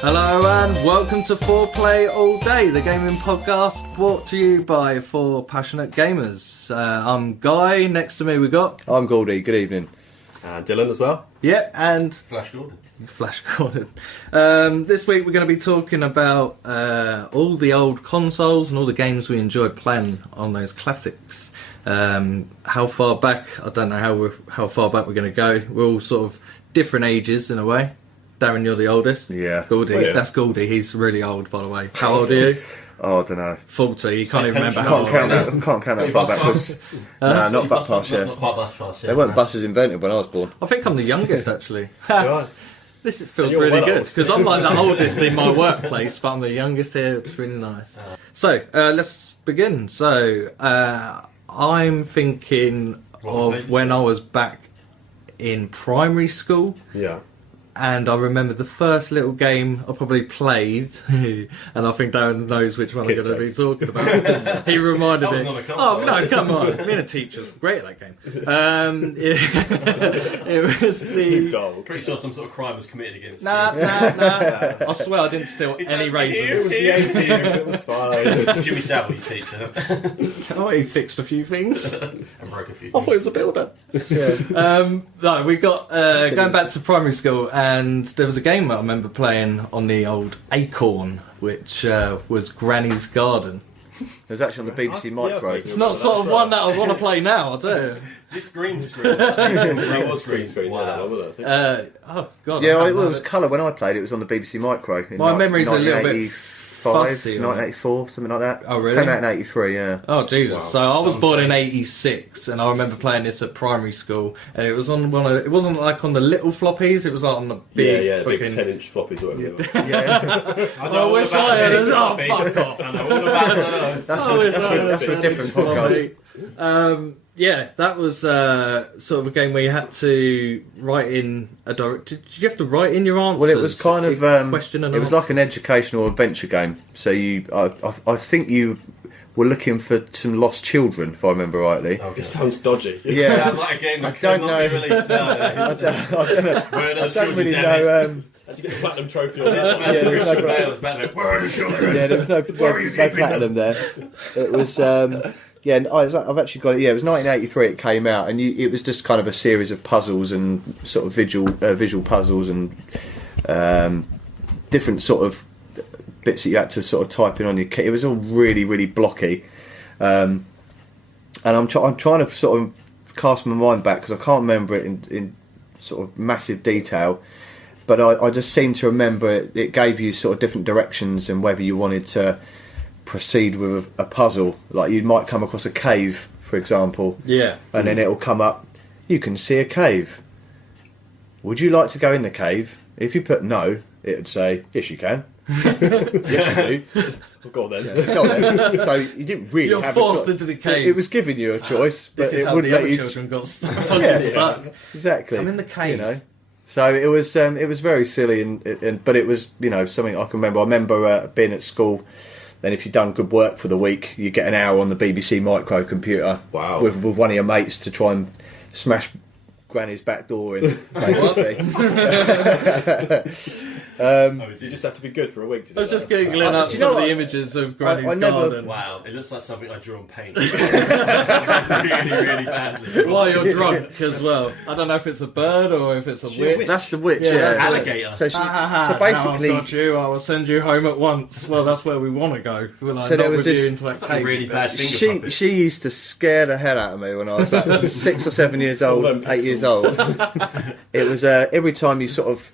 Hello and welcome to 4Play All Day, the gaming podcast brought to you by 4 passionate gamers. I'm Guy, next to me we got... I'm Goldie, good evening. And Dylan as well. Yep, and... Flash Gordon. Flash Gordon. This week we're going to be talking about all the old consoles and all the games we enjoyed playing on those classics. How far back, I don't know how far back we're going to go. We're all sort of different ages in a way. Darren, you're the oldest. Yeah. Goldie, Oh, yeah. That's Goldie. He's really old, by the way. How old are you? Oh, I don't know. 40. You can't even remember how Can't old. count that far backwards. No, not back past, Not yes. quite bus past, yeah. There weren't buses invented when I was born. I think I'm the youngest, actually. Right. This feels you're really well good old. because I'm like the oldest in my workplace, but I'm the youngest here. It's really nice. So let's begin. So I'm thinking of when I was back in primary school, Yeah. and I remember the first little game I probably played, and I think Darren knows which one Kiss I'm going to be Chase. talking about. He reminded That me. was on a console, Oh no, wasn't it? come on! Me and a teacher was great at that game. It was the. Dog. Pretty sure some sort of crime was committed against Nah. I swear I didn't steal any It raisins. was the 80s, it was fine. Jimmy Savile, your teacher. Oh, he fixed a few things. And broke a few. I thought he was a builder. Yeah. No, we got going back to primary school, and there was a game I remember playing on the old Acorn, which was Granny's Garden. It was actually on the BBC Micro. It's not sort of one that I want to play now, I do. This green screen. That was green screen. Wow. Oh God! Yeah, I it was colour when I played. It was on the BBC Micro. In My memory's a little bit 1985, fuzzy on it. 1984, something like that. Oh, really? Came out in 83, yeah. Oh Jesus! Wow. So I was born in Something. '86, and I remember playing this at primary school, and it was on one of. It wasn't like on the little floppies; it was like on the big, Yeah, big fucking. 10-inch floppies or whatever. Yeah. I wish I had it. Oh, fuck off! I know all about those. That's for a different podcast. Yeah, that was sort of a game where you had to write in a direct. Did you have to write in your answers? Well, it was kind of question and it was like an answers? educational adventure game. So I think you were looking for some lost children, if I remember rightly. Okay. This sounds dodgy. Yeah. Sounds like a game that I don't could not be know. released now. I don't know. Where are I those don't children, really damn it? know. How'd you get the platinum trophy on This that? man's Yeah, there was no Christian gra- Bale was better than, where are the children? Yeah, there was no platinum there. It was yeah. And I've actually got it. Yeah, it was 1983. It came out, and it was just kind of a series of puzzles and sort of visual puzzles and different sort of bits that you had to sort of type in on your key. It was all really, really blocky. And I'm trying to sort of cast my mind back because I can't remember it in sort of massive detail. But I just seem to remember it gave you sort of different directions and whether you wanted to proceed with a puzzle. Like you might come across a cave, for example, Yeah. and then it'll come up, you can see a cave. Would you like to go in the cave? If you put no, it would say, yes you can. Yes you do. Oh, go on then. Go on then. So you didn't really You're have forced a choice. into the cave. It was giving you a choice, but This is it how wouldn't the let other you. children got Yeah. stuck. Exactly. I'm in the cave. You know. So it was very silly, and but it was something I can remember. I remember being at school. Then if you'd done good work for the week, you get an hour on the BBC Micro computer Wow. with one of your mates to try and smash Granny's back door in. Basically. So you just have to be good for a week to do I was just that. googling up do you some know of the what? images of Granny's I never- Garden. Wow, it looks like something I drew on paint. really, really badly. While you're drunk as well. I don't know if it's a bird or if it's a witch. That's the witch. Yeah, Yeah. that's Alligator. So So basically, basically, I've got you. I will send you home at once. Well, that's where we want to go. We're like, So there not was with you this- into that It's like a cave. really bad finger puppet. she used to scare the hell out of me when I was like 6 or 7 years old, All them 8 years pixels. old. It was every time you sort of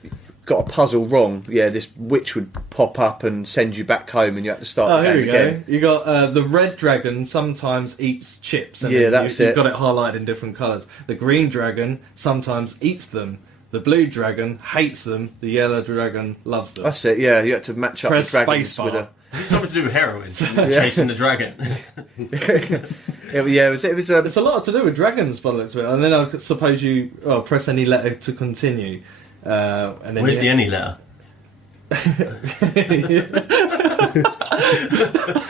got a puzzle wrong, this witch would pop up and send you back home, and you had to start Oh, the here game we again. go. You got the red dragon sometimes eats chips. And Yeah, then that's you've it. got it highlighted in different colours. The green dragon sometimes eats them. The blue dragon hates them. The yellow dragon loves them. That's it. Yeah, you had to match up Press the dragons spacebar. with a. It's something to do with heroin. Chasing the dragon. It was. It's a lot to do with dragons by the looks of it. And then I suppose you press any letter to continue. And then Where's you- the any letter?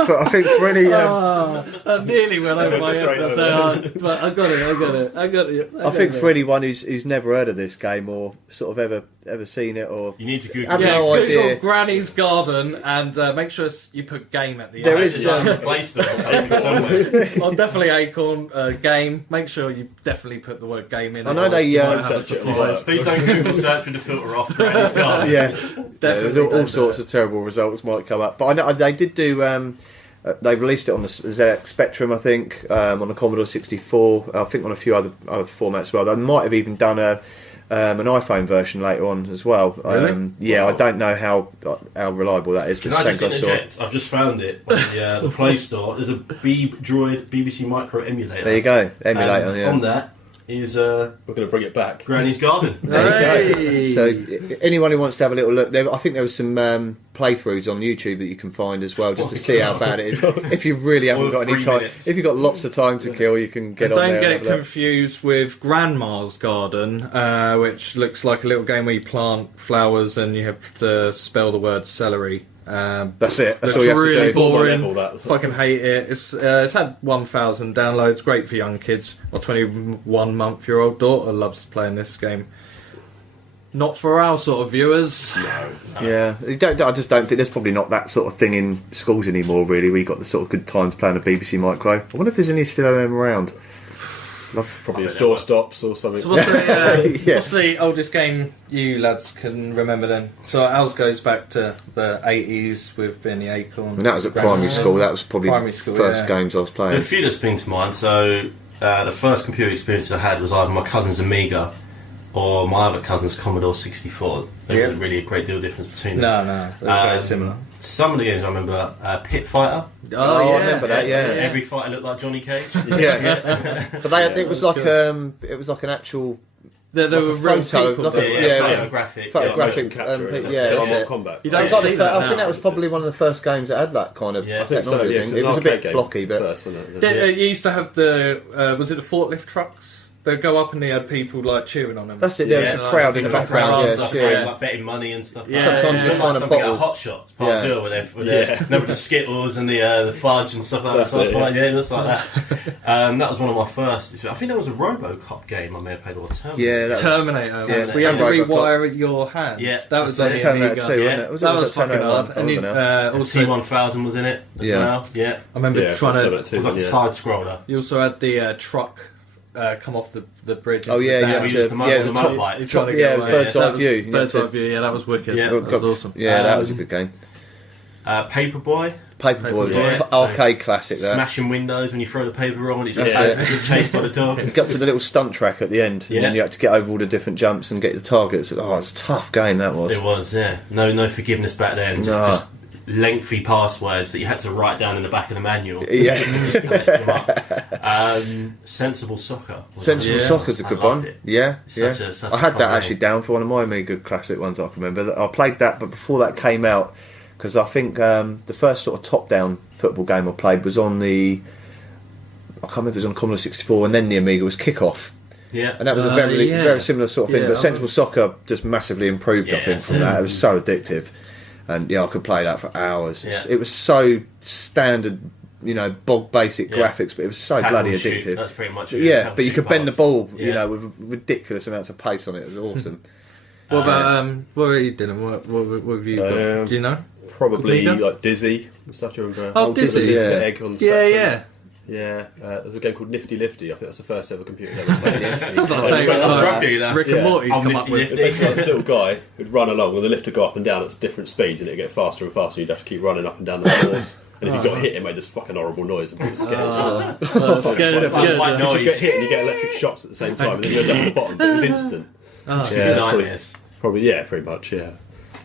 But I think for any, I nearly went over my straight head. over. But I got it. I think for anyone who's never heard of this game or sort of ever seen it or You need to Google I've it. Yeah, no Google idea. Granny's Garden and make sure you put game at the There end. is, It's like a Play Store or something somewhere. Oh, definitely Acorn game. Make sure you definitely put the word game in. I know they, otherwise you might have a search it surprise. on Please don't Google search with the filter off. Granny's Garden. yeah, Definitely there's all don't do sorts it. of terrible results might come up. But I know they did do. They've released it on the ZX Spectrum, I think, on the Commodore 64. I think on a few other formats as well. They might have even done an iPhone version later on as well. Really? Yeah, I don't know how reliable that is. Can But I just Senko saw it. interject? I've just found it on the Play Store. There's a Beeb Droid BBC Micro emulator. There you go, emulator. And Yeah. on that is We're going to bring it back. Granny's Garden. There you Hey! go. So anyone who wants to have a little look, I think there was some playthroughs on YouTube that you can find as well, just to see how bad it is. If you really haven't All got any 3 time, minutes. if you've got lots of time to kill, you can get on there. Don't get and it have a look. confused with Grandma's Garden, which looks like a little game where you plant flowers and you have to spell the word celery. That's it. That's Looks all you have really to do. boring. Level, that. Fucking hate it. It's had 1,000 downloads. Great for young kids. My 21-month-old daughter loves playing this game. Not for our sort of viewers. Yeah, I just don't think there's probably not that sort of thing in schools anymore. Really, we got the sort of good times playing a BBC Micro. I wonder if there's any still around. Probably as doorstops or something. So what's the, Yeah. what's the oldest game you lads can remember then? So ours goes back to the 80s with Benny Acorn. And that was at primary school. That was probably Primary the school, first yeah. games I was There are playing. a few that spring to mind. So the first computer experience I had was either my cousin's Amiga or my other cousin's Commodore 64. There Yeah. wasn't really a great deal of difference between them. No, they're very Um, similar. Some of the games I remember, Pit Fighter. Oh, I remember that. Yeah, Every fighter looked like Johnny Cage. yeah. But it was like an actual There like were a real photo, people. like a- there. yeah, photographic. photographic. Motion capture. yeah, That's that's Mortal it. Kombat. You don't It was like see the that I now, think that was is it? probably one of the first games that had that kind of Yeah. I think so. technology. Yeah, thing. 'cause It was a an arcade bit game blocky, but first, wasn't it? You used to have the was it the forklift trucks? They'd go up and they had people like cheering on them. that's it. There was Yeah, a like, crowd in singing the the crowd background. and Yeah, stuff, cheering. like betting money and stuff. Yeah, like that. Sometimes yeah. you find a something bottle. like Hot Shots, part Yeah. two, with the Skittles and the fudge and stuff like that. That's So it, yeah, it looks like that. That was one of my first. I think there was a RoboCop game I may have played or Terminator. Yeah, that was, Terminator. Yeah, We had to Robocop. rewire your hand. Yeah. that was that's on the Terminator Amiga. 2, Yeah. wasn't it? Was That it was Terminator fucking 1? hard. I And you, remember now. also, T1000 was in it as Yeah. well. Yeah, I remember Yeah, trying so to. Terminator 2, it was like a yeah. side scroller. You also had the truck come off the bridge. Oh into yeah, the you dam. had used to. the motor- Yeah, the the top. motorbike. You're trying to Yeah, get it was away. bird's eye That was view. You had Bird's to- eye view. Yeah, that was wicked. Yeah. That was awesome. Yeah, that was a good game. Paperboy, Paperboy was Yeah, an arcade classic. That. smashing windows when you throw the paper roll and it's That's just it. get chased by the dog. You got to the little stunt track at the end, and Yeah. then you had to get over all the different jumps and get the targets. Oh, it's a tough game that was. It was, yeah. No forgiveness back then. Just lengthy passwords that you had to write down in the back of the manual. Yeah. Just collect them up. Sensible Soccer. was Sensible Yeah. Soccer's a I good loved one. it. Yeah, Such yeah. a- such I a had fun that game. actually down for one of my Amiga classic ones I can remember. I played that, but before that came out, because I think the first sort of top-down football game I played was on the. I can't remember if it was on Commodore 64, and then the Amiga was Kick-Off. Yeah. And that was a yeah. very similar sort of thing. Yeah, but I Sensible Soccer just massively improved, I Yeah, think, from yeah. that. It was so addictive. And yeah, I could play that for hours. Yeah. It was so standard, bog basic Yeah. graphics, but it was so Tackle bloody and shoot, addictive. That's pretty much But it. yeah, Tackle, but you shoot, could bend the pass. ball, Yeah. with ridiculous amounts of pace on it. It was awesome. What about what were you doing? What have you got? Do you know? Probably Amiga? like Dizzy and stuff. Do you remember? Oh, Dizzy, The yeah. egg on the Yeah, spectrum. yeah. Yeah, there's a game called Nifty Lifty. I think that's the first ever computer I ever played. Sounds like Oh, a it's thing like a like drug dealer. Rick and Yeah. Morty's Oh, come up Nifty with. Nifty. Basically, like this little guy who'd run along, and the lift would go up and down at different speeds, and it'd get faster and faster. You'd have to keep running up and down the floors. And if you got hit, it made this fucking horrible noise, and people were scared. Scared, Like scared. white Because you noise. get hit and you get electric shocks at the same time, and then you go down to the bottom. But it was instant. Oh, Yeah, Two that's probably, nightmares. probably yeah, pretty much yeah.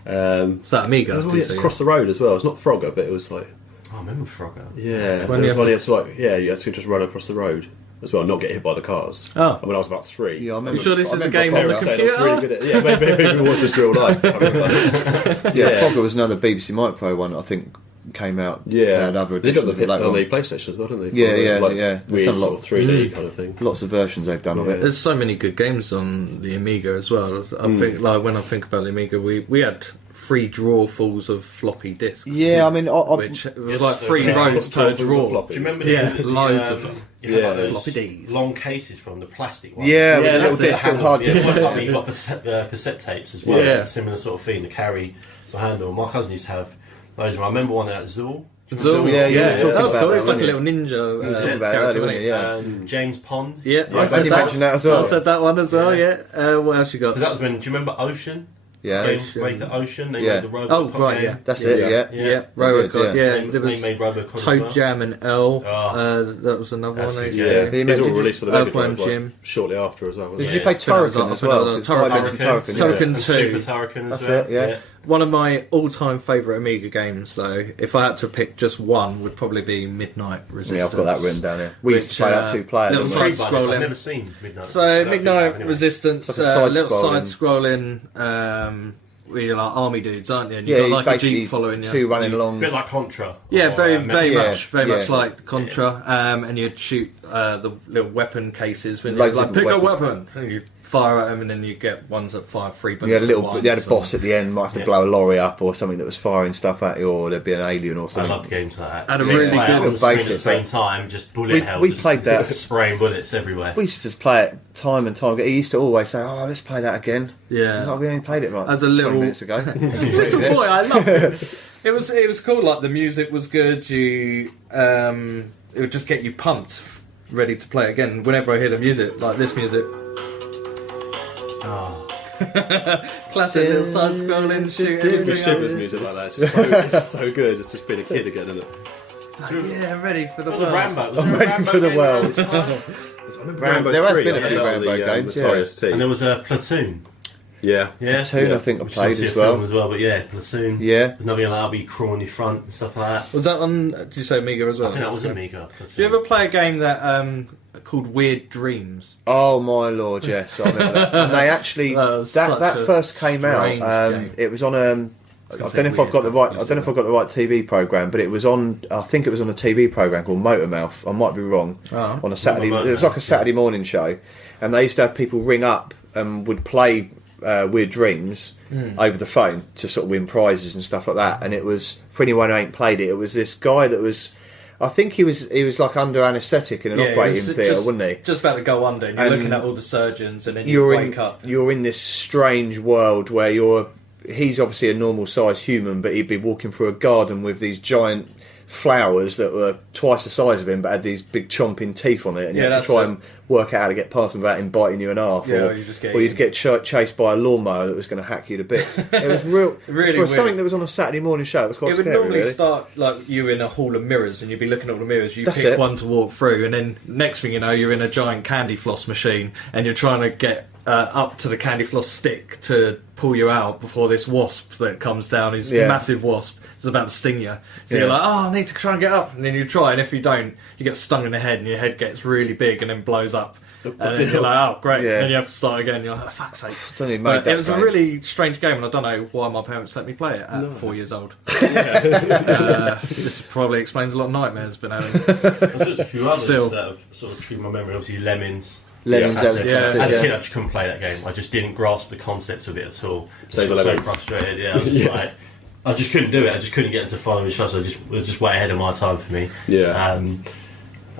Is that Amiga? It was did when you you had to say? cross the road as well. It's not Frogger, but it was like Oh, I remember Frogger. yeah. When It you was have when to- you had to you had to just run across the road as well, not get hit by the cars. Oh. When I was about 3. Yeah, I remember. You sure this I is a remember game Frogger. on the I said I was computer? really good at, yeah, maybe it was just real life. I remember. Yeah, Yeah. Frogger was another BBC Micro one. I think came out. Yeah, another they got edition the later on on. the PlayStation as well, didn't they? Yeah, For, yeah, like, yeah. They've Weird done a lot sort of 3D kind of thing. Lots of versions they've done of Yeah. it. There's so many good games on the Amiga as well. I think, like when I think about the Amiga, we had 3 drawerfuls of floppy disks. Yeah, I mean, Which was like 3 Yeah, rows per drawers of drawer. floppies. Do you remember Yeah, the, loads of them. You had Yeah, like those floppy Ds. long cases from the plastic ones. yeah, with Yeah, the little that's it. disc, little hard Yeah, disc. it's like you've got cassette tapes as well. Yeah. Similar sort of thing to carry to handle. My cousin used to have those. I remember one at Zool. Zool, Yeah, you was talking that was about cool. that, It's like a wasn't little ninja was talking about character, that, wasn't it? yeah. James Pond. Yeah, I said only mentioned that as well. I said that one as well. Yeah. Yeah. What else you got? Because that was when. Do you remember Ocean? Yeah, Game Ocean. Maker Ocean. They Yeah. made the Robocop Oh, right, game. yeah. that's it. Yeah. Yeah, Yeah, They Robocop. did, Yeah, They, there they was made Robocop as Toad well. Jam and L. Oh. That was another That's one. good, Yeah. yeah. He It was all mentioned- released for the Mega Earthworm Drive, like, Jim. shortly after as well. Did Wasn't you it? play I think that was Turrican up as for well? another 'Cause I Turrican. mentioned Turrican. Turrican And 2. Super Turrican as That's well. it, yeah. One of my all-time favourite Amiga games, though, if I had to pick just one, would probably be Midnight Resistance. Yeah, I've got that written down here. We used to play that 2-player. little didn't we? side I've scrolling. never seen Midnight. So I don't think I have Midnight anyway. Resistance, It's like a little side-scrolling- side-scrolling, where you're like army dudes, aren't you? And you've Yeah, got like a basically jeep following you. 2 running A along. bit like Contra. Yeah, or, very Metal Yeah, much, very yeah. much like Contra, and you'd shoot the little weapon cases when Loads you're of like, pick a weapons. weapon, and you fire at them, and then you get ones that fire 3 bullets. You had a little. at once, You had a and- boss at the end. Might have to Yeah. blow a lorry up or something that was firing stuff at you, or there'd be an alien or I something. loved games like that. And a Two really player good on the screen at basic, the same but- time, just bullet We- hell. we just played that. spraying bullets everywhere. We used to just play it time and time again. He used to always say, "Oh, let's play that again." Yeah. Like, we only played it like As a 20 little- minutes ago. As a little boy, I loved it. It was cool. Like the music was good. You it would just get you pumped, ready to play again. Whenever I hear the music, like this music, Oh. classic little side scrolling shoot. Gives me everything shivers up. music like that. It's just so good. It's just being a kid again, isn't it? Yeah, ready for the Was it world. Rambo? Was I'm there a ready Rambo for the game world. around this time? Rambo There has 3, been a I few love Rambo the, games, the yeah. Atari-ST. And there was a Platoon. Yeah. Yeah. Platoon, Yeah. I think I Which is played obviously as a film well. as well, but yeah, Platoon. Yeah. There's nothing like that. Be crawling your front and stuff like that. Was that on? Did you say Amiga as well? I think that was Amiga. Did you ever play a game that called Weird Dreams? Oh my lord, yes, I remember that. And they actually That was such that a first came out. strange game. It was on I gonna don't know say if I've got the weird, right. but I don't know if I've got the right TV program, but it was on. I think it was on a TV program called Motormouth. I might be wrong. Oh. On a Saturday, Motormouth, it was like a yeah. Saturday morning show, and they used to have people ring up and would play Weird Dreams over the phone to sort of win prizes and stuff like that. And it was, for anyone who ain't played it, it was this guy that was. I think he was like under anaesthetic in an it operating was theatre, just- wasn't he? Just about to go under, and you're And looking at all the surgeons, and then you You're wake up. you're in this strange world where he's obviously a normal sized human, but he'd be walking through a garden with these giant flowers that were twice the size of him but had these big chomping teeth on it, and you Yeah, had to that's try it. and work out how to get past them without him biting you in half, Yeah, or, or you just get or you'd eaten. get chased by a lawnmower that was going to hack you to bits. It was Really for weird. something that was on a Saturday morning show. It was quite It would scary, normally really. start like you in a hall of mirrors, and you'd be looking at all the mirrors. You That's pick it. one to walk through, and then next thing you know, you're in a giant candy floss machine, and you're trying to get up to the candy floss stick to pull you out before this wasp that comes down. Is Yeah. a massive wasp. It's about to sting you. So Yeah. you're like, oh, I need to try and get up, and then you try, and if you don't, you get stung in the head, and your head gets really big, and then blows up. And then you're like, oh, great. Yeah. And then you have to start again. You're like, oh, fuck's sake. I don't even made But that it was game. a really strange game, and I don't know why my parents let me play it at 4 years old. This probably explains a lot of nightmares been having. There's a few others Still. that have sort of triggered my memory. Obviously, Lemmings. Lemons, Yeah, that was a yeah. classic, As a yeah. kid, I just couldn't play that game. I just didn't grasp the concept of it at all. Save I the was so Lemmings. frustrated. Yeah, I was just like, I just couldn't do it. I just couldn't get into following instructions. It was just way ahead of my time for me. Yeah.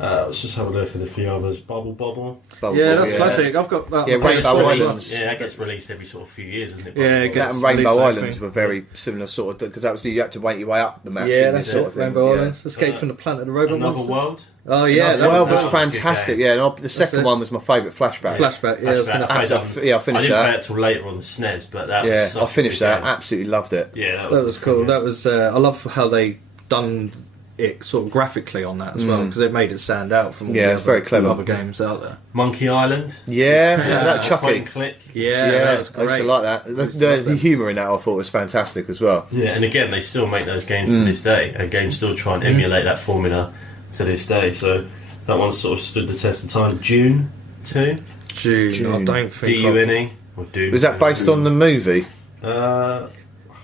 Let's just have a look at a few others. Bubble Bobble. Bubble Yeah, Bobble, that's classic. I've got that. Yeah, on the Rainbow PS4 as Islands. well. Yeah, that gets released every sort of few years, doesn't it? Yeah, it Bubble gets- That and It's Rainbow released, I Islands think. were very similar sort of because that was you had to make your way up the map. Yeah, didn't that's you, it. sort of thing. Rainbow yeah. Islands. Escape from the Planet of the Robot Another Monsters. World. Oh yeah, Another World that was was a good fantastic. game. Yeah, and the second it. one was my favourite. Flashback. Flashback. Yeah, I was Flashback. gonna. I played Absolutely. that. Yeah, I finished I didn't that. play it till later on the SNES, but that was Yeah, such I a finished good that. game. Absolutely loved it. Yeah, That was cool. That was. I love how they done it sort of graphically on that as well, because it made it stand out from all Yeah, the it's other, very clever. other games out there. Monkey Island. Yeah, that Point and Chucky. click. Yeah, Yeah, that was I used great. to like that. The humour in that I thought was fantastic as well. Yeah, and again, they still make those games to this day. And games still try and emulate that formula to this day. So that one sort of stood the test of time. Dune 2. June. I don't think. D-U-N-E. Or Dune. Was that based on the movie? I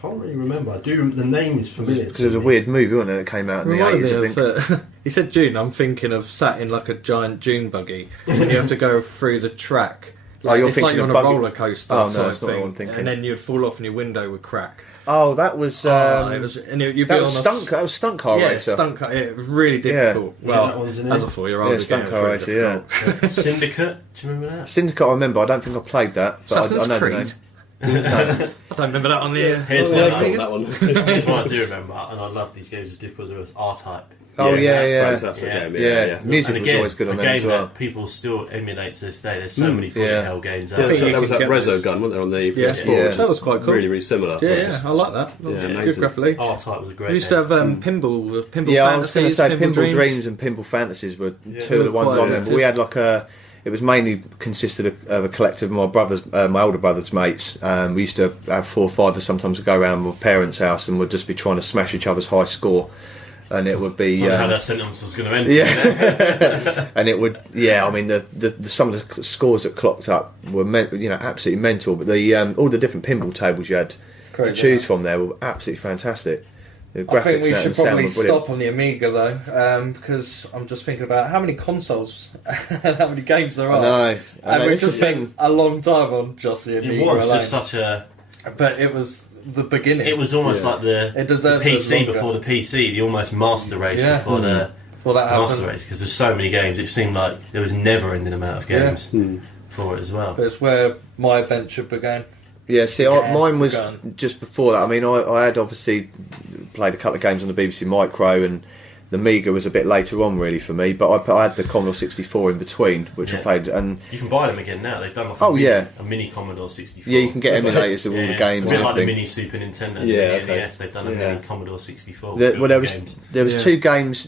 can't really remember. I do. The name is familiar. Because it was a weird movie, wasn't it? That came out in the Reminded 80s, I me think. of. He said June. I'm thinking of sat in like a giant June buggy, and you have to go through the track. Oh, you're it's like thinking you're on of a buggy- roller coaster. Oh, no, sort that's of not what thing, I'm thinking. And then you'd fall off, and your window would crack. Oh, that was. It was, and you'd be that on was a stunt. That was stunt car yeah, racer. stunt car. It was really difficult. Yeah, Well, that one's in as it. a 4-year-old, Yeah, stunt car racer. Yeah. Syndicate. Do you remember that? Syndicate. I remember. I don't think I played that. But Assassin's I know Creed? the name. I don't remember that on the. Here's Yeah, one I I- got that one. Here's one I do remember, and I love these games as difficult as it was. R-Type. Oh yeah. Fantastic Yeah. game. Yeah. Yeah. Music And was again, always good on a them game as well. that people still emulate to this day. There's so many bloody Yeah. hell games Yeah, out think there. you that was can that get Rezo those. gun, wasn't there, on the Yeah. PS4? Yeah. That was quite cool. Really, really similar. Yeah, I like that. That was Yeah, good amazing. graphically. R-Type was a great We used game. to have pinball Yeah, I was going to Fantasies, say Pinball Dreams. Dreams and Pinball Fantasies were Yeah. two of the ones Quite on there. But we had like a. It was mainly consisted of a collective of my brothers, my older brothers' mates. We used to have 4 or 5 sometimes go around my parents' house and would just be trying to smash each other's high score, and it would be. I don't know how that sentence was going to end. Yeah, and it would. Yeah, I mean the some of the scores that clocked up were absolutely mental. But the all the different pinball tables you had to Crazy, choose yeah. from there were absolutely fantastic. The I graphics think we and should sound probably were brilliant. stop on the Amiga though, because I'm just thinking about how many consoles and how many games there I are. know. And we It's the just spent a long time on just the Amiga It was alone. just such a. But it was the beginning. It was almost Yeah. like the It deserves a PC longer. before the PC, the almost master race Yeah. before the before that master happened. race, because there's so many games. It seemed like there was never-ending amount of Yeah. games for it as well. But it's where my adventure began. Yeah, see, Yeah, mine was gun. just before that. I mean, I had obviously played a couple of games on the BBC Micro, and the Amiga was a bit later on, really, for me. But I had the Commodore 64 in between, which I Yeah. played. And You can buy them again now. They've done like Oh, yeah. a mini Commodore 64. yeah, you can get emulators of all the Yeah, games a bit and like the everything. mini Super Nintendo and Yeah, the okay. NES. They've done a Yeah. mini Commodore 64. Well, there was Yeah. two games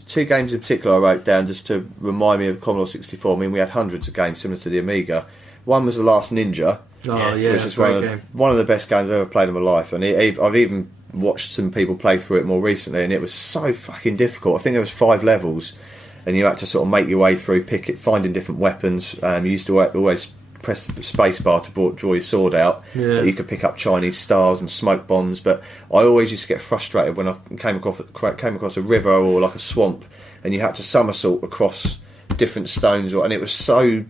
in particular I wrote down just to remind me of Commodore 64. I mean, we had hundreds of games similar to the Amiga. One was The Last Ninja, Oh Yes. yeah, which it's is a great game. one of the best games I've ever played in my life, and I've even watched some people play through it more recently, and it was so fucking difficult. I think there was 5 levels, and you had to sort of make your way through, finding different weapons. You used to always press the space bar to draw your sword out. Yeah. You could pick up Chinese stars and smoke bombs, but I always used to get frustrated when I came across a river or like a swamp, and you had to somersault across different stones, and it was so.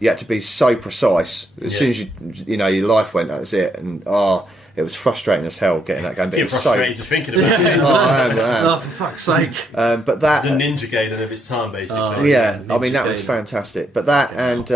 You had to be so precise. As soon as your life went, that was it. And it was frustrating as hell getting that game. But it You're was frustrated just thinking about it. I am. Oh, for fuck's sake! But that, The Ninja Gaiden of its time, basically. yeah, I Ninja mean that was Gaiden. fantastic. But that and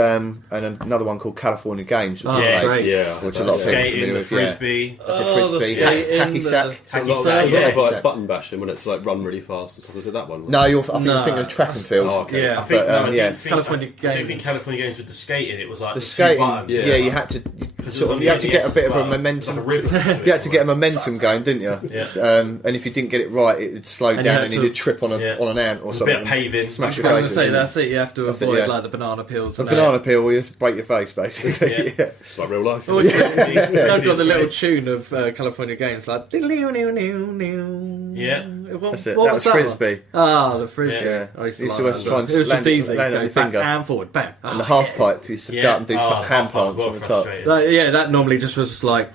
another one called California Games, which, Oh, Yeah, great. Yeah. which a lot of people are Skating, familiar the with. Yeah. frisbee. That's a Oh, the frisbee, skating, hacky sack. So a Hacky lot, sack, of yes. like button bashing when it's like run really fast and stuff. Was it that one? No, I think No. you're thinking of track and field. Oh, okay. Yeah. I think, But, no, I yeah. do think, California I do Games. think California Games with the skating, it was like The two skating, buttons. yeah, you had to Because it sort was of on you had to the get a NES bit as of a well. momentum. Like a rhythm to it You had to get a almost. momentum going, didn't you? Yeah. And if you didn't get it right, it would slow And you down had and to- you'd trip on Yeah. an ant or There's a something. bit of paving. Smash I your was going face. to say in. that's it. You have to That's it, avoid yeah. like the banana peels. A and banana peel will just break your face, basically. Yeah. Yeah. It's like real life. Oh, yeah. I've got the little Yeah. tune of California Games, like. Yeah. What, That's it. what That was was frisbee. one? Ah, the frisbee. Yeah. I used to Used like to always that try as and well. It was land just easy. land on Go your back finger. and forward, bam. And the half pipe used to go up and do hand half plants well on the top. frustrated. Yeah, that normally just was like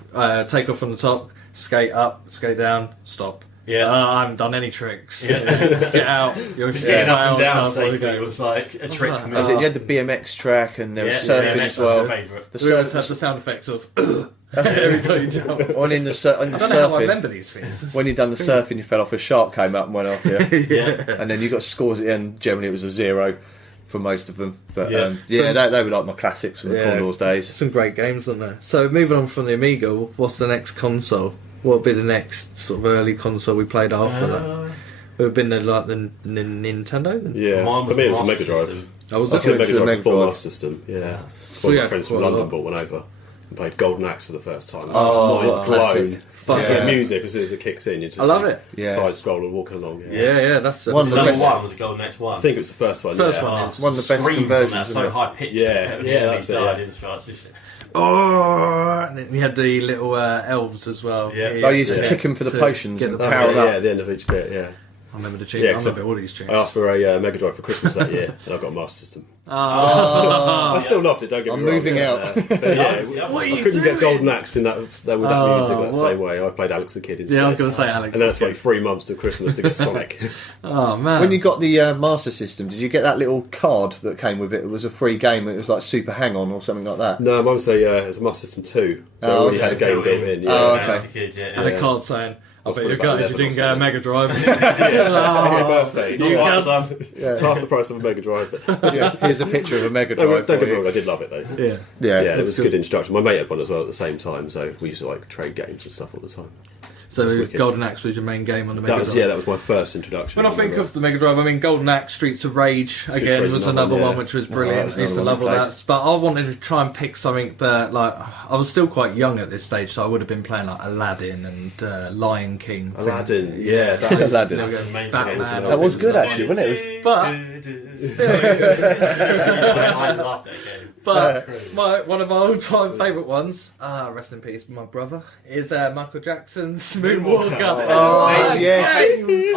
take off from the top, skate up, skate down, stop. Yeah. I haven't done any tricks. Yeah. Get out. You're Just getting up and down can't follow the safely game. was like a trick for me. That was it. You had the BMX track and there was Yeah, surfing BMX as was well. my favourite. The We always had surf, the sound effects of every time you jump. on in the I don't know how I surfing. remember these things. When you'd done the surfing, you fell off. A shark came up and went after you, Yeah. and then you got scores at the end. Generally, it was a 0 for most of them. But Yeah. they were like my classics from the Yeah. Commodore's days. Some great games on there. So moving on from the Amiga, what's the next console? What would be the next sort of early console we played after that? It would have been the Nintendo? Yeah. Mine For me, it was a Master Mega Drive. System. I was I I think think it was Mega the Drive Mega before Drive. Master System. Yeah. One of Yeah, my friends from quite a London lot. brought one over and played Golden Axe for the first time. It's Oh, mind what a classic. blown. Fuck Yeah. The music as soon as it kicks in, you just I love see it. Yeah. side scroller walking along. Yeah, that's One of the Number best- one was a Golden X1. I think it was the first one. First yeah. one. Oh, One of the best screams on conversions, that, isn't so it? high pitched. Yeah, that's it, yeah. It's just, Oh, and then you had the little elves as well. Yeah. I used to Yeah. kick him for the To potions get and the That's power it, up. yeah, at the end of each bit, yeah. I remember the tunes. Yeah, I 'cause remember all these tunes. I asked for a Mega Drive for Christmas that year, and I got a Master System. Oh. I still loved it. Don't get me I'm wrong. moving out. What are you I couldn't doing? get Golden Axe in that with that music that what? same way. I played Alex the Kid instead. Yeah, I was going to say Alex. And then it's like 3 months to Christmas to get Sonic. Oh man! When you got the Master System, did you get that little card that came with it? It was a free game. It was like Super Hang On or something like that. No, Mum would say it was a Master System 2. So Oh, I already okay. had a game built in. Yeah. Oh, Yeah, okay. Alex the Kid, yeah. and a card saying, "I bet probably you're about gutted you 11 or didn't get a something. Mega Drive." Happy birthday. Not quite, son. Yeah. It's half the price of a Mega Drive. But Yeah, here's a picture of a Mega no, Drive. don't for get me you. wrong, I did love it though. Yeah. Yeah, Yeah, it that's was a good. good introduction. My mate had one as well at the same time, so we used to like trade games and stuff all the time. So wicked. Golden Axe was your main game on the Mega Drive. That was my first introduction. When I think of the Mega Drive, I mean Golden Axe, Streets of Rage again Rage was another another one, one yeah. which was that brilliant. was I used to another love all one I that. But I wanted to try and pick something that, like, I was still quite young at this stage, so I would have been playing like Aladdin and Lion King. Aladdin, yeah, that is Aladdin. There we go. That's an amazing Batman. game. That was good actually, wasn't it? But I love that game. But one of my all-time favourite ones, rest in peace, my brother, is Michael Jackson's Moonwalker. Oh, yes.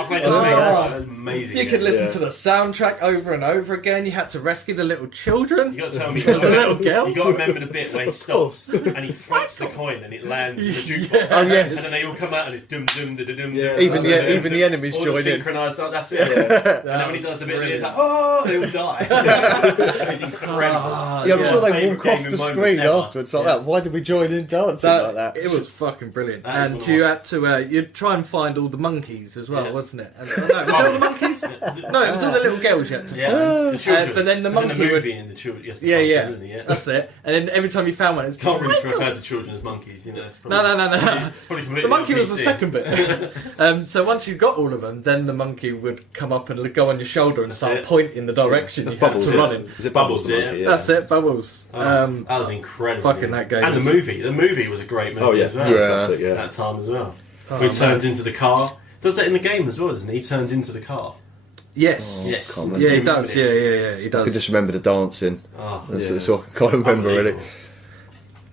I played the Mega Drive. It was amazing. You could game. listen Yeah. to the soundtrack over and over again. You had to rescue the little children. You got to tell me, The little girl. You got to remember the bit where he stops and he floats the coin and it lands in the jukebox. Oh, yes. And then they all come out and it's dum dum da da dum. Yeah. Even the enemies all join in. synchronised. That's it. And then when he does the bit, it's like, oh, they all die. It's incredible. Yeah, I'm sure they Favourite walk game off in the moments screen ever. afterwards like that. Why did we join in dancing like that? It was fucking brilliant. That is And one of you my- had to you'd try and find all the monkeys as well, Yeah. wasn't it? And, no, was it all the monkeys? No, it was all the little girls you had to find. Yeah, the children. but then the As in monkey would- movie and the children. Yes, the Yeah, children, yeah. isn't it? Yeah. That's it. And then every time you found one, it's Can't really refer to children as monkeys, you know. It's No. probably The monkey was the PC. second bit. So once you got all of them, then the monkey would come up and go on your shoulder and start it. pointing the direction That's you had Bubbles. to Yeah. run in. Is it Bubbles? Bubbles, the yeah. monkey? Yeah. That's it, Bubbles. That was incredible. fucking that game And was- the movie. The movie was a great movie Oh yeah, as well. fantastic. At Yeah. that time as well. Oh, He man. turns into the car. Does that in the game as well, doesn't he? He turns into the car. Yes. Yes. can't Yeah, he 2 does. minutes. Yeah, he I can does. just remember the dancing. Oh, That's all I can't remember really. unbelievable.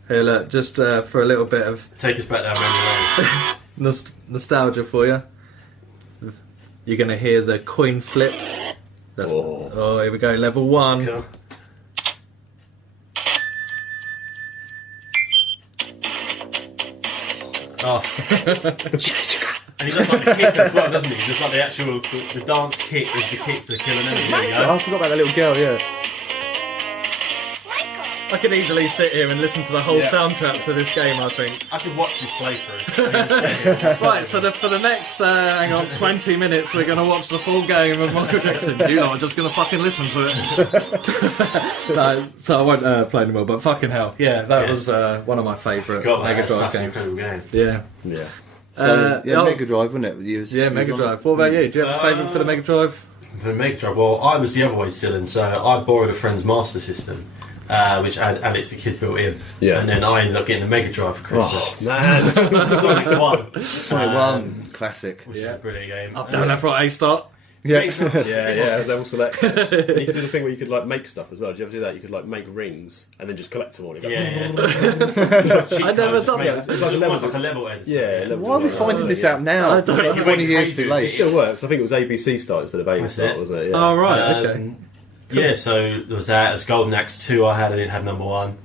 Here, look, just for a little bit of Take us back down memory lane. nostalgia for you. You're going to hear the coin flip. That's, oh, here we go, level 1. Cool. Oh. And he does like the kick as well, doesn't he? Just like the actual the dance kick is the kick to kill an enemy. There you Oh, go. I forgot about that little girl. Yeah. I could easily sit here and listen to the whole Yeah. soundtrack to this game, I think. I could watch this playthrough. Right, so for the next, 20 minutes, we're going to watch the full game of Michael Jackson. You lot are just going to fucking listen to it. No, so I won't play anymore, but fucking hell. Yeah, that Yeah. was one of my favourite God, Mega that's Drive such an games. incredible game. Yeah. Yeah. So oh, Mega Drive, wasn't it? You was- Yeah, you Mega was on Drive. What about you? Do you have a favourite for the Mega Drive? For the Mega Drive, well, I was the other way still, and so I borrowed a friend's Master System, which had Alex the Kid built in. Yeah. And then I ended up getting a Mega Drive for Christmas. Man. Sonic 1. Sonic 1, classic. Which is a brilliant game. Up, down, left, right, A start. Yeah. Yeah, level select. You could do the thing where you could like make stuff as well. Did you ever do that? You could like make rings and then just collect them all. And go, Yeah. I never done that. It's like almost like a level editor. Yeah, level Why are we design. finding this out now? I don't know. It's 20 years Crazy too with late. It still works. I think it was ABC start instead of A That's start, it. wasn't it? Yeah. Oh, right, okay. Yeah, so there was that. It was Golden Axe 2 I had. I didn't have number 1.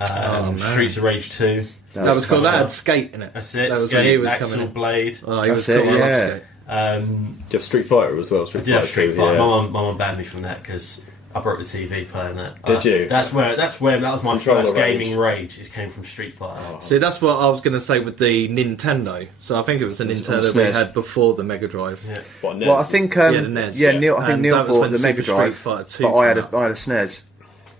man. Streets of Rage 2. That was cool. That classic. had Skate in it. That's it. That was Skate, when he was Axel coming in. Blade. Oh, he was That's cool. it, I love yeah. Skate. Um, Do you have Street Fighter as well? I Street did have Fighter Street 2, Fighter. yeah. My mum banned me from that because I broke the TV playing that. Did you? That was my Controller first rage. gaming rage. It came from Street Fighter. See, that's what I was going to say with the Nintendo. So I think it was the was on Nintendo we SNES. had before the Mega Drive. Yeah. What, Well, I NES? think Yeah, the NES. Neil. I think And Neil that was bought when the Mega Super Drive, Street Fighter 2 but I had came a SNES.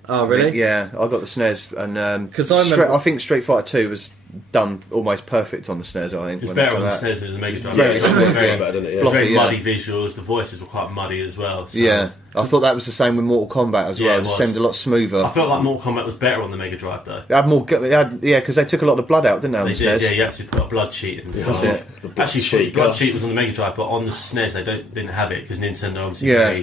Oh, really? Yeah, I got the SNES, and 'Cause I remember- I think Street Fighter 2 was done almost perfect on the SNES. I think It was when better it on came the out. SNES as a Mega Drive. Very it was smooth, very, yeah. Better, didn't it? it Yeah. was very Blocky, yeah. muddy visuals. The voices were quite muddy as well. So Yeah, I thought that was the same with Mortal Kombat as Yeah, well. it It just was. seemed a lot smoother. I felt like Mortal Kombat was better on the Mega Drive though. It had more, because they took a lot of the blood out, didn't they? On They the did, SNES? yeah. You actually put a blood sheet in. That's it. The blood Actually, sheet, blood yeah. sheet was on the Mega Drive, but on the SNES they didn't have it because Nintendo obviously Yeah.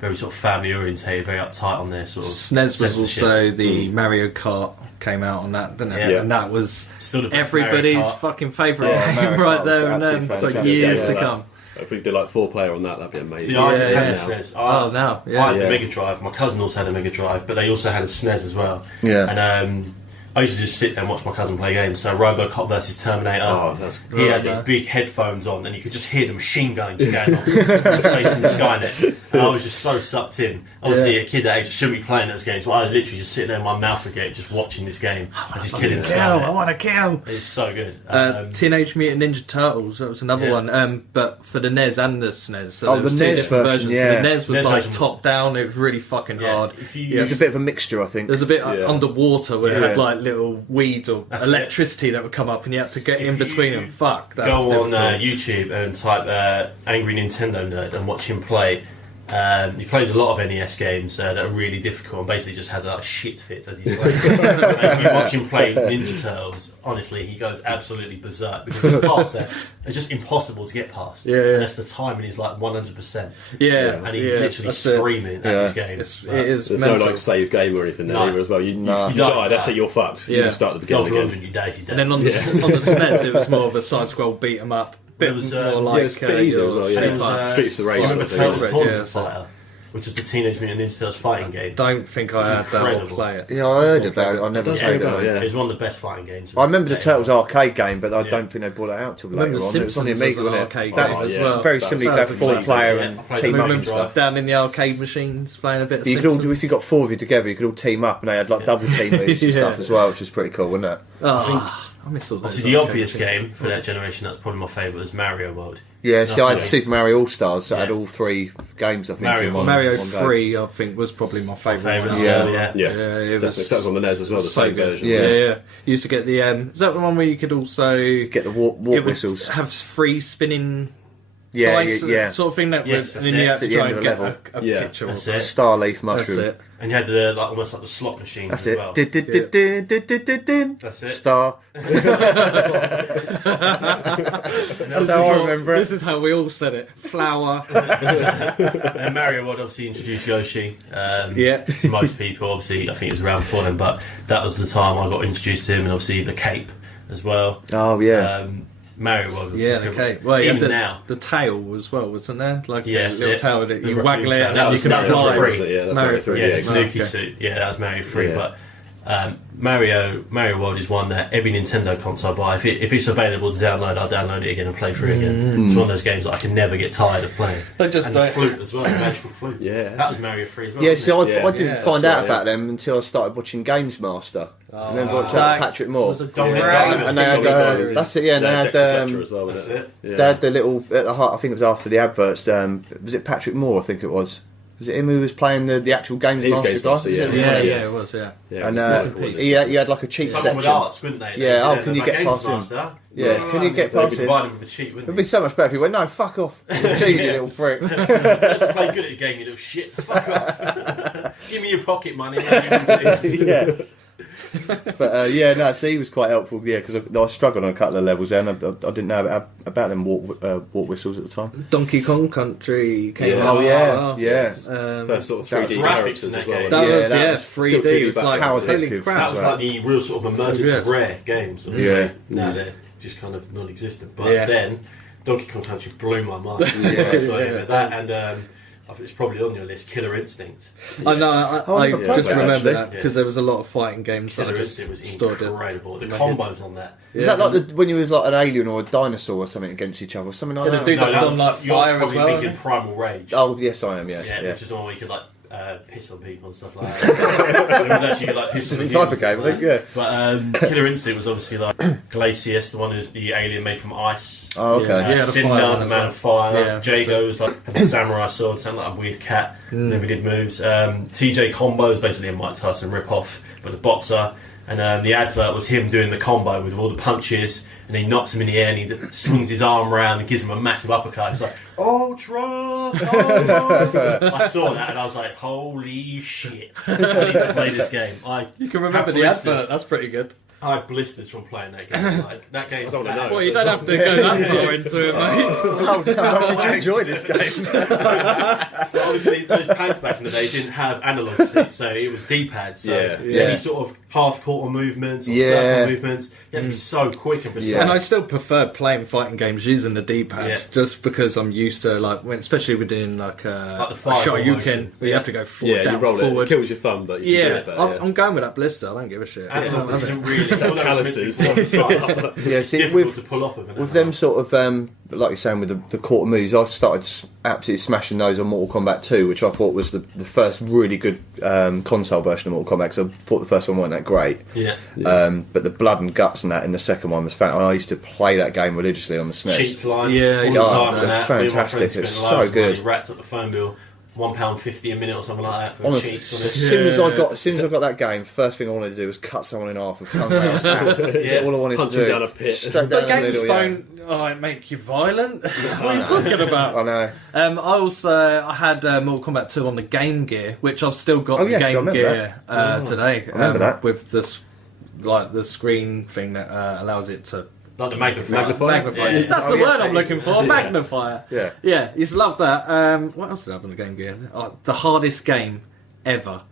very sort of family orientated, very uptight on their sort of SNES was censorship. also the Mario Kart came out on that, didn't it? Yeah. And that was Still the best everybody's Mario Kart. fucking favourite Yeah, game Mario right Kart there was and absolutely then for fantastic. years Yeah, to that- come. If we could do like 4-player on that, that'd be amazing. See, I didn't Yeah, have yeah. a SNES. Oh, now, yeah. I had Yeah. the Mega Drive. My cousin also had a Mega Drive, but they also had a SNES as well. Yeah. And I used to just sit there and watch my cousin play games. So RoboCop versus Terminator. Oh, that's He had nice. these big headphones on, and you could just hear the machine guns going off facing Skynet. And I was just so sucked in. Obviously, a kid that age shouldn't be playing those games, but I was literally just sitting there with my mouth agape, just watching this game as he's killing Kill! I Skynet. want to kill! It's so good. Teenage Mutant Ninja Turtles, that was another Yeah. one, but for the NES and the SNES. So Oh, there was the two NES different version, versions. yeah. The NES was NES like version was- top down, it was really fucking Yeah, hard. if you Yeah, It's a bit of a mixture, I think. There's a bit Yeah. underwater where it Yeah. had like little weeds or That's electricity that would come up and you had to get If in between you them. Fuck, that was go on difficult. YouTube and type Angry Nintendo Nerd and watch him play. He plays a lot of NES games that are really difficult and basically just has a shit fit as he's playing. And if you watch him play Ninja Turtles, honestly, he goes absolutely berserk because there's parts that are just impossible to get past. Yeah, yeah. And that's the timing is like 100%. Yeah, And he's yeah, literally that's it. screaming at Yeah. this game. It But is There's mental. no like save game or anything there No. either as well. You No. die, that's it, you're fucked. You Yeah. just start at the Go beginning for again. you days, you And then on the, on the SNES, it was more of a side scroll beat 'em up. Bit It was, more yeah, like it's a bit easier as well, yeah. And it was, Streets of Rage do you sort remember of thing. Turtles Yeah, Tournament so- Fighter, which was the Teenage Mutant Ninja Turtles fighting game. Don't think I It's had that or incredible. play it. Yeah, I heard about it. I never does played ring a bell, it. yeah. It was one of the best fighting games. I remember the Yeah. Turtles arcade game, but I Yeah. don't think they brought it out till I remember later on. It was on the Simpsons Amiga, as an wasn't it? arcade That game was as yeah. well. very That similar. You was could have amazing. 4-player Yeah, and I played team the up Mega and Drive. stuff. Down in the arcade machines playing a bit of You could all, Simpsons. if you got 4 of you together, you could all team up, and they had like double team moves and Yeah. stuff as well, which was pretty cool, wasn't it? I miss all those. Obviously, the arcade obvious machines. game for that generation that's probably my favourite was Mario World. Yeah, see, I had Okay. Super Mario All Stars, so I had Yeah. all 3 games, I think. Mario- in one, Mario one game. 3, I think, was probably my favourite Favourite one. as Yeah. well, yeah. Yeah, it definitely. was, That was on the NES as well, the so same good. version. Yeah. Yeah. You used to get the. Is that the one where you could also Get the warp it would whistles. have free spinning Yeah, dice, yeah. sort of thing that Yes, was, and that's then you it. had At to the try end and of get the a Yeah, picture that's of it. it. Starleaf That's mushroom. it. And you had the almost like the slot machines That's as it. well. That's it. Star. That's how I remember it. This is how we all said it. Flower. And Mario World obviously introduced Yoshi. Yeah. To most people, obviously, I think it was around before then, but that was the time I got introduced to him, and obviously the cape as well. Oh, yeah. Mario World was Yeah, the incredible. cake. Well, you even had now. the tail as well, wasn't there? Like Yes, a little yeah. tail that The you raccoon waggle it tail. and That then you was can Mario fly. three. Wasn't it? Yeah, that's Mario Mario 3. 3. Yeah, Yeah, the exactly. Tanuki suit. Yeah, that was Mario 3. Yeah. But Mario World is one that every Nintendo console I buy, if it's available to download, I'll download it again and play through it again. It's one of those games that I can never get tired of playing. They just And the don't. flute as well, the magical flute. Yeah. That was Mario 3 as well. Yeah, wasn't see, it? I didn't Yeah, find that's out right, about them until I started watching Games Master. Remember watching That Patrick Moore? was a Dominic great- Diamond. And they had, Diamond. that's it, yeah, and they had, Dexter Fletcher as well, That's wasn't it. Yeah. they had the little, at the heart, I think it was after the adverts, was it Patrick Moore, I think it was? Was it him who was playing the actual Games He was Master Games guy? Master, Was it? Yeah, Yeah. it was, yeah. Yeah, And it's Rest in Michael, peace. isn't it? he had like a cheat Someone with section. arts, wouldn't they? Yeah, They'd can be you like, get "Games past him?" Master?" Yeah, can you get They'd past be him? providing with a cheat, It'd wouldn't be they? so much better if he went, no, fuck off. Cheat, you little prick. Let's play good at the game, you little shit. Fuck off. Give me your pocket money. Yeah. But yeah, no, so he was quite helpful, yeah, because I struggled on a couple of levels there, and I didn't know about them walk whistles at the time. Donkey Kong Country came Yeah. out. Oh, yeah, yeah. First sort of That 3D was graphics characters in that as well. game. That Yeah, was, that yeah, was 3D. still 2D It was back like, how holy addictive crap. That was like the real sort of emergence Yeah. of rare games. Yeah. Now they're just kind of non-existent. But Yeah. then Donkey Kong Country blew my mind. Yeah. So yeah, that and I think it's probably on your list. Killer Instinct. I know, I Oh, I never played just that, remember actually. that because Yeah. there was a lot of fighting games that Killer I just Instinct was stored it. incredible. The in my combos on that. Was that like when you was like an alien or a dinosaur or something against each other? Something like Yeah, the that? dude that was on, like, you're fire as probably well, thinking isn't it? Primal Rage. Oh, yes, I am, yeah. Yeah, Yeah. which is the one where you could like piss on people and stuff like that. It was actually like piss on Different people type of and game, I think, stuff like that. But Killer Instinct was obviously like Glacius, the one who's the alien made from ice. Oh, okay. Yeah, the Cinder, fire one the as Man well. of Fire. Yeah, that's Jago was like had the samurai sword, sounded like a weird cat. Never did moves. TJ Combo is basically a Mike Tyson rip-off, but a boxer. And the advert was him doing the combo with all the punches, and he knocks him in the air, and he swings his arm around and gives him a massive uppercut. It's like, Ultra! I saw that and I was like, holy shit! I need to play this game. You can remember have the blisters. advert, that's pretty good. I had blisters from playing that game. Like, that game. I don't know. Well, you don't have to go that far into it, mate. How much did you enjoy this game? Obviously, those pads back in the day didn't have analog sticks, so it was D-pad. So Yeah. any sort of half-quarter movements or Yeah. circle movements, you have to be so quick and precise. Yeah. And I still prefer playing fighting games using the D-pad, Yeah. just because I'm used to especially within like the a fireball Shoryuken, motion. where you have to go forward, Yeah, down, you roll forward. it kills your thumb, but you can do Yeah, it better, I'm going with that blister. I don't give a shit. Analog isn't really calluses. Yeah, see, difficult to pull off of an with analog. them sort of, like you're saying, with the quarter moves, I started absolutely smashing those on Mortal Kombat 2, which I thought was the first really good console version of Mortal Kombat, because I thought the first one wasn't that great. Yeah. But the blood and guts and that in the second one was fantastic. I used to play that game religiously on the SNES. Cheats line. Yeah, all the yeah, time it's and that. Me and my fantastic, friends it's spent so loads of money, good. Racked up the phone bill, £1.50 a minute or something like that for Honestly, cheats on as it. soon as I got that game, first thing I wanted to do was cut someone in half with tongue out. That's all I wanted Punch to him do. down a pit. Straight But down the games middle, yeah. don't make you violent. What are you talking about? I know. I had Mortal Kombat 2 on the Game Gear, which I've still got Oh, the yes, I Game remember Gear today. I remember that. With this, like the screen thing that allows it to Like the magnifier. magnify. Yeah. That's Oh, the yes, word I'm looking for. Magnifier. Yeah. Yeah, used to love that. What else did I have on the Game Gear? The hardest game ever.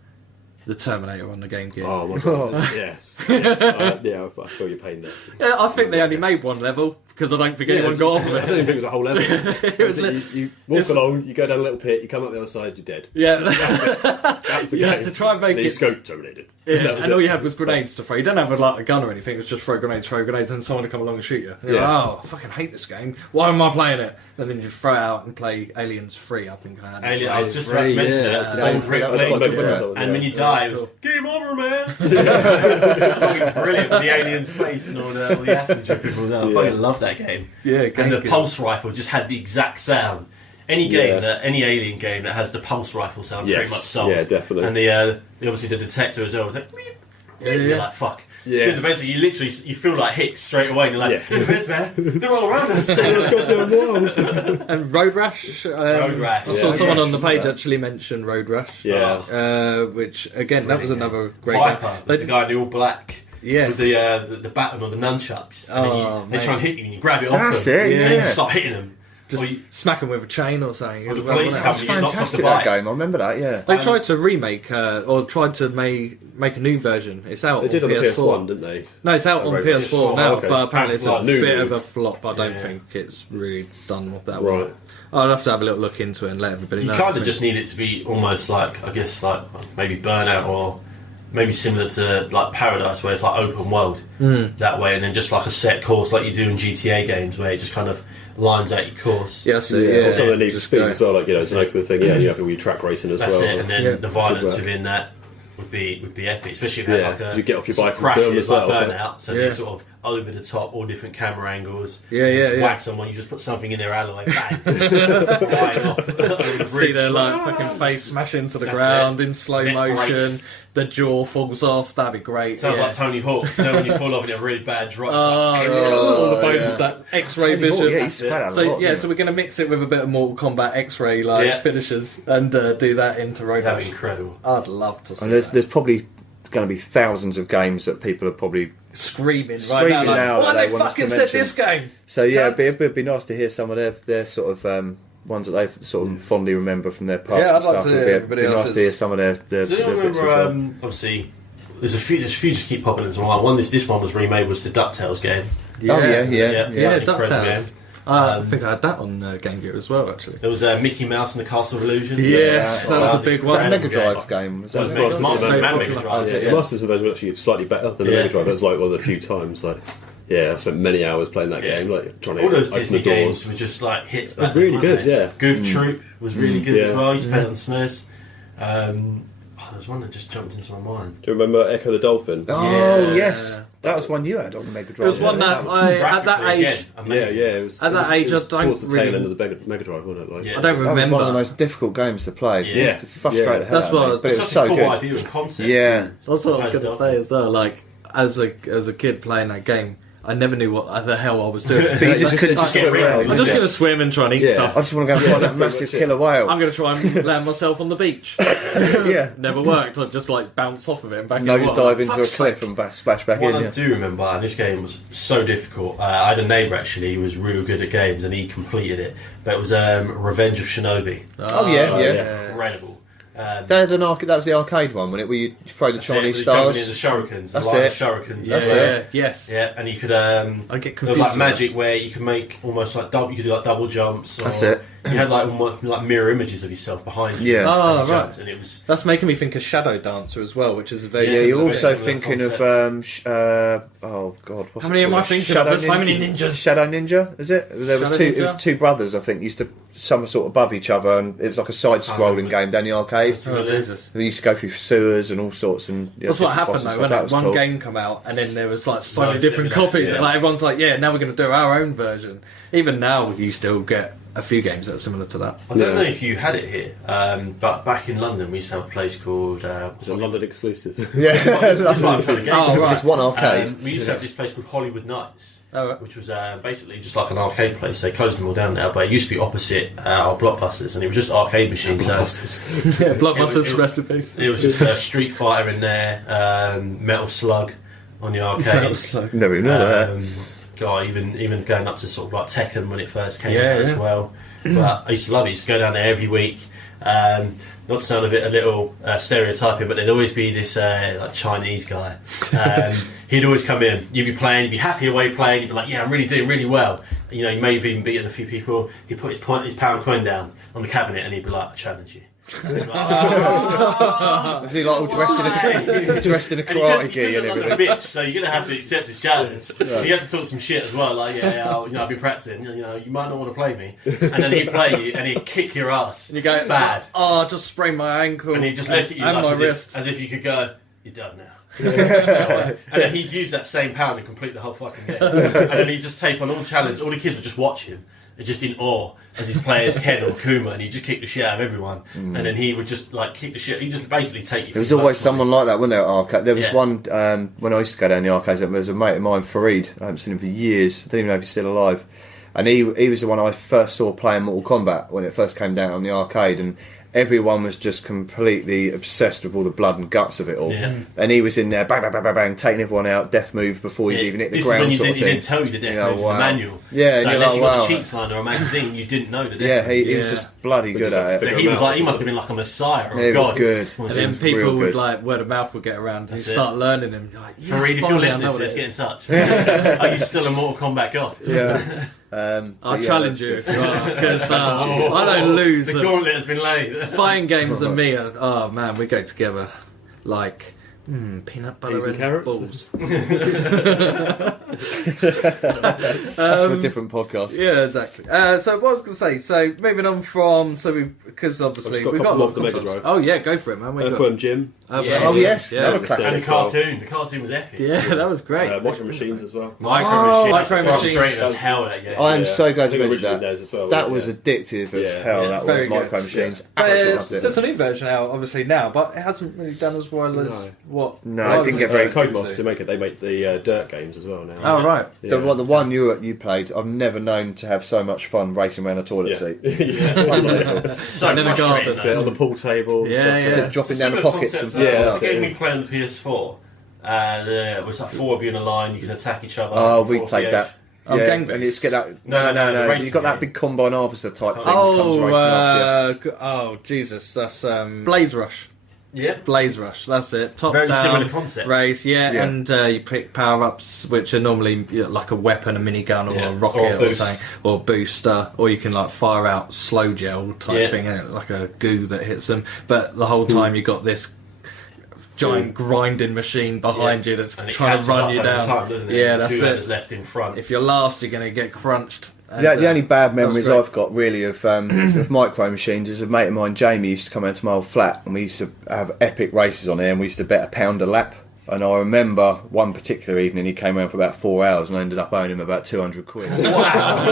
The Terminator on the Game Gear. Oh my god! Yes. Yeah, I feel your pain there. Yeah, I think they only made one level because I don't think anyone got off of I don't even it. think it was a whole level. It was you walk along, you go down a little pit, you come up the other side, you're dead. Yeah, That was the you game. had to try and make and then you it. scope terminated. Yeah, That was and it. all you had was grenades to throw. You don't have a gun or anything. It was just throw grenades, and someone would come along and shoot you. And you're Yeah. like, oh, I fucking hate this game. Why am I playing it? And then you throw it out and play Aliens 3. I think I had. Alien, I was just about to mention that. It's an old that was Ripley. quite good, yeah. And when you die, it was cool. game over, man. That was brilliant. With the alien's face and all the acid dripping from that. I fucking love that game. Yeah, And the Game pulse rifle just had the exact sound. Any alien game that has the pulse rifle sound, Yes. pretty much sold. Yeah, definitely. And obviously the detector as well was like, "Meep." Yeah, You're yeah. like, fuck. Yeah. In the beds, you literally you feel like Hicks straight away. And you're like, Yeah. in the beds, man. They're all around us. Goddamn walls. And Road Rash. Road Rash, I saw yeah. someone on the Rash, page actually mention Road Rash. Yeah. Which again, that was Really another great Viper game. was the guy in the all black. Yes. With the baton or the nunchucks. And Oh, they mate. try and hit you and you grab it off That's them. it, And then you yeah. start hitting them. Just Or you, smack them with a chain or something. Or the It was- police it come was and you get knocked off Fantastic the that bike. game. I remember that. Yeah. They tried to remake or tried to make a new version. It's out They did on on the PS4. PS1, didn't they? No, it's out on Road PS4 Rash. now, Oh, okay. but apparently it's a Like, new bit move. of a flop. I don't Yeah. think it's really done that Right. well. I'd have to have a little look into it and let everybody You know. kind I of think. just need it to be almost like, I guess, like maybe Burnout or maybe similar to like Paradise, where it's like open world that way, and then just like a set course like you do in GTA games, where it just kind of lines out your course. Yeah, so yeah. Also, they need just speed go. as well. Like it's an open thing. Yeah, you have all your track racing as That's well. it, and then Yeah. the violence Good work. within that would be epic, especially if you had Yeah, like a you get off your sort bike of and do 'em crashes as like well. Burnout, so Yeah. they're sort of over the top, all different camera angles. Yeah, You yeah, just yeah. whack someone, you just put something in their alloy, bang, flying off over the See bridge. their like fucking face smash into the That's ground it. in slow Neck motion. breaks. The jaw falls off. That'd be great. Sounds yeah. like Tony Hawk. So when you fall off in a really bad drop, Oh, it's yeah. all the bones yeah. that X-ray Tony Hawk, vision. yeah, he used to play that a So lot, yeah, didn't so we're going to mix it with a bit of Mortal Kombat X-ray like Yeah. finishes and do that into Road that'd be Rash. incredible. I'd love to see And there's that. probably going to be thousands of games that people are probably. Screaming right Screaming now, like, now why that they they want us to fucking said mention. this game? So yeah, Cunts. it'd be nice to hear some of their sort of ones that they sort of fondly remember from their past Yeah, and I'd like stuff. to It'd hear be, everybody nice else's. to hear some of their Does anyone bits as remember? well. Obviously, there's a few just keep popping into my mind. One this one was remade was the DuckTales game. Oh yeah, Yeah, that's incredible DuckTales. game. I think I had that on Game Gear as well, actually. There was Mickey Mouse and the Castle of Illusion. Yes, that was a big Was that a one. Mega Incredible Drive game? Was That was that Mega Mega Drive. Drive? Master Very Mega popular. Drive. Yeah, The yeah. Masters version was actually slightly better than the Yeah. Mega Drive. That was like one of the few times. Like, yeah, I spent many hours playing that game, like trying to All those open Disney the games doors. were just like hits They're back really then, good, weren't they? yeah. Goof Troop was really good as Yeah. well. I used to play it on SNES. There was one that just jumped into my mind. Do you remember Echo the Dolphin? Oh Yeah. yes, that was one you had on the Mega It Drive. was one yeah. that I, at that Graphically, age, again, Yeah, amazing. yeah. It was, At that age, it was I don't towards the tail really- end of the Mega Drive, wasn't it? Like, Yeah. I don't That was remember. one of the most difficult games to play. Yeah. You used to frustrate the hell That's out of me, what- but it It's was such a so cool good. idea and concept. Yeah. too. That's what I was Nice going to stuff. say as well. Like as a kid playing that game, I never knew what the hell I was doing. But you just couldn't just swim get around. rid I'm just going to swim and try and eat Yeah. stuff. I just want to go and find that massive killer whale. I'm going to try and land myself on the beach. Yeah. Never worked. I'd just like bounce off of it and back in the water. Nosedive into a Fuck's cliff sake. and splash back What in. I Yeah. do remember, and this game was so difficult. I had a neighbour actually who was real good at games, and he completed it. But it was Revenge of Shinobi. Oh, yeah, It was yeah. incredible. They had an that was the arcade one, wasn't it? Where you throw the Chinese stars. The shurikens. That's the line of it. shurikens. That's yeah. it. Yes. Yeah, and you could. I get There was confused. like with magic where you could make almost like double. You could do like double jumps. Or That's it. You had like almost like mirror images of yourself behind you. Yeah. Oh, as you right. jumped, and it was. That's making me think of Shadow Dancer as well, which is a very. Yeah, Yeah, you're very also similar thinking of oh god, what's How it many am called? I thinking of? Shadow There's so many Ninja? ninjas. Shadow Ninja, is it? There was Shadow two. It was Ninja? two brothers, I think, used to somersault above each other, and it was like a side-scrolling game down the arcade. Oh, Jesus. They used to go through sewers and all sorts, and yeah, That's what different happened bosses and though, stuff. when That was one cool. game come out and then there was like so Loads many different similar, copies. yeah. And, like everyone's like, yeah, now we're going to do our own version. Even now, you still get a few games that are similar to that. I don't Yeah. know if you had it here, but back in London we used to have a place called. It's a London exclusive. Yeah, That's what I'm trying to get. Oh, right. There's one arcade. We used to have this place called Hollywood Nights. Oh, right. Which was basically just like an arcade place. They closed them all down now, but it used to be opposite our Blockbusters, and it was just arcade machines. So Yeah, Blockbusters, It- rest in peace. it was just Street Fighter in there, Metal Slug on the arcades. Never even know that. God, even going up to sort of like Tekken when it first came Yeah, out as yeah. well. But I used to love it. I used to go down there every week. Not to sound a little stereotyping, but there'd always be this like Chinese guy. He'd always come in. You'd be playing. You'd be happy away playing. You'd be like, "Yeah, I'm really doing really well." You know, you may have even beaten a few people. He'd put his pound coin down on the cabinet, and he'd be like, "I challenge you." And he'd be like, Was he like all dressed in a dressed in a And you karate couldn't gi and look like everything? a bitch, so you're gonna have to accept his challenge. So you have to talk some shit as well, like I've been practicing. You know, you might not want to play me, and then he'd play you and he'd kick your ass. And you go, bad, oh, I just sprained my ankle. and he'd just look at you and like, my as, wrist. as if you could go, "You're done now." And then he'd use that same pound and complete the whole fucking game. And then he'd just take on all challenge. All the kids would just watch him, just in awe as his players Ken or Kuma, and he'd just kick the shit out of everyone. And then he would just like kick the shit. He'd just basically take you. There was always someone like that, wasn't there, at arcade? There was Yeah. one, when I used to go down the arcades, there was a mate of mine, Farid, I haven't seen him for years, I don't even know if he's still alive, and he was the one I first saw playing Mortal Kombat when it first came down on the arcade, and everyone was just completely obsessed with all the blood and guts of it all. Yeah. And he was in there, bang, bang, bang, bang, bang, taking everyone out, death move before he's even hit the This ground is when sort he of thing. didn't tell you the death You know, moves in wow. the manual. Yeah, and so you're unless like, you got wow. the cheats line or a magazine, you didn't know the death Yeah, moves. he was Yeah. just bloody We good just had at to it. figure So he him was out like, as he must well. have been like a messiah or It a was god. good. And then Real people would good. like word of mouth would get around. You That's start learning them. You're like, yes, Fareed, if you're finally, I listening know to what this, it get in is. touch. Are you still a Mortal Kombat god? Yeah. I'll but yeah, challenge that's you good. if you are, because I don't lose. The gauntlet has been laid. Fighting games and me, oh man, we go together like peanut butter Peas and and carrots. balls. That's for a different podcast. Yeah, exactly. So what I was going to say, so moving on from, because obviously I've just got a we've got a couple lot off of the Mega consoles. Drive. Oh yeah, go for it, man. What you got? Earthworm Jim. Yeah. Oh yes, Yeah. another classic. And the as well. cartoon. The cartoon was epic. Yeah, that was great. Micro Machines as well. Micro Oh, Machines. Micro Machines. Frustrating as hell, that game. I am Yeah. so glad I think you mentioned originally that. theirs as well, That wasn't was it? addictive as Yeah. hell. Yeah, That very was good. Micro Machines. There's Absolutely loved a new version out, obviously now, but it hasn't really done as well as No. what. No, I it was didn't get very expecting Codemos to. to make it. They make the Dirt games as well now. Oh right. Yeah. The one you played, I've never known to have so much fun racing around a toilet seat. yeah. So And then a frustrating, garden. though. Sit on the pool table. Yeah, stuff. yeah. Is it dropping down the Similar pockets? concept, And, Yeah, It's that's a game it. we play on the PS4. And it was like 4 of you in a line, you can attack each other. Oh, we 4 played PH. that. Oh, yeah, Gangbang. and it's get that. No, No, the racing You've got that game. big combine harvester type thing that comes Oh, racing after oh Jesus, that's Blaze Rush. Yeah. Blaze Rush, that's it. Top Very down similar concept. race, yeah, Yeah. and you pick power ups, which are normally like a weapon, a minigun, or Yeah. a rocket, Or a or boost. something, or booster, or you can like fire out slow gel type Yeah. thing, like a goo that hits them. But the whole time you got this giant grinding machine behind you that's And it trying to catches run up you over down. time, doesn't it? Yeah, There's that's whoever's it. left in front. If you're last, you're going to get crunched. And, the only bad memories great. I've got really of Micro Machines is a mate of mine, Jamie, used to come out to my old flat and we used to have epic races on here and we used to bet £1 a lap And I remember one particular evening he came around for about 4 hours and I ended up owing him about 200 quid.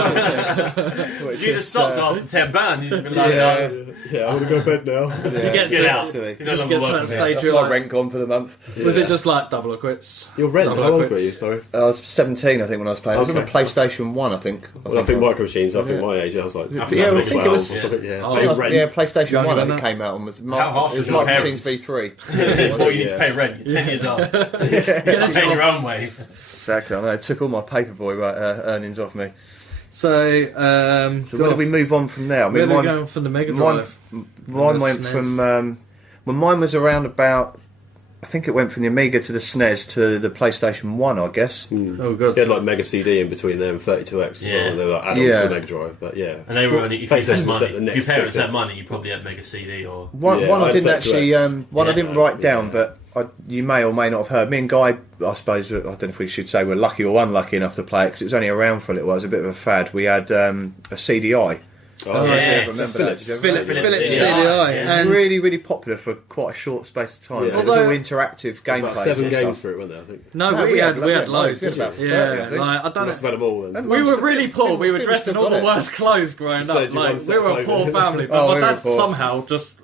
If you'd have stopped after £10, you'd have been like, Yeah. no. Yeah, I want to go to bed now. Get out. Silly. You're no Just longer get to that working here. stage That's you're my like, rent gone for the month. was it just like double or quits? Your rent, Double how or old were quits? you? Sorry. I was 17, I think, when I was playing. I was on a Okay. PlayStation 1, I think. Well, I think Micro Machines, I think my age, I was like, Yeah, I think it was- or something, yeah. Oh, Pay yeah. rent. Yeah, PlayStation Younger 1 I than think that? came out on was How harsh it was was your Micro Machines parents? V3. Before you need to Yeah. pay rent, you're 10 years old. Start paying your own way. Exactly, I know. It took all my paperboy earnings off me. So, So where did we move on from there? I where mean, are they mine, going from the Mega mine, Drive? mine the went SNES? from when mine was around about. I think it went from the Amiga to the SNES to the PlayStation 1, I guess. Oh god. They had like Mega CD in between there and 32X as Yeah. well. They were like add-ons Yeah. to the Mega Drive, but yeah. And they were only, if you PlayStation had was money, the if next your parents big had thing. money, you probably had Mega CD or... One Yeah, I I had didn't 32X. actually. One I Yeah, didn't write down, yeah. but you may or may not have heard. Me and Guy, I suppose, I don't know if we should say we're lucky or unlucky enough to play it because it was only around for a little while. It was a bit of a fad. We had a CDI. Oh, yeah. I remember that. Philips. Did you ever Philips play it? Philips CDI. yeah. And Really, really popular for quite a short space of time. Yeah. It was all Although- interactive There's about gameplay. 7 and games stuff. for it, weren't there, I think? no, No, we had loads. loads. We had about 30, I Yeah, think. like I We don't must know. have had them all then. And We were Mums- really poor. We were Philips dressed in still all the got it. worst clothes growing Still up. did you Like want we were a to poor play? family, but Oh, my we were dad poor. somehow just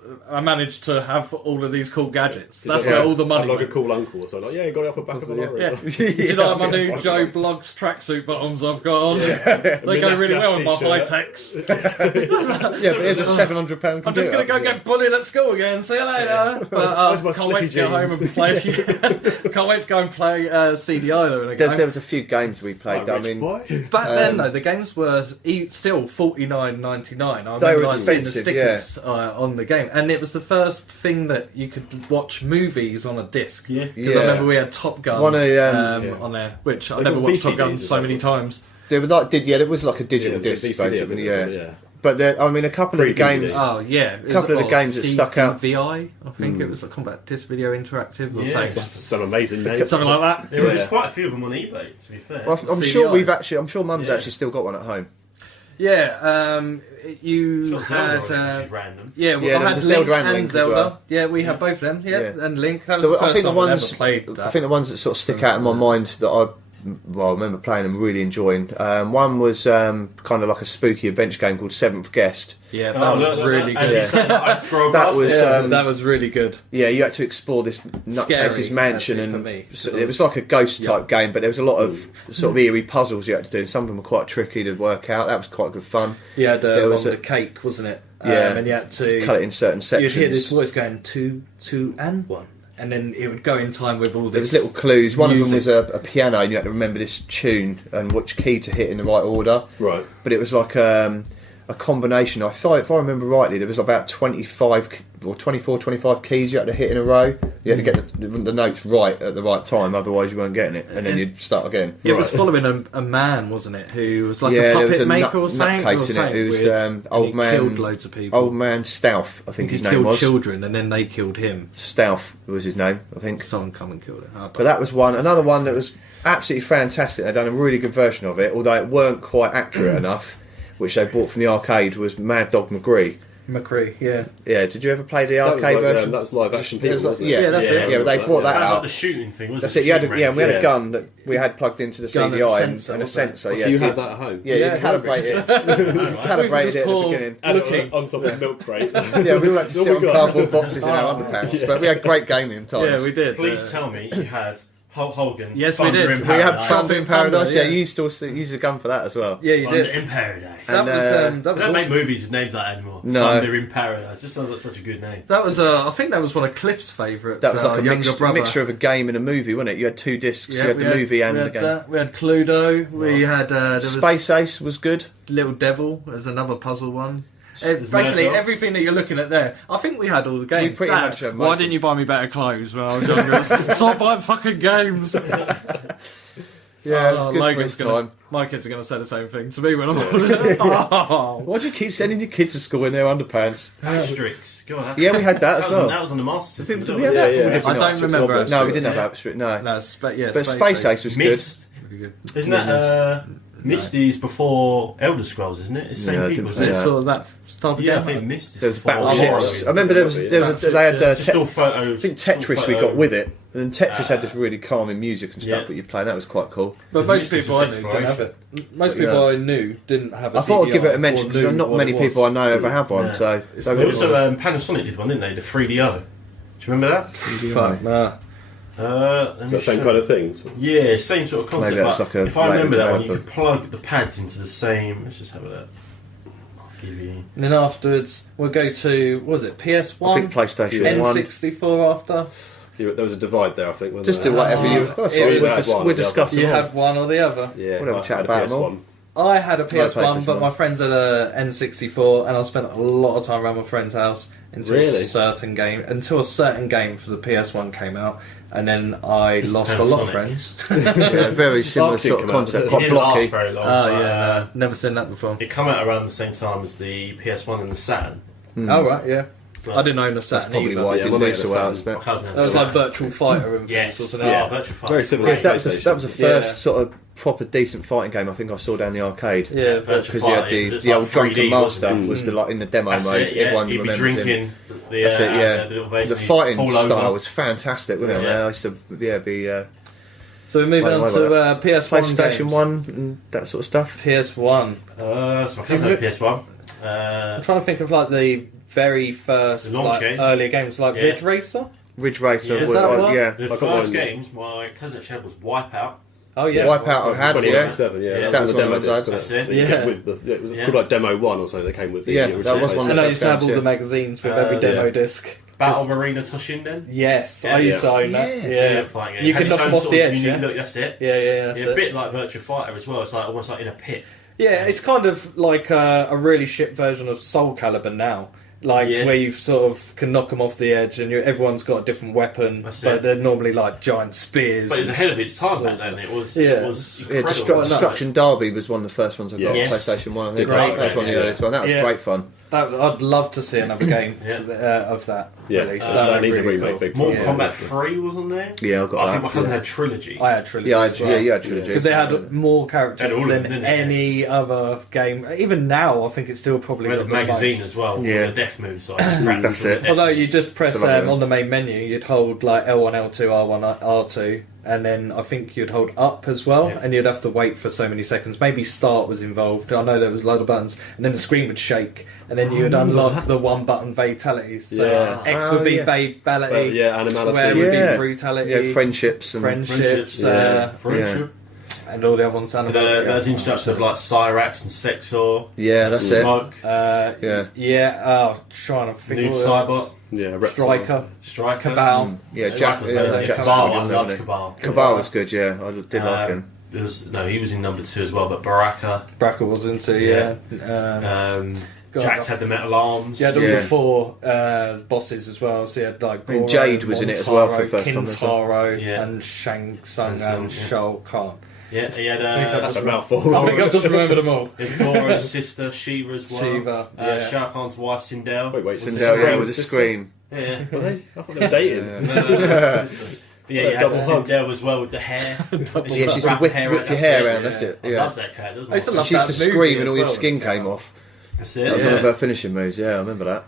managed to have all of these cool gadgets. That's Yeah. where all the money Had like a went. cool uncle or something. Like, yeah, you got it off the back of a lorry. Yeah. Do you know my new Joe Bloggs tracksuit bottoms I've got on? They go really well with my high techs. Yeah, but here's a £700 computer. I'm just gonna go get bullied at school again. See you later. But where's my can't wait to spliffy get home jeans? and play. Can't wait to go and play CDI though in a There game. was a few games we played. I mean, Back then, though, the games were still $49.99. I They remember were like, seeing the expensive, stickers on the game, and it was the first thing that you could watch movies on a disc. Yeah. Because I remember we had Top Gun One of, yeah. on there, which I They never got watched Top VCDs Gun as so well. many times. there was like, it was like a digital Yeah, it was disc, a VCD, basically. I think, Yeah. yeah. But I mean, a couple of the Pre-DVD. games. Oh yeah, A couple of the games that stuck out. VI, I think it was like Combat Disc Video Interactive or Yeah, something. Some amazing names. Something like that. There was Yeah. quite a few of them on eBay, to be fair. Well, I'm CDI. sure I'm sure Mum's Yeah. actually still got one at home. Yeah, you Sort of Zelda, had. which is random. Yeah, well, Yeah, I there had was a Zelda Link and and Link as Zelda. well. Yeah, we had both of them. Yeah, Yeah. and Link. That was the I first think the time I ones ever played that. I think the ones that sort of stick out in my mind that I remember playing and really enjoying. One was kind of like a spooky adventure game called Seventh Guest. yeah, that Oh, was look, really as good. you said, I scrolled That past was, it. Yeah, um, that was really good. Yeah, you had to explore this Scary, nutcase's mansion, actually, for and me. so it was like a ghost type game. But there was a lot of sort of eerie puzzles you had to do. Some of them were quite tricky to work out. That was quite good fun. You had There one was with a- the cake, wasn't it? Yeah. And you had to Cut it in certain You'd sections. hear this voice going 2, 2, and 1, and then it would go in time with all There this. was little clues. One of them was music. a piano, and you had to remember this tune and which key to hit in the right order. Right. But it was like a combination. I thought, if I remember rightly, there was about 25 or 24, 25 keys you had to hit in a row. You had to get the notes right at the right time, otherwise you weren't getting it, and then you'd start again. It was Right. following a man, wasn't it, who was like Yeah, a there was puppet a maker or something. nutcase in it. It was weird. And old he man. killed loads of people. Old man Stouff, I think he his name killed was. children, and then they killed him. Stouff was his name, I think. Someone come and killed him. But that was one. Another one that was absolutely fantastic. They'd done a really good version of it, although it weren't quite accurate enough, which they brought from the arcade, was Mad Dog McGree. McCree, yeah. Yeah, did you ever play the That was arcade like, version? that was live action It people, was like- wasn't yeah, it? Yeah, that's it. Yeah, but they brought that That was out. like the shooting thing, wasn't That's it? it. You had Shooting we had range. a gun that we had plugged into the Gun and CDI sensor, and a wasn't it? sensor. Oh, Yeah, so you so had that at home? yeah, Yeah, you calibrate it. Calibrated it at the Paul. beginning. And Looking. on top of a milk crate. Yeah, we all had to Oh sit my on God. cardboard boxes in our underpants, but we had great gaming times. Yeah, we did. Please tell me you had Hulk Hogan. Yes, we Thunder did. in We We had Paradise. Thunder in Paradise. Thunder, Yeah, yeah. you used to use the gun for that as well. Yeah, you Thunder did. in Paradise. That And, was uh, that They was don't make awesome. movies with names like that anymore. No. Thunder in Paradise. Just sounds like such a good name. That was I think that was one of Cliff's favourites. That was like a younger brother. mixture of a game and a movie, wasn't it? You had two discs. Yeah, you had we the movie and we the had game. that. We had Cluedo. We had there was Space Ace was good. Little Devil as another puzzle one. There's Basically, Murdoch. everything that you're looking at there, I think we had all the games. pretty Dad, much had most why of didn't them. you buy me better clothes when I was younger? Stop buying fucking games. Yeah, it was good for Logan's its gonna, time. my kids are going to say the same thing to me when I'm older. Oh. Why do you keep sending your kids to school in their underpants? Asterix. God, that's- Yeah, we had that as well. That was on the Master System. Did as we well. have that? Yeah, Or yeah. did we I not? don't remember. Asterix. No, we didn't have Asterix. No, No, yeah, but Space Ace was good. Myst. Pretty good. Isn't that Myst is before Elder Scrolls, isn't it? It's the same Yeah, I people, didn't isn't play it? Is that. it sort of that style of Yeah, I game? think Myst is There was before battleships. Morrowind. I remember there was they had Just all photos. I think Tetris we got with it. And then Tetris had this really calming music and stuff that you play. That was quite cool. But most people I knew didn't have it. Most people I knew didn't have a I thought I'd give it a CDR mention or because knew not what many it people I was. know ever have one. Yeah. So Also, Panasonic did one, didn't they? The 3DO. Do you remember that? Fuck, nah. Let me Is that the same show- kind of thing? Yeah, same sort of concept. Maybe that's but like a if I remember that one, you developer. could plug the pads into the same. Let's just have a look. I'll give you. And then afterwards, we'll go to, what was it, PS1? I think PlayStation 1. N64 after. Yeah, there was a divide there, I think. wasn't Just there? do whatever you. Oh, That's it right, was- we'll, one or we'll the discuss other. You them all. had one or the other. Yeah, We'll have a I chat had about them all. PS1. I had a PS1, PlayStation but 1. my friends had a N64, and I spent a lot of time around my friend's house until Really? a certain game for the PS1 came out, and then I It's lost a lot of Panasonic. friends. Yeah, very similar Marketing sort of come out, concept. It Quite didn't last blocky. very long. Oh but, yeah, no, never seen that before. It came out around the same time as the PS1 and the Saturn. Oh right, yeah. Like, I didn't own a That's Saturn probably either. why it Yeah, didn't my do mate so had a well. I Saturn. My expect. cousin had That was a like Saturn. Virtual Fighter and Yes, things, wasn't it? yeah, Virtual Fighter. Very similar. Yes, that was the first Yeah. sort of proper decent fighting game I think I saw down the arcade. Yeah, Virtual Because you Fighter, had the, it's the like old Drunken 3D, Master wasn't it? was the like in the demo That's mode. it, yeah. Everyone He'd be remembers drinking him. the, That's it, yeah. the, little The vase and he'd fighting fall style over. was fantastic, wasn't it? Yeah. I used to be So we're moving Playing on away to with PS1 PlayStation games. 1 and that sort of stuff. PS1. So my cousin had a PS1. I'm trying to think of like the very first The launch like, games. earlier games, like Yeah. Ridge Racer. Ridge Racer, Yeah. Is that one? yeah. The got first one. games my cousin actually had was Wipeout. Oh yeah, Wipeout I had, yeah. 2087, yeah. Yeah, That that was was the one demo of the ones disc. I had. That's it. that you Yeah. get with the, it was Yeah. called like Demo 1 or something that came with the Yeah, original that was one And of I the used to have first all games, the yeah. magazines with every demo Yeah. disc. Battle of Arena Toshinden. Yes, Yeah, I used to own that. Yes. Yeah, Fighting game. You Had can its knock own them off sort the of edge, unique yeah? look, that's it. yeah, that's Yeah, it. a bit like Virtua Fighter as well. It's like almost like in a pit. Yeah, it's kind of like a really shit version of Soul Calibur now. Like Yeah. where you sort of can knock them off the edge, and everyone's got a different weapon, That's but it. they're normally like giant spears. But it was and ahead of its time back swords. then. It was Yeah. Yeah, incredible. Destruction Derby was one of the first ones I got. Yes. PlayStation 1, I think. Great That's one of the game, earliest one. That was Yeah. great fun. I'd love to see another game Yeah. of that. Yeah, released. that That'd be needs a really remake cool. big time. Mortal Yeah. Kombat 3 was on there. Yeah, I got I that. think my cousin yeah. had Trilogy. I had Trilogy. Yeah, as well. you had Trilogy. Because they had more characters Had all of than them, didn't they? any other game. Even now, I think it's still probably We had got the the magazine most. as well. Yeah. Yeah. The death moves. So I just practiced That's all the it. death Although moves. you just press Still have it. on the main menu, you'd hold like L1, L2, R1, R2, and then I think you'd hold up as well, Yeah. and you'd have to wait for so many seconds. Maybe start was involved. I know there was a load of buttons, and then the screen would shake, and then you'd unlock the one button fatalities. So Yeah. X Oh, would be yeah. babality, Yeah, animality. square would Yeah. be brutality, Yeah, friendships and friendships, Friendship. and all the other ones. That was the introduction of like Cyrax and Sexor. Yeah, that's it. Smoke. Yeah. Trying to think. Nude what- Cybot. Yeah, Reptile. Striker, Striker. Cabal. Yeah, Jack Jack. was Yeah, amazing. Jack's Cabal. good, I wasn't loved he? Cabal. Cabal was good. Yeah, I did like him. There was, no, he was in number 2 as well, but Baraka. Bracker was into, yeah. God, Jax had the metal arms. You had all Yeah. the 4 bosses as well, so you had like I mean, Goro, Jade was in it as well for the Montaro, first time, wasn't Kintaro, Yeah. and Shang Tsung Shang and Tsung, yeah. Shao Kahn. Yeah, he had That's a mouthful. I think I've just remembered them all. there's Goro's sister, Shiva as well. Shiva, yeah. Shao Kahn's wife, Sindel. Wait, Was Sindel, the yeah, Scream with the sister. scream. Yeah. Were they? I thought they were dating. Yeah. No, that's his sister. But yeah, you had Double hugs. Sindel as well with the hair. Yeah, she used to Wrap whip hair your around, hair that's around, it, that's it. I Yeah. love that character. I used to love She used to that movie scream and as all your well. skin came off. That's That it. was Yeah. one of her finishing moves. Yeah, I remember that.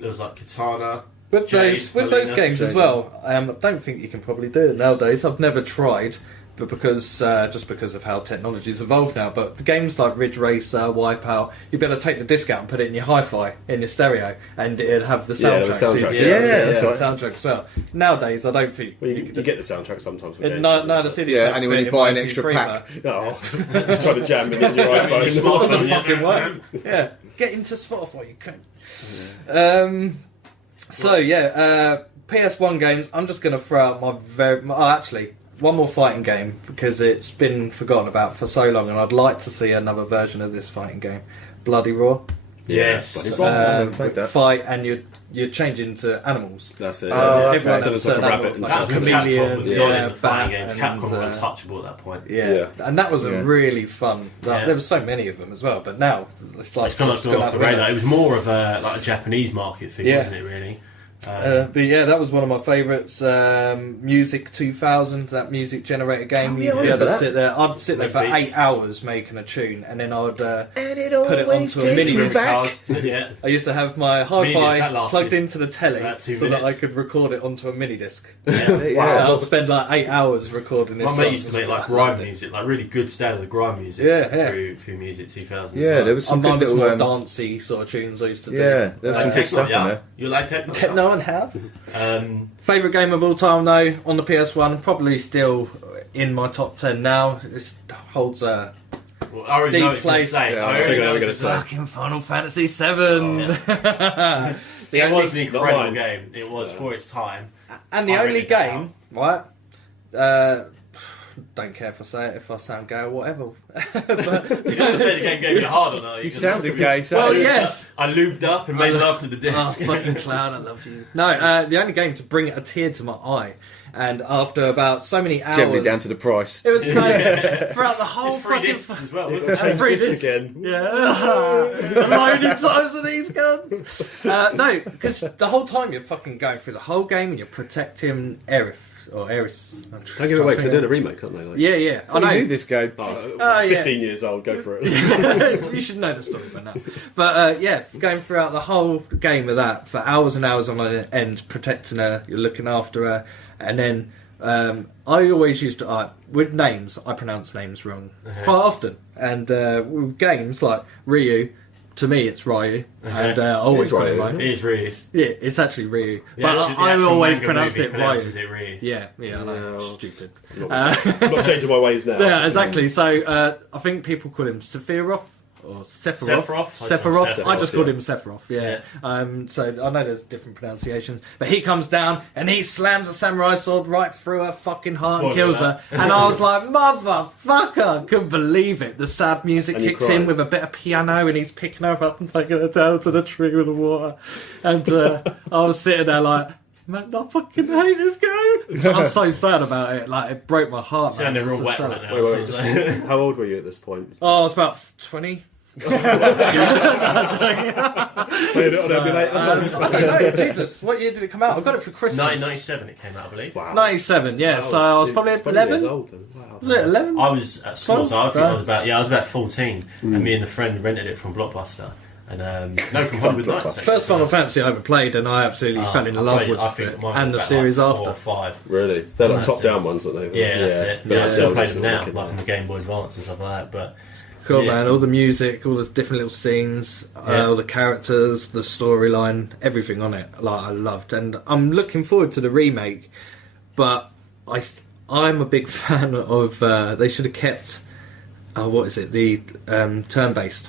There was like Katana. With Jade, those Melina. games as Jade. well, I don't think you can probably do it nowadays. I've never tried, but because just because of how technology's evolved now. But the games like Ridge Racer, Wipeout, you'd be able to take the disc out and put it in your hi-fi, in your stereo, and it'd have the Yeah, soundtrack. the so you soundtrack. could Yeah, listen that's to right. the soundtrack as well. Nowadays, I don't think Well, you could- get the soundtrack sometimes. with games. No, the CDs Yeah, don't only when fit you in buy my an extra MP3 pack. Oh, just trying to jam it into your Jam it in your iPhone. smartphone. Doesn't Yeah. fucking work. Yeah, get into Spotify, you can. So yeah, PS1 games. I'm just going to throw out actually one more fighting game because it's been forgotten about for so long, and I'd like to see another version of this fighting game, Bloody Roar. Yes. Bloody Roar. I've never played that. Fight and you're changing into animals. That's it. Oh, okay. Everyone So has it's like a certain rabbit animals, and like That was stuff. with chameleon, Capcom with yeah, Don in the fighting bat, games. Capcom were and, untouchable at that point. Yeah. And that was a Yeah. really fun. Like, Yeah. There were so many of them as well, but now it's like It's kind of gone off the radar. It was more of a like a Japanese market thing, Yeah. wasn't it? Really. But yeah, that was one of my favourites. Music 2000, that music generator game. Oh, yeah, You'd I be able remember to that. sit there. I'd sit there for Make beats. 8 hours making a tune, and then I'd And it put it always onto a takes mini me disc. back. Yeah. I used to have my Mini disc, hi-fi that lasted plugged into the telly about 2 so that I minutes. could record it onto a mini disc. Yeah. Yeah. I'd spend like 8 hours recording this. My mate song. used to make like I grime loved it. music, like really good standard of grime music. Yeah, yeah. Through Music 2000. Yeah, there was some Mine good was more little. dancey sort of tunes I used to do. Yeah, there was some good stuff in yeah. there. You like techno? Techno and have. Um, Favourite game of all time though, on the PS1, probably still in my top 10 now. It holds a well, I already know deep it's going to place. say. Yeah, I I already think I know was it's gonna gonna say. fucking Final Fantasy 7. It The was an only, incredible mine. game. It was for its time. and the I only really don't game, right? Don't care if I say it, if I sound gay or whatever. You don't say the game gave you a hard or no. You sounded gay, so Well, yes. I lubed up and made love to the Oh, disc. fucking Cloud, I love you. No, the only game to bring a tear to my eye, and after about so many hours, generally down to the price. it was like throughout the whole It's free fucking. discs as well. It'll Wasn't it? change Free disc discs. again. Yeah, loading times of these guns. No, because the whole time you're fucking going through the whole game and you're protecting Aerith or Eris. Don't give it away because they're doing a remake, aren't they? Like, Yeah, yeah, I I know. knew this game. Oh, yeah. 15 years old, go for it. You should know the story by now. But yeah, going throughout the whole game of that for hours and hours on end, protecting her, you're looking after her, and then I always used to with names. I pronounce names wrong quite often, and with games like Ryu. To me, it's Ryu, and I always It is call it Ryu, Ryu. It is really. Yeah, it's actually Ryu, The but actual- the I actual always manga pronounced movie it pronounces Ryu. it really. Yeah, I know, No. stupid. I'm not changing my ways now. Yeah, exactly. So I think people call him Sephiroth or Sephiroth. Sephiroth? I just Sephiroth, called yeah. him Sephiroth. Yeah. So I know there's different pronunciations, but he comes down and he slams a samurai sword right through her fucking heart and Spoiler kills her. And I was like, motherfucker! I couldn't believe it. The sad music And you kicks in cried. with a bit of piano, and he's picking her up and taking her down to the tree with the water. And I was sitting there like. Man, I fucking hate this game. I was so sad about it. Like, it broke my heart. man. Sounded It was real so wet sad. right now. Wait, so wait, it's just, how old were you at this point? Oh, I was about 20. Played it on emulator. I don't know, Jesus, what year did it come out? I got it for Christmas. 1997 it came out, I believe. Wow. 97, yeah. So I was probably 20 years 11. old then. Wow. Was it 11? I was at school, so I think Right. I was about 14, and me and a friend rented it from Blockbuster, and no, from Hollywood Nights. actually. First Final Fantasy I ever played, and I absolutely fell in I love played- with I think it, mine and the was about, series like 4 after. or 5. Really? They're like That's top-down it. ones, aren't they? Yeah, that's it. But Yeah, I still play still them now, wicked. like from the Game Boy Advance and stuff like that. But Cool, yeah. man. All the music, all the different little scenes, Yeah. all the characters, the storyline, everything on it. Like I loved, and I'm looking forward to the remake. But I'm a big fan of. They should have kept. What is it? The turn-based.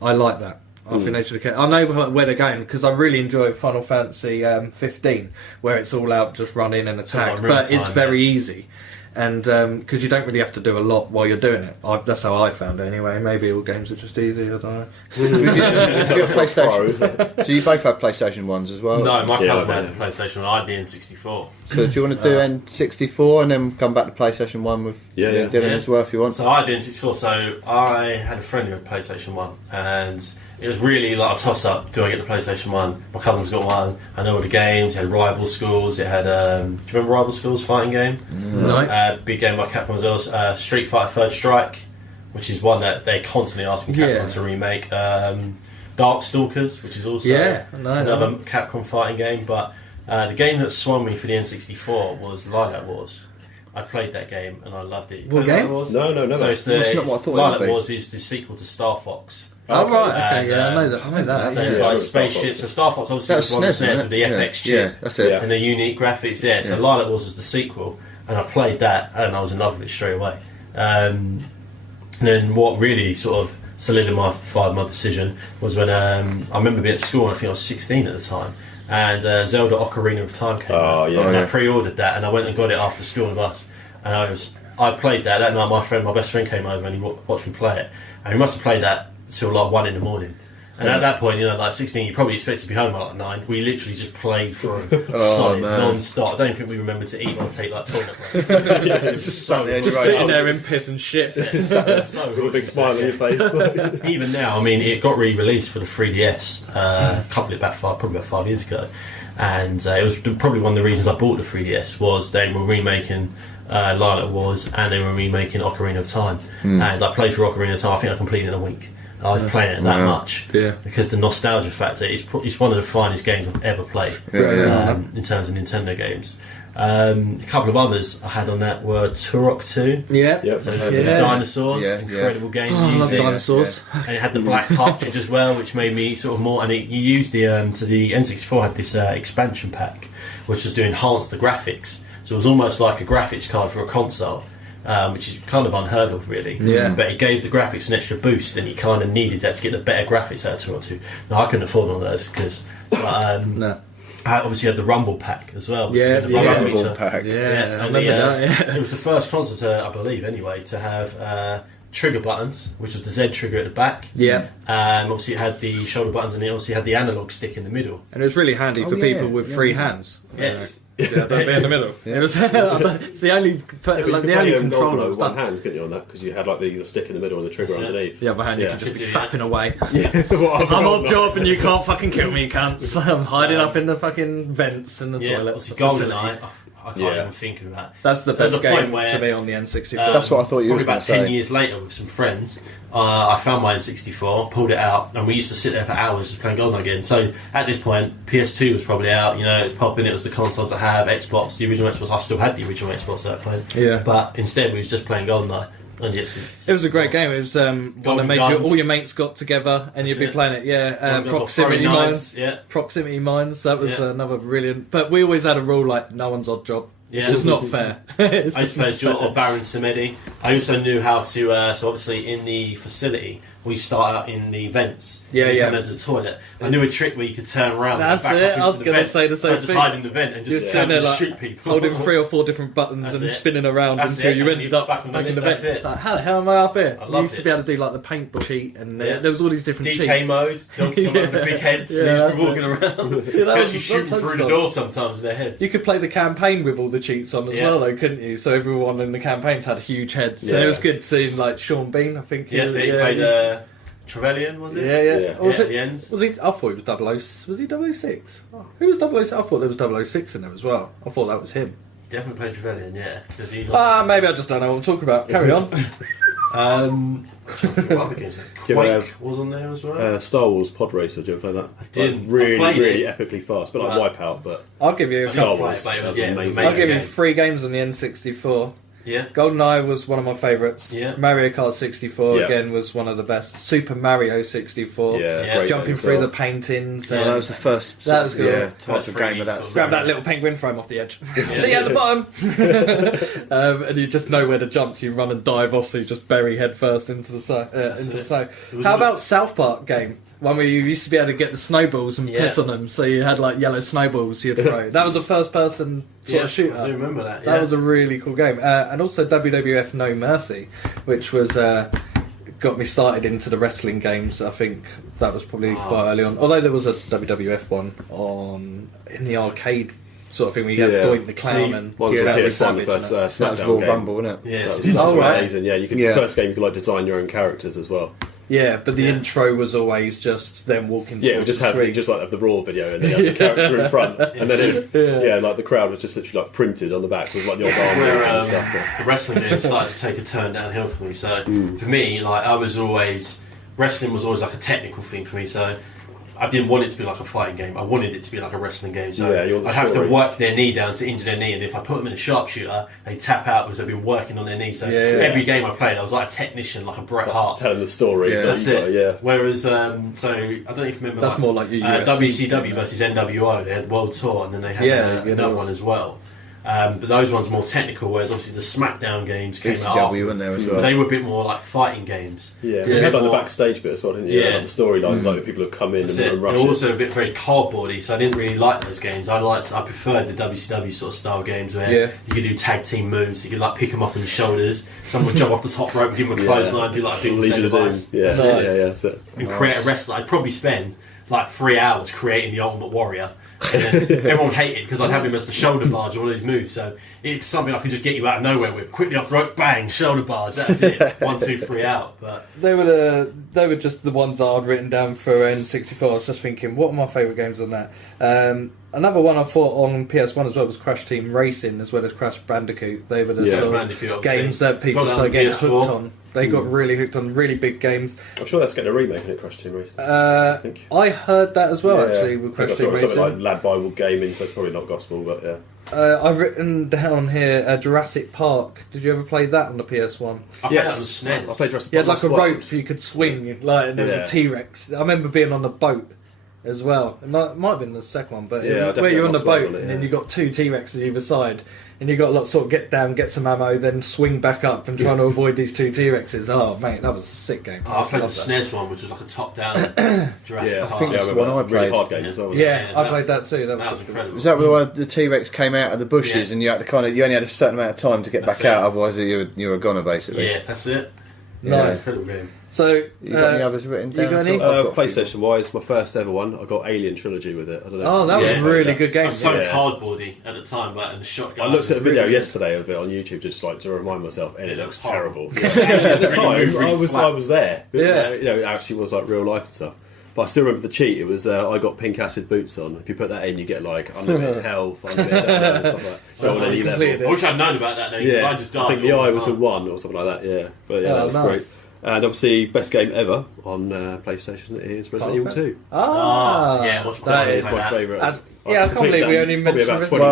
I like that. I think they should have kept. I know where they're going because I really enjoy Final Fantasy 15, where it's all out just run in and attack, like real but it's time, very easy. And because you don't really have to do a lot while you're doing it. That's how I found it anyway. Maybe all games are just easy, I don't know. Just get a Pro, PlayStation. isn't it? So you both have PlayStation ones as well. no, my Yeah, cousin I had bet. the PlayStation. I had the N64. So do you want to do N64 and then come back to PlayStation 1 with Yeah, yeah. Dylan Yeah. as well if you want? So I had the N64. So I had a friend who had PlayStation 1, and it was really like a toss-up. Do I get the PlayStation 1? My cousin's got one. I know all the games. It had Rival Schools. It had. Do you remember Rival Schools fighting game? No. Big game by Capcom as well. Street Fighter Third Strike, which is one that they're constantly asking Capcom Yeah. to remake. Darkstalkers, which is also Yeah, no, another no. Capcom fighting game. But the game that swung me for the N64 was Lilac Wars. I played that game and I loved it. You What played Lilac game? Wars? No, So never. it's the It's not what I thought it would Lilac be. Wars is the sequel to Star Fox. Oh, right, okay, And, yeah, I know that. I know that. So yeah. it's Yeah, I like remember Star spaceships. Fox. So Star Fox obviously That was was one of the SNES, SNES wasn't with the it? FX Yeah, chip. that's it. Yeah. And the unique graphics, yeah. So Yeah. Lilac Wars was the sequel, and I played that, and I was in love with it straight away. And then what really sort of solidified my decision was when I remember being at school, and I think I was 16 at the time, and Zelda Ocarina of Time came Oh, out, yeah. and Oh, I yeah. pre-ordered that, and I went and got it after school on the bus, and I played that night. My best friend came over, and he watched me play it, and he must have played that till like 1 in the morning. And at that point, like 16, you probably expect to be home at like 9. We literally just played through Oh, solid, man. non-stop. I don't think we remembered to eat or take like toilet breaks. Just sat there, Just sitting there in piss and shit. So With a big smile on your face. Even now, I mean, it got re-released for the 3DS probably about 5 years ago, and it was probably one of the reasons I bought the 3DS was they were remaking Lilac Wars and they were remaking Ocarina of Time, and I played through Ocarina of Time. I think I completed in a week. I was playing it that much because the nostalgia factor is one of the finest games I've ever played in terms of Nintendo games. A couple of others I had on that were Turok 2. Yeah. Yep. So the dinosaurs, incredible game. Oh, I love Music. dinosaurs. And it had the black cartridge as well, which made me sort of more. And you used the N64 had this expansion pack, which was to enhance the graphics. So it was almost like a graphics card for a console, which is kind of unheard of, really. Yeah. But it gave the graphics an extra boost, and you kind of needed that to get the better graphics out of Turok 2. Now I couldn't afford one of those because. No. I obviously had the Rumble Pack as well. Which was the yeah. Rumble Rumble feature. pack. Yeah, Yeah, I and remember that. Yeah. it was the first console to, I believe anyway, to have trigger buttons, which was the Z trigger at the back. Yeah. Obviously it had the shoulder buttons, and it obviously had the analog stick in the middle. And it was really handy for people with free hands. Yes. Yeah, that'd be in the middle. It was it's the only controller was one done. hand, couldn't you, on that? Because you had like the stick in the middle and the trigger That's it. underneath. The other hand, you Yeah. could just be Yeah. fapping away. I'm I'm on job and you can't fucking kill me, you cunts. I'm hiding up in the fucking vents in the Yeah, toilet. obviously facility. GoldenEye. I can't Yeah. even think of that. That's the There's best a point game where, to me on the N64. That's what I thought you Probably were about going 10 to say. years later with some friends, I found my N64, pulled it out, and we used to sit there for hours just playing GoldenEye again. So at this point, PS2 was probably out, it was popping, it was the console to have, Xbox, the original Xbox. I still had the original Xbox at that point. Yeah. But instead we was just playing GoldenEye. And yes, It was a great game. It was one that Golden made Guns. all your mates got together and you'd be That's it. playing it. Yeah, Golden Guns or Proximity throwing Mines. knives, yeah. Proximity Mines. That was Yeah. another brilliant. But we always had a rule like no one's odd job. Yeah. It's just not fair. It's I used just to play not as Jor fair. or Baron Samedi. I also knew how to, so obviously in the facility, we start out in the vents. Yeah, we yeah. come into the toilet. I knew a trick where you could turn around That's and back it, up I into was the gonna vent. say the So same just thing. hide in the vent and You're just sitting there like shoot people. holding 3 or 4 different buttons That's and it. spinning around That's until it, you and ended you up back on the back in the vent, vent. that's it. Like, how the hell am I up here? I You loved used to it. be able to do like the paintball cheat, and Yeah. there was all these different DK cheats. mode, donkey on the big heads, Yeah, and that's just walking around. See, that was- Actually shooting that was through the fun. door sometimes with their heads. You could play the campaign with all the cheats on as Yeah. well, though, couldn't you? So everyone in the campaigns had huge heads. So Yeah. it was good seeing like Sean Bean. I think. Yes, he yeah, played Trevelyan, was it? Yeah, yeah. Yeah. Or was Yeah, it? at the ends. Was he? I thought he was 00. Was he 006? Oh, who was 006? I thought there was 006 in there as well. I thought that was him. Definitely played Trevelyan, yeah. Because he's Maybe I just don't know what I'm talking about. Carry on. what other games? Do you ever Quake was on there as well. Star Wars Pod Racer, do you ever play that? I didn't. really, I played really it. epically fast, but like Right. Wipeout, but I'll give you. I Star didn't play Wars. it, but it was, That was amazing. I'll give you game. 3 games on the N64. Yeah. GoldenEye was one of my favourites. Yeah. Mario Kart 64 Yeah. again was one of the best. Super Mario 64. yeah, Yeah. great Jumping game as through well. the paintings. That was the first That was good. type First of game of that. 3D Grab that little penguin, throw him off the edge. See you at the bottom! And you just know where to jump, so you run and dive off, so you just bury head first into the snow. Into the it. snow. It was How always- about South Park game? One where you used to be able to get the snowballs and piss Yeah. on them, so you had like yellow snowballs you'd throw. That was a first person sort of shooter. I do remember that. That was a really cool game. And also WWF No Mercy, which was got me started into the wrestling games. I think that was probably quite early on. Although there was a WWF one in the arcade sort of thing where you had Yeah. Doink the Clown See, and One's yeah, on that was PS1, the Savage, first and That was Smackdown Royal game. Rumble, wasn't it? Yeah, That it's was Oh, right. amazing. Yeah, you could Yeah. first game you could like design your own characters as well. yeah, but the Yeah. intro was always just them walking. Yeah, it would towards just the have screen. just like the raw video and then you have the character in front, and then it was, yeah, like the crowd was just literally like printed on the back with like the old arm Where and stuff. But the wrestling game started to take a turn downhill for me. So for me, like wrestling was always like a technical thing for me. So I didn't want it to be like a fighting game. I wanted it to be like a wrestling game. So Yeah, you want the I'd have to story. work their knee down to injure their knee, and if I put them in a sharpshooter, they tap out because they've been working on their knee. So Yeah, yeah. every game I played, I was like a technician, like a Bret Hart. telling the story, Yeah. so That's you got, it. yeah. Whereas, so I don't know if you remember. That's more like your UFC WCW versus NWO. They had World Tour, and then they had Yeah, another one as well. But those ones are more technical, whereas obviously the SmackDown games came out ECW afterwards. in there as But well. they were a bit more like fighting games. Yeah, Yeah. you had like the More- backstage bit as well, didn't you? Yeah. Like the storylines, like the people who come in That's and, it. and They're rush also it. a bit very cardboardy, so I didn't really like those games. I preferred the WCW sort of style games where Yeah. you could do tag team moves. You could like pick them up on your shoulders. Someone would jump off the top rope, give them a Yeah. clothesline, do like a big Legion of Doom. device. Yeah, That's yeah, it. yeah, that's it. And create a wrestler. I'd probably spend like 3 hours creating the Ultimate Warrior. And then everyone would hate it because I'd have him as the shoulder barge or all these moves. So it's something I could just get you out of nowhere with. Quickly off the rope, bang, shoulder barge. That's it. 1, 2, 3 out. But They were just the ones that I'd written down for N64. I was just thinking, what are my favourite games on that? Another one I thought on PS1 as well was Crash Team Racing, as well as Crash Bandicoot. They were the Yeah. sort Bandicoot, of obviously. games that people Got that started on getting PS4. hooked on. They got really hooked on really big games. I'm sure that's getting a remake in it, Crash Team Racing. I think. I heard that as well, Yeah. actually, I with think Crash I Team saw Racing. something like Lad Bible Gaming, so it's probably not gospel, but yeah. I've written down here Jurassic Park. Did you ever play that on the PS1? I played that on the SNES. I played Jurassic You had Park like a as well. rope you could swing, like, and there was Yeah. a T-Rex. I remember being on the boat as well. It might have been the second one, but Yeah, it I was definitely where you're on the lost one boat on it, and then yeah. you got 2 T-Rexes either side, and you got to like, sort of get down, get some ammo, then swing back up and trying to avoid these 2 T-Rexes. Oh mate, that was a sick game. I played the loved that. SNES one, which was like a top-down Jurassic Yeah, Park. I think that's yeah, the one I Really played. hard game as well. wasn't it? Yeah, Yeah, I played that too. That That was was incredible. Was that where the T-Rex came out of the bushes Yeah. and you had to you only had a certain amount of time to get That's back it. out, otherwise you were a goner basically. Yeah, that's it. nice. Incredible game. So You got any others written you down? got any? at all? I've got a few PlayStation wise, my first ever one, I got Alien Trilogy with it. I don't know. Oh, that was Yeah. a really good I game. was so Yeah. cardboardy at the time, but in the shotgun. I looked at a video really- yesterday of it on YouTube just like to remind myself, and it It looks looks horrible. terrible. At the Really time, moved really I was flat. there. Yeah. You know, it actually was like real life and stuff. But I still remember the cheat. It was I got pink acid boots on. If you put that in, you get like unlimited health, unlimited ammo and stuff like that. Go on any completed level. I wish I'd known about that. Though, 'cause I just died. I think the all eye was a time. 1 or something like that. Yeah, but yeah, Oh, that was nice. great. And obviously, best game ever on PlayStation is Resident Evil 2. Ah, Yeah, what's that that is is my favourite. And- yeah, I can't believe we only probably mentioned about it. 20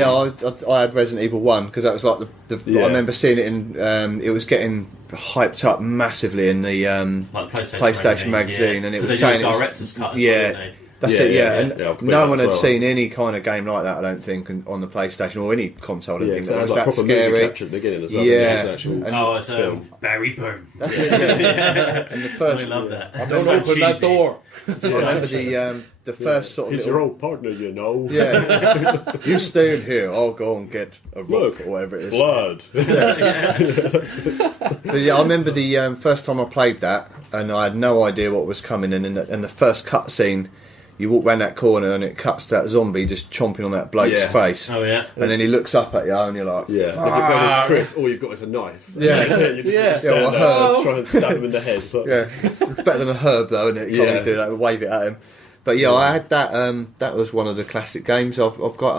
Well, times. I had Resident Evil 1 because that was like the Yeah. I remember seeing it in it was getting hyped up massively in the Like PlayStation magazine, and it was saying it was- director's cut. As yeah. well, didn't they? That's Yeah, it, yeah. yeah, And yeah, I've completed no that one as had well. seen any kind of game like that, I don't think, on the PlayStation or any console. I didn't Yeah, think because it that had was like that proper movie scary. capture at the beginning as well. Yeah. Yeah, it was an actual And- Oh, it's film. Barry Boom. And the I first, love that. Don't It's so open that cheesy. door. It's I so remember cheesy. the first sort of He's little- your old partner, you know. yeah. You stay in here. I'll go and get a rock Look, or whatever it is. Blood. But yeah, I remember the first time I played that, and I had no idea what was coming. And in the first cutscene, you walk round that corner, and it cuts to that zombie just chomping on that bloke's Yeah. face. Oh yeah. And then he looks up at you, and you're like, Yeah. "Fuck." If you've got his Chris, all you've got is a knife. Yeah. That's it. You just, Yeah. just stand Yeah, there, well, try and stab him in the head. But Yeah, it's better than a herb though, isn't it? You can't Yeah. really do that, wave it at him. But yeah, I had that. That was one of the classic games. I've got.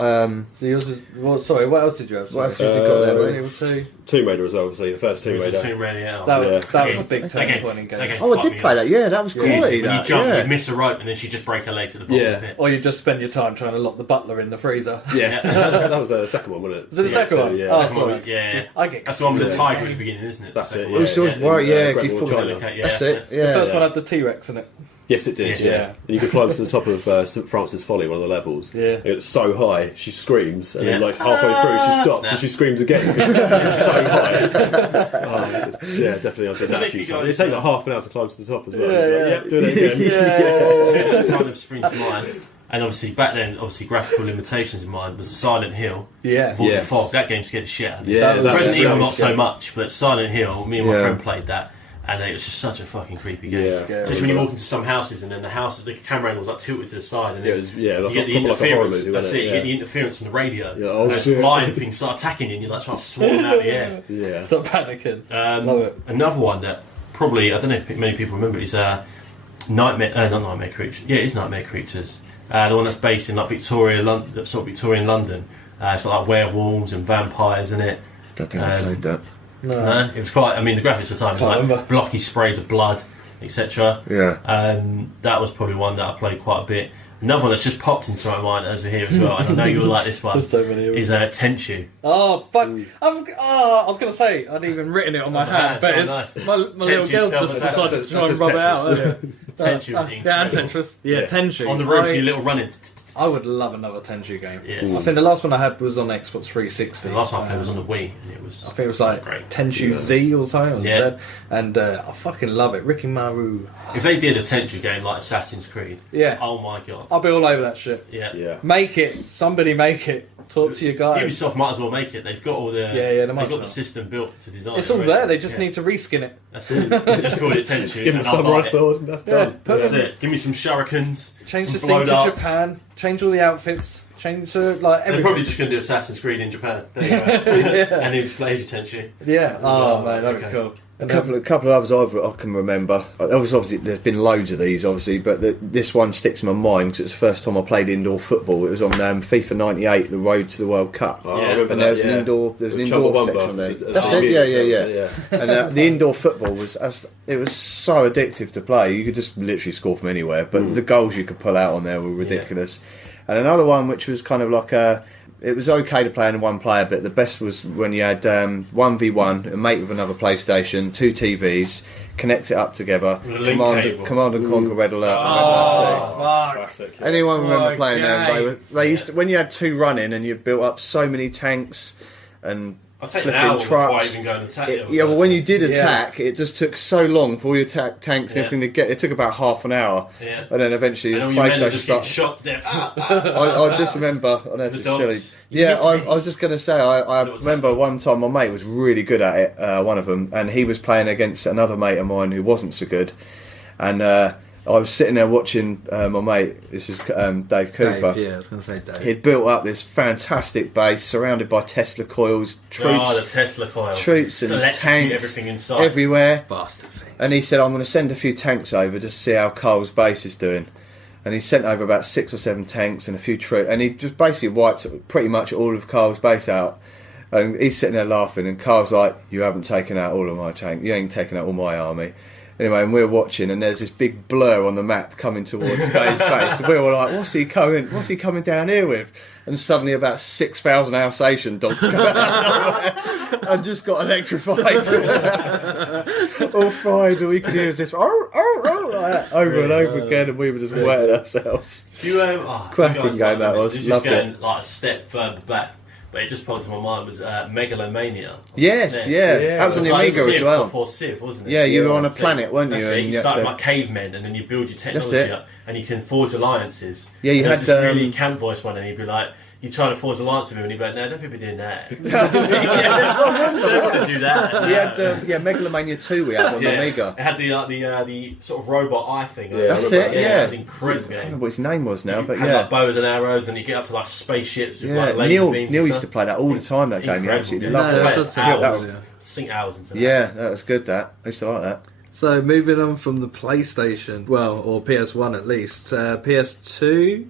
So yours is, well, sorry, what else did you have? What else have you got there, Resident mate? Evil 2. Tomb Raider as well, obviously. The first Tomb Raider. Tomb Raider, yeah. That was, Yeah. that was a big That turning game- point in that games. game- Oh, I fuck did me play up. that. Yeah, that was Yeah, quality. when you That. jump, Yeah. you miss a rope, and then she just break her leg to the bottom Yeah. of it. Or you just spend your time trying to lock the butler in the freezer. Yeah, that was the second one, wasn't it? Was it the second one? Yeah. Oh, Second one, sorry. yeah. I get That's the one with the confused. tiger at the beginning, isn't it? That's The it, second yeah. one. It was Yeah. right. Yeah, Great you Wall thought- China. Okay, yeah, That's that's it. The Yeah. first one had the T-Rex in it. Yes, it did. Yeah. Yeah, and you could climb to the top of St Francis Folly, one of the levels. Yeah. It's so high, she screams, and then Yeah. like halfway through, she stops Snap. and she screams again. It's so high. Yeah, definitely. I did that a few times. It takes like half an hour to climb to the top as well. Yeah, You're like, yeah. Yep, do it again. Yeah. Two kind of spring to mind. And obviously back then, obviously graphical limitations in mind was Silent Hill. Yeah. With all Yes. the fog. That game scared the shit out of me. Yeah, That was- Resident that Evil was not so scary. much, but Silent Hill, me and my Yeah. friend played that, and it was just such a fucking creepy game. Yeah. Scary. Just when you walk into some houses and then the house, the camera angle was like tilted to the side, and Yeah, it then was like, you get the proper like a horror interference. movie. That's wasn't it. You get the interference from the radio. Yeah, oh, and those shit. flying things start attacking you, and you're like trying to swat them out of the air. Yeah. Stop panicking. Love it. Another one that probably I don't know if many people remember is Nightmare. Not Nightmare Creatures. Yeah, it's Nightmare Creatures. The one that's based in like Victoria, London, sort of Victorian London. It's got like werewolves and vampires in it. Don't think I played that. No, it was quite. I mean, the graphics at the time was Can't like remember. blocky sprays of blood, etc. Yeah. That was probably one that I played quite a bit. Another one that's just popped into my mind as we're here as well, and I know you'll like this one. There's so many of them. Is Tenchu. Oh fuck! I was gonna say I'd even written it on my hand, but oh, it's, nice. my little Tenchu girl spelled just with decided that. to try and That's rub it Tetris. out earlier. Tenchu was Yeah, and incredible. Tetris. Yeah, Yeah. Tenchu. On the roof, I- you little running. I would love another Tenchu game. Yes. I think the last one I had was on Xbox 360. The last time I played was on the Wii, and it was. I think it was like great. Tenchu Z or something. Or Yeah. Z, and I fucking love it. Rikimaru. If they did a Tenchu game like Assassin's Creed, Yeah. oh my god, I'll be all over that shit. yeah. Yeah. Make it. Somebody make it. Talk to your guys. Ubisoft might as well make it. They've got all the they might they've as got well. the system built to design. It's it all already. there. They just Yeah. need to reskin it. That's it. They just called it Tenchu. Give him a and I'll samurai buy it. sword and that's Yeah, done. put That's them- it. Give me some shurikens. Change some the blow scene to darts. Japan. Change all the outfits. Change like They're everything. probably just going to do Assassin's Creed in Japan. There you go. And he just plays your Tenchu. Yeah. Oh Oh, man, that'd be okay. cool. A couple of others I can remember. Obviously, there's been loads of these, obviously, but this one sticks in my mind because it's the first time I played indoor football. It was on FIFA '98, the Road to the World Cup. Oh, Yeah. I remember And that, there was an yeah. indoor, there was an With indoor Chumbawamba section there. as That's the it. music Yeah. comes, And the indoor football was so addictive to play. You could just literally score from anywhere, but the goals you could pull out on there were ridiculous. And another one which was kind of like it was okay to play in one player, but the best was when you had 1v1, a mate with another PlayStation, 2 TVs, connect it up together, With a link cable. Command and Conquer Red Alert. Oh, fuck. Classic. Yeah. Anyone remember What a playing them? game. They used to, when you had 2 running and you built up so many tanks and I'll take an flipping hour before I trucks. even go and attack Yeah, but when you did attack, it just took so long for all your tanks and Yeah. everything to get. It took about half an hour, Yeah. and then eventually And the all your men are PlayStation just getting started. shot to death. I just remember, oh, this The is dogs. silly. You Yeah, nicked I me. was just going to say, I Little remember one time my mate was really good at it, one of them, and he was playing against another mate of mine who wasn't so good, and I was sitting there watching my mate. This is Dave Cooper. Dave, yeah, I was going to say Dave. He'd built up this fantastic base surrounded by Tesla coils, troops, Oh, the Tesla coil. troops and Electrocute tanks everything inside. everywhere. Bastard thing. And he said, I'm going to send a few tanks over just to see how Carl's base is doing. And he sent over about 6 or 7 tanks and a few troops. And he just basically wiped pretty much all of Carl's base out. And he's sitting there laughing. And Carl's like, you haven't taken out all of my tanks. You ain't taken out all my army. Anyway, and we're watching, and there's this big blur on the map coming towards Dave's base. And we were like, what's he coming down here with? And suddenly about 6,000 Alsatian dogs come out and just got electrified. All fried, all we could hear was this like that, over and over again, and we were just wetting ourselves. Do you, Cracking you guys game might that know was. This Loved is going it. like a step further back, but it just popped to my mind was Megalomania. on the Yes, SNES. yeah. Yeah. That was on the It like Amiga as Civ well. Before Civ, wasn't it? Yeah, you were on a That's it. planet, weren't you? That's it. And You you had started to- like cavemen, and then you build your That's technology it. up, and you can forge alliances. Yeah, you There was had, this really camp voice one, and he'd be like, you try to forge alliance with him, and he'd be like, no, don't be doing that. Don't do that. We had Megalomania 2 we had on the Amiga. It had the sort of robot eye thing. Yeah, That's it, It yeah. was incredible. I can't Game. remember what his name was now, but Had yeah. like bows and arrows, and you get up to like spaceships with Yeah, like laser Neil beams. Neil and used to stuff. play that all the time, that game. He Incredible, absolutely yeah. loved No, it. that Played does sound hours, good, yeah. sink hours into that. Yeah, that was good, that. I used to like that. So moving on from the PlayStation, well, or PS1 at least, PS2.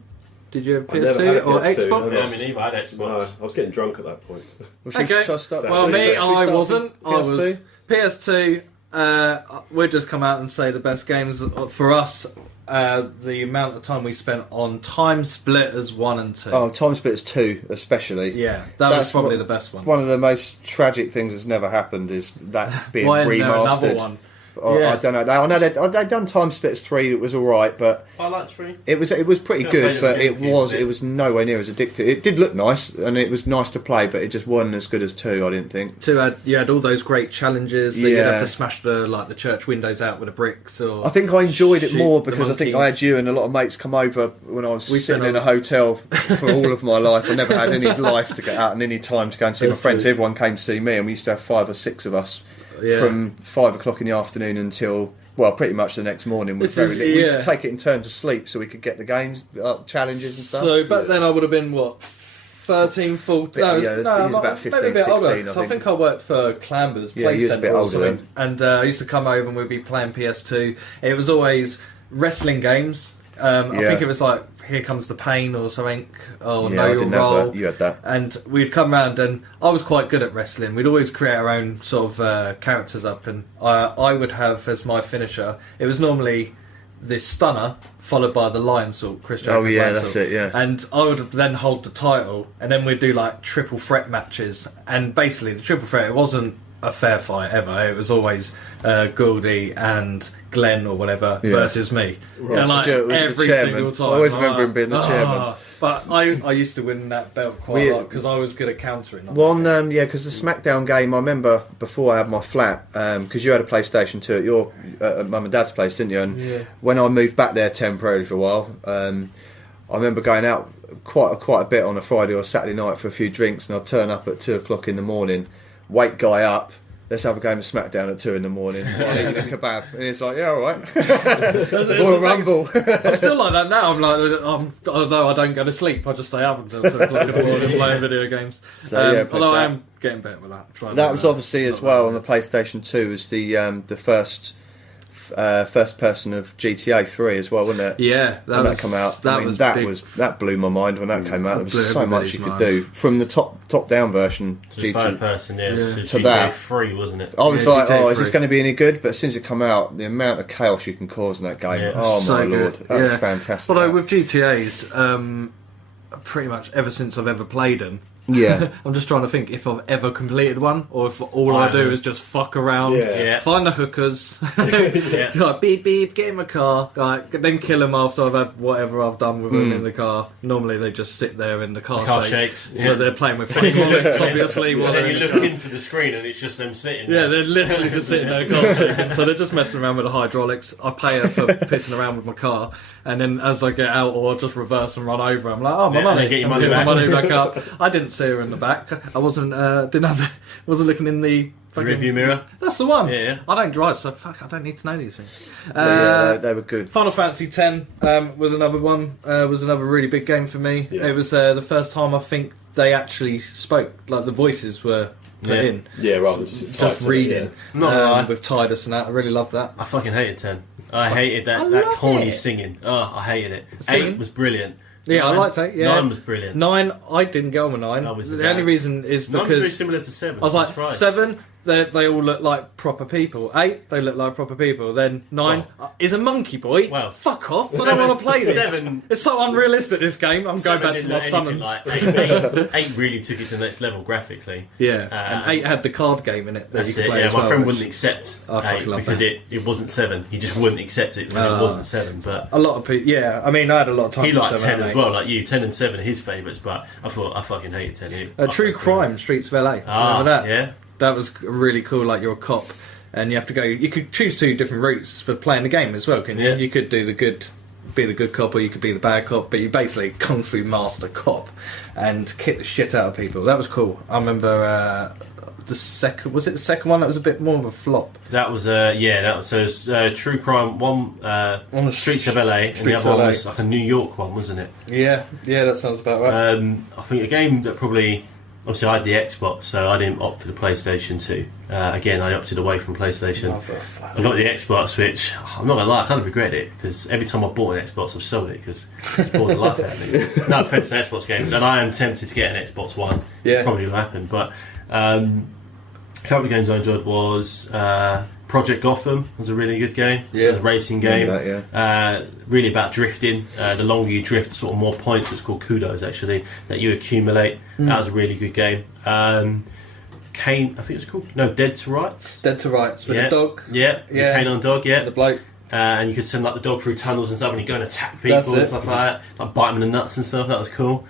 Did you have I never PS2 had a or PS2, Xbox? no. Yeah, I mean, Eva had Xbox. No, I was getting drunk at that point. Well, should Okay. I start? Well, Should we me, start I with wasn't. I was PS2? PS2. We'll just come out and say the best games for us. The amount of time we spent on Time Splitters 1 and 2. Oh, Time Splitters 2, especially. Yeah, that was That's probably what- the best one. One of the most tragic things that's never happened is that being Why isn't there remastered. another one? Or, Yeah. I don't know. I know they'd done Time Splitters 3. It was all right, but I liked 3. it was pretty Yeah, I played good. it But on it GameCube, was nowhere near as addictive. It did look nice, and it was nice to play, but it just wasn't as good as 2. I didn't think. 2 you had all those great challenges that you'd Yeah. have to smash the church windows out with the bricks. Or I think I enjoyed it shoot more the because I think I monkeys. had you and a lot of mates come over when I was We sitting spent in a hotel for all of my life. I never had any life to get out and any time to go and see my That's friends. true. Everyone came to see me, and we used to have 5 or 6 of us Yeah. from 5 o'clock in the afternoon until, well, pretty much the next morning. With This very is- little. We used yeah. to take it in turn to sleep so we could get the games, challenges and stuff. So back then I would have been what 13, 14. No, Yeah, he was about like, 15, maybe a bit older. 16, I So I think. think I worked for Clambers Yeah, Play he was a Centre bit or older something. then. And I used to come over and we'd be playing PS2. It was always wrestling games. I Yeah. think it was like Here Comes the Pain or something. Or yeah, Know I Your didn't have Role. that. You had that. And we'd come round, and I was quite good at wrestling. We'd always create our own sort of characters up, and I would have as my finisher. It was normally this stunner followed by the lion salt, Chris Jacobs. Oh, yeah, lion that's salt. it, yeah. And I would then hold the title, and then we'd do like triple threat matches. And basically, the triple threat, it wasn't a fair fight ever. It was always Gouldy and Glenn or whatever versus me. Right. And, like, Stuart was the every chairman. single time. I always remember him being the chairman. But I used to win that belt quite a lot because I was good at countering. Because the SmackDown game, I remember before I had my flat, because you had a PlayStation 2 at your mum and dad's place, didn't you? And when I moved back there temporarily for a while, I remember going out quite a bit on a Friday or Saturday night for a few drinks, and I'd turn up at 2 o'clock in the morning, wake guy up, let's have a game of SmackDown at 2 in the morning while eating a kebab. And it's like, yeah, all right. Royal Rumble. I'm still like that now. I'm like, although I don't go to sleep, I just stay up until 2 o'clock in the morning playing video games. Although I am getting better with that. That was obviously as well on the PlayStation 2 as the first person of GTA 3 as well, wasn't it? Yeah, that come out. That blew my mind when that came out. There was so much you could do from the top down version third person, to GTA that 3, wasn't it? I was like, GTA is this 3. going to be any good? But as soon as it come out, the amount of chaos you can cause in that game, oh So my good. lord, that was fantastic. Although with GTAs, pretty much ever since I've ever played them, yeah, I'm just trying to think if I've ever completed one, or if all I do is just fuck around, find the hookers, like beep beep, get in my car, like then kill them after I've had whatever I've done with them in the car. Normally they just sit there in the car shakes. So they're playing with hydraulics, obviously. And while then they're you in the look car. into the screen and it's just them sitting Yeah, there. they're literally just sitting there car shaking. So they're just messing around with the hydraulics. I pay her for pissing around with my car, and then as I get out or just reverse and run over, I'm like, oh, my money. And get your I'm money getting back. my money back up. I didn't see her in the back. I wasn't wasn't looking in the fucking Rearview mirror. That's the one. Yeah. I don't drive, so fuck. I don't need to know these things. they were good. Final Fantasy X was another one. Was another really big game for me. Yeah. It was the first time I think they actually spoke. Like the voices were put in. Yeah, rather than just Reading. Not gonna lie. With Tidus and that. I really loved that. I fucking hated 10. I hated that love corny it. singing. Oh, I hated it. Singing? 8 was brilliant. Yeah, I 9 liked 8. Yeah, 9 was brilliant. 9, I didn't get on with 9. I was The the only dad. reason is 9 was very because similar to 7. I was like, right. 7, they all look like proper people. 8, they look like proper people. Then 9 is a monkey boy. Well, fuck off! I don't want to play this. 7 It's so unrealistic. This game. I'm going back to my summons. Like 8 really took it to the next level graphically. Yeah, and 8 had the card game in it that That's you could it. play Yeah, as my well. friend which- wouldn't accept I fucking 8 love because that. it wasn't 7. He just wouldn't accept it because it wasn't 7. But A lot of people. Yeah, I mean, I had a lot of time. he for liked 7 10 and as 8. well, like you. 10 and 7 are his favourites, but I thought I fucking hated 10. True Crime, Streets of LA. Do you remember that? Yeah. That was really cool. Like you're a cop, and you have to go. You could choose 2 different routes for playing the game as well. Can you? Yeah. You could do be the good cop, or you could be the bad cop. But you basically kung fu master cop and kick the shit out of people. That was cool. I remember the second. Was it the second one that was a bit more of a flop? That was that was so it was, True Crime one on the Streets of LA, and the Streets other of one LA. was like a New York one, wasn't it? Yeah, that sounds about right. I think a game that probably obviously I had the Xbox, so I didn't opt for the PlayStation 2. Again, I opted away from PlayStation. I got the Xbox, which I'm not gonna lie, I kind of regret it because every time I bought an Xbox, I've sold it because it's bored the life out of me. No offense to Xbox games, and I am tempted to get an Xbox One. Yeah. Probably will happen, but a couple of games I enjoyed was Project Gotham was a really good game. Yeah. It was a racing game. Remember that, Really about drifting. The longer you drift, the sort of more points. It's called kudos actually that you accumulate. That was a really good game. Kane, I think it was called Dead to Rights. Dead to Rights with the dog. Yeah, the canine dog. Yeah, The bloke. and you could send like the dog through tunnels and stuff, and you go and attack people That's and it. stuff like that, like bite them in the nuts and stuff. That was cool.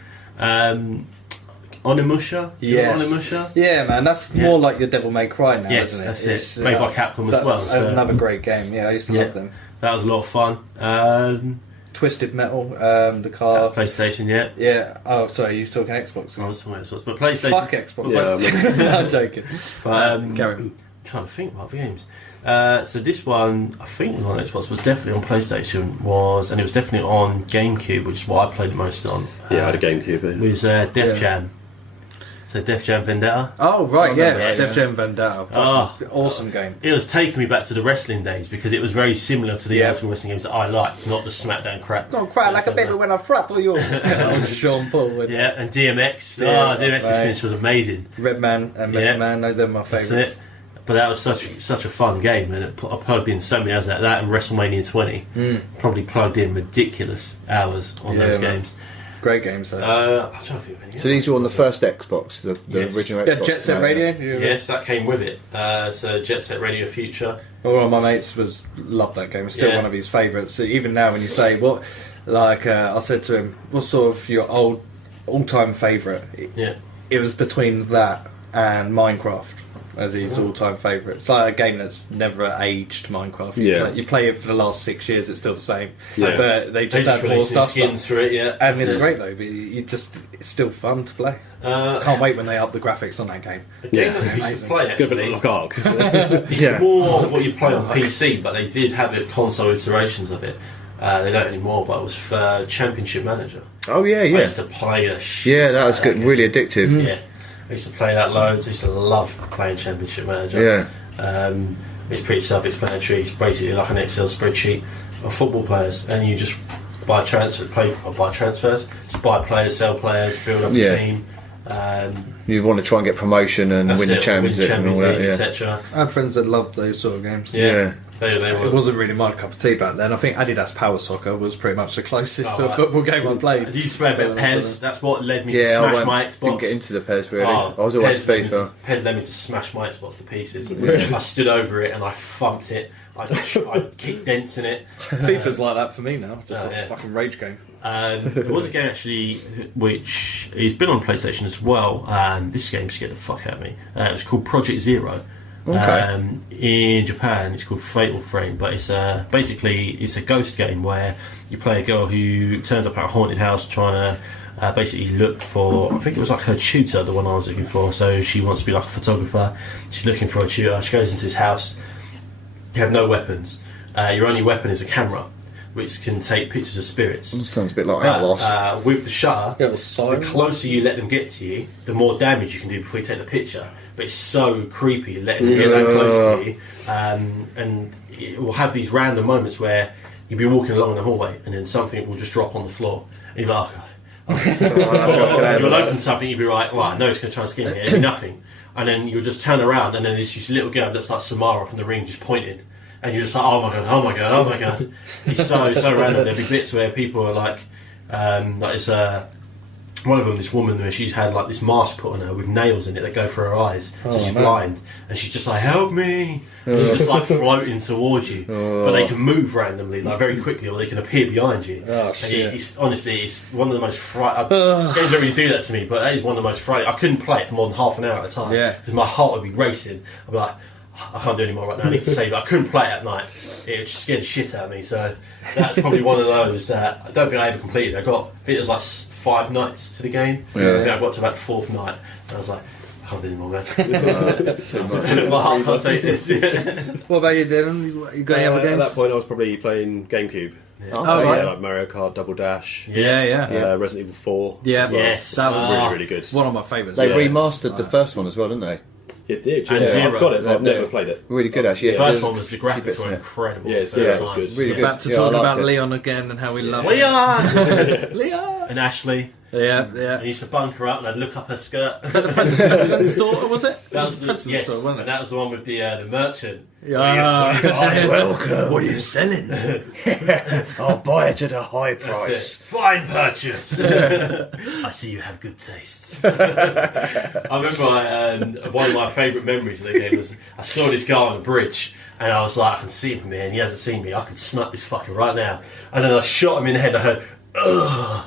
Onimusha, Yes. Onimusha. Yeah, man, that's Yeah. more like your Devil May Cry now, Yes, isn't it? that's It's, it. Made by Capcom as well. So Another great game. Yeah, I used to Yeah. love them. that was a lot of fun. Twisted Metal, the car. That's PlayStation, yeah. Yeah. Oh, sorry, you were talking Xbox. I was somewhere else, but PlayStation. Fuck Xbox. Yeah, No, I'm joking. But, Carry on. trying to think about the games. So this one, I think was on Xbox, was definitely on PlayStation, and it was definitely on GameCube, which is what I played most on. Yeah, I had a GameCube. It was Def Jam. So Def Jam Vendetta. Oh, right, yeah. remember that, Def yeah. Jam Vendetta. Oh. Fucking awesome game. It was taking me back to the wrestling days because it was very similar to the Yeah. Ultimate Wrestling games that I liked, not the SmackDown crap. Don't cry like a baby when I throttle you. Oh, Sean Paul. And Yeah, and DMX. Yeah, DMX's right. finish was amazing. Red Man and Yeah. Method Man, they're my That's favourites. it. But that was such a fun game, and I plugged in so many hours at that and WrestleMania 20. Probably plugged in ridiculous hours on Yeah, those man. games. Great games though. I'm trying to think of any So these were on the first Xbox, the Yes. original Yeah, Xbox. Jet Set Radio. Yes, that came with it. So Jet Set Radio Future. One of my mates loved that game. It's still Yeah. one of his favourites. So even now, when you say what, I said to him, "What's sort of your all-time favourite?" Yeah. It was between that and Minecraft as his all-time favourite. It's like a game that's never aged. Minecraft. Yeah. You play it for the last 6 years, it's still the same. Yeah. But they They just just add more released new stuff. skins for it, yeah. And it's That's it. great though. But it's still fun to play. Can't wait when they up the graphics on that game. The games Yeah. that we used to Amazing. play, It's a bit actually, like Ark. it's Yeah. more what you play on PC, but they did have the console iterations of it. They don't anymore, but it was for Championship Manager. Oh yeah, I yeah, used to play the shit. yeah. That out was of good. game. Really addictive. Yeah, I used to play that loads. I used to love playing Championship Manager. Yeah. It's pretty self-explanatory. It's basically like an Excel spreadsheet of football players, and you just buy transfers, just buy players, sell players, build up Yeah. a team. You want to try and get promotion and That's win the it, Champions League and all that. Yeah. etc. I had friends that loved those sort of games. Yeah, They It were. wasn't really my cup of tea back then. I think Adidas Power Soccer was pretty much the closest Oh, to a right. football game I played. I used to play a bit of Pez. That's what led me to Yeah, smash my Xbox. didn't get into the Pez really. Oh, I was always Pez led me FIFA. to- Pez led me to smash my Xbox to pieces. I stood over it and I thumped it. I kicked dents in it. FIFA's like that for me now. Just Oh, a yeah. fucking rage game. There was a game actually which he's been on PlayStation as well, and this game scared the fuck out of me. It was called Project Zero. Okay. In Japan, it's called Fatal Frame, but it's basically it's a ghost game where you play a girl who turns up at a haunted house trying to basically look for. I think it was like her tutor, the one I was looking for. So she wants to be like a photographer. She's looking for a tutor. She goes into this house. You have no weapons. Your only weapon is a camera, which can take pictures of spirits. Sounds a bit like But, Outlast. with the shutter, Yeah, it was the silent. closer you let them get to you, the more damage you can do before you take the picture. But it's so creepy letting them get that close to you, and it will have these random moments where you'll be walking along the hallway and then something will just drop on the floor, and you'll be like, oh, you'll open something, you'll be like, well, I know it's going to try and scare me, it'll be nothing, and then you'll just turn around and then there's this little girl that's like Samara from The Ring just pointing. And you're just like, oh my god, oh my god, oh my god. It's so random. There'll be bits where people are like it's one of them, this woman where she's had like this mask put on her with nails in it that go for her eyes, so she's man. blind, and she's just like, help me. And she's just like floating towards you, but they can move randomly, like very quickly, or they can appear behind you. Oh, And shit. it's honestly, it's one of the most frightening. Games don't really do that to me, but that is one of the most frightening. I couldn't play it for more than half an hour at a time, Yeah. because my heart would be racing. I'd be like, I can't do any more right now. I need to save it. I couldn't play it at night. It just scared the shit out of me. So that's probably one of those that I don't think I ever completed. I think it was like 5 nights to the game. Yeah. I think I got to about the 4th night, and I was like, I can't do any more, man. Too much. My heart can't take this. What about you, Dylan? You got any other At games? that point, I was probably playing GameCube. Oh, right. Yeah, like Mario Kart, Double Dash, Yeah. Resident Evil 4. Yeah. as well. Yes. That was really, really good. one of my favourites. They Yeah. remastered the first one as well, didn't they? It did. And Yeah, Zero. I've got it, but I've Yeah. never played it. Really good actually. The Yeah, first the- one was the few bits graphics were in it. incredible. Yeah, at the it time. was good. Really good. Back to Yeah, I talking liked about it. Leon again and how we love Leon! Leon! And Ashley. Yeah, I yeah. used to bunk her up and I'd look up her skirt. The president's daughter, was it? That was the, President's yes, daughter, wasn't and it? that was the one with the merchant. Yeah. Welcome. What are you selling? I'll buy it at a high That's price. it. Fine purchase. I see you have good tastes. I remember one of my favourite memories of the game was I saw this guy on the bridge and I was like, I can see him from there and he hasn't seen me. I could snap this fucker right now. And then I shot him in the head and I heard, ugh.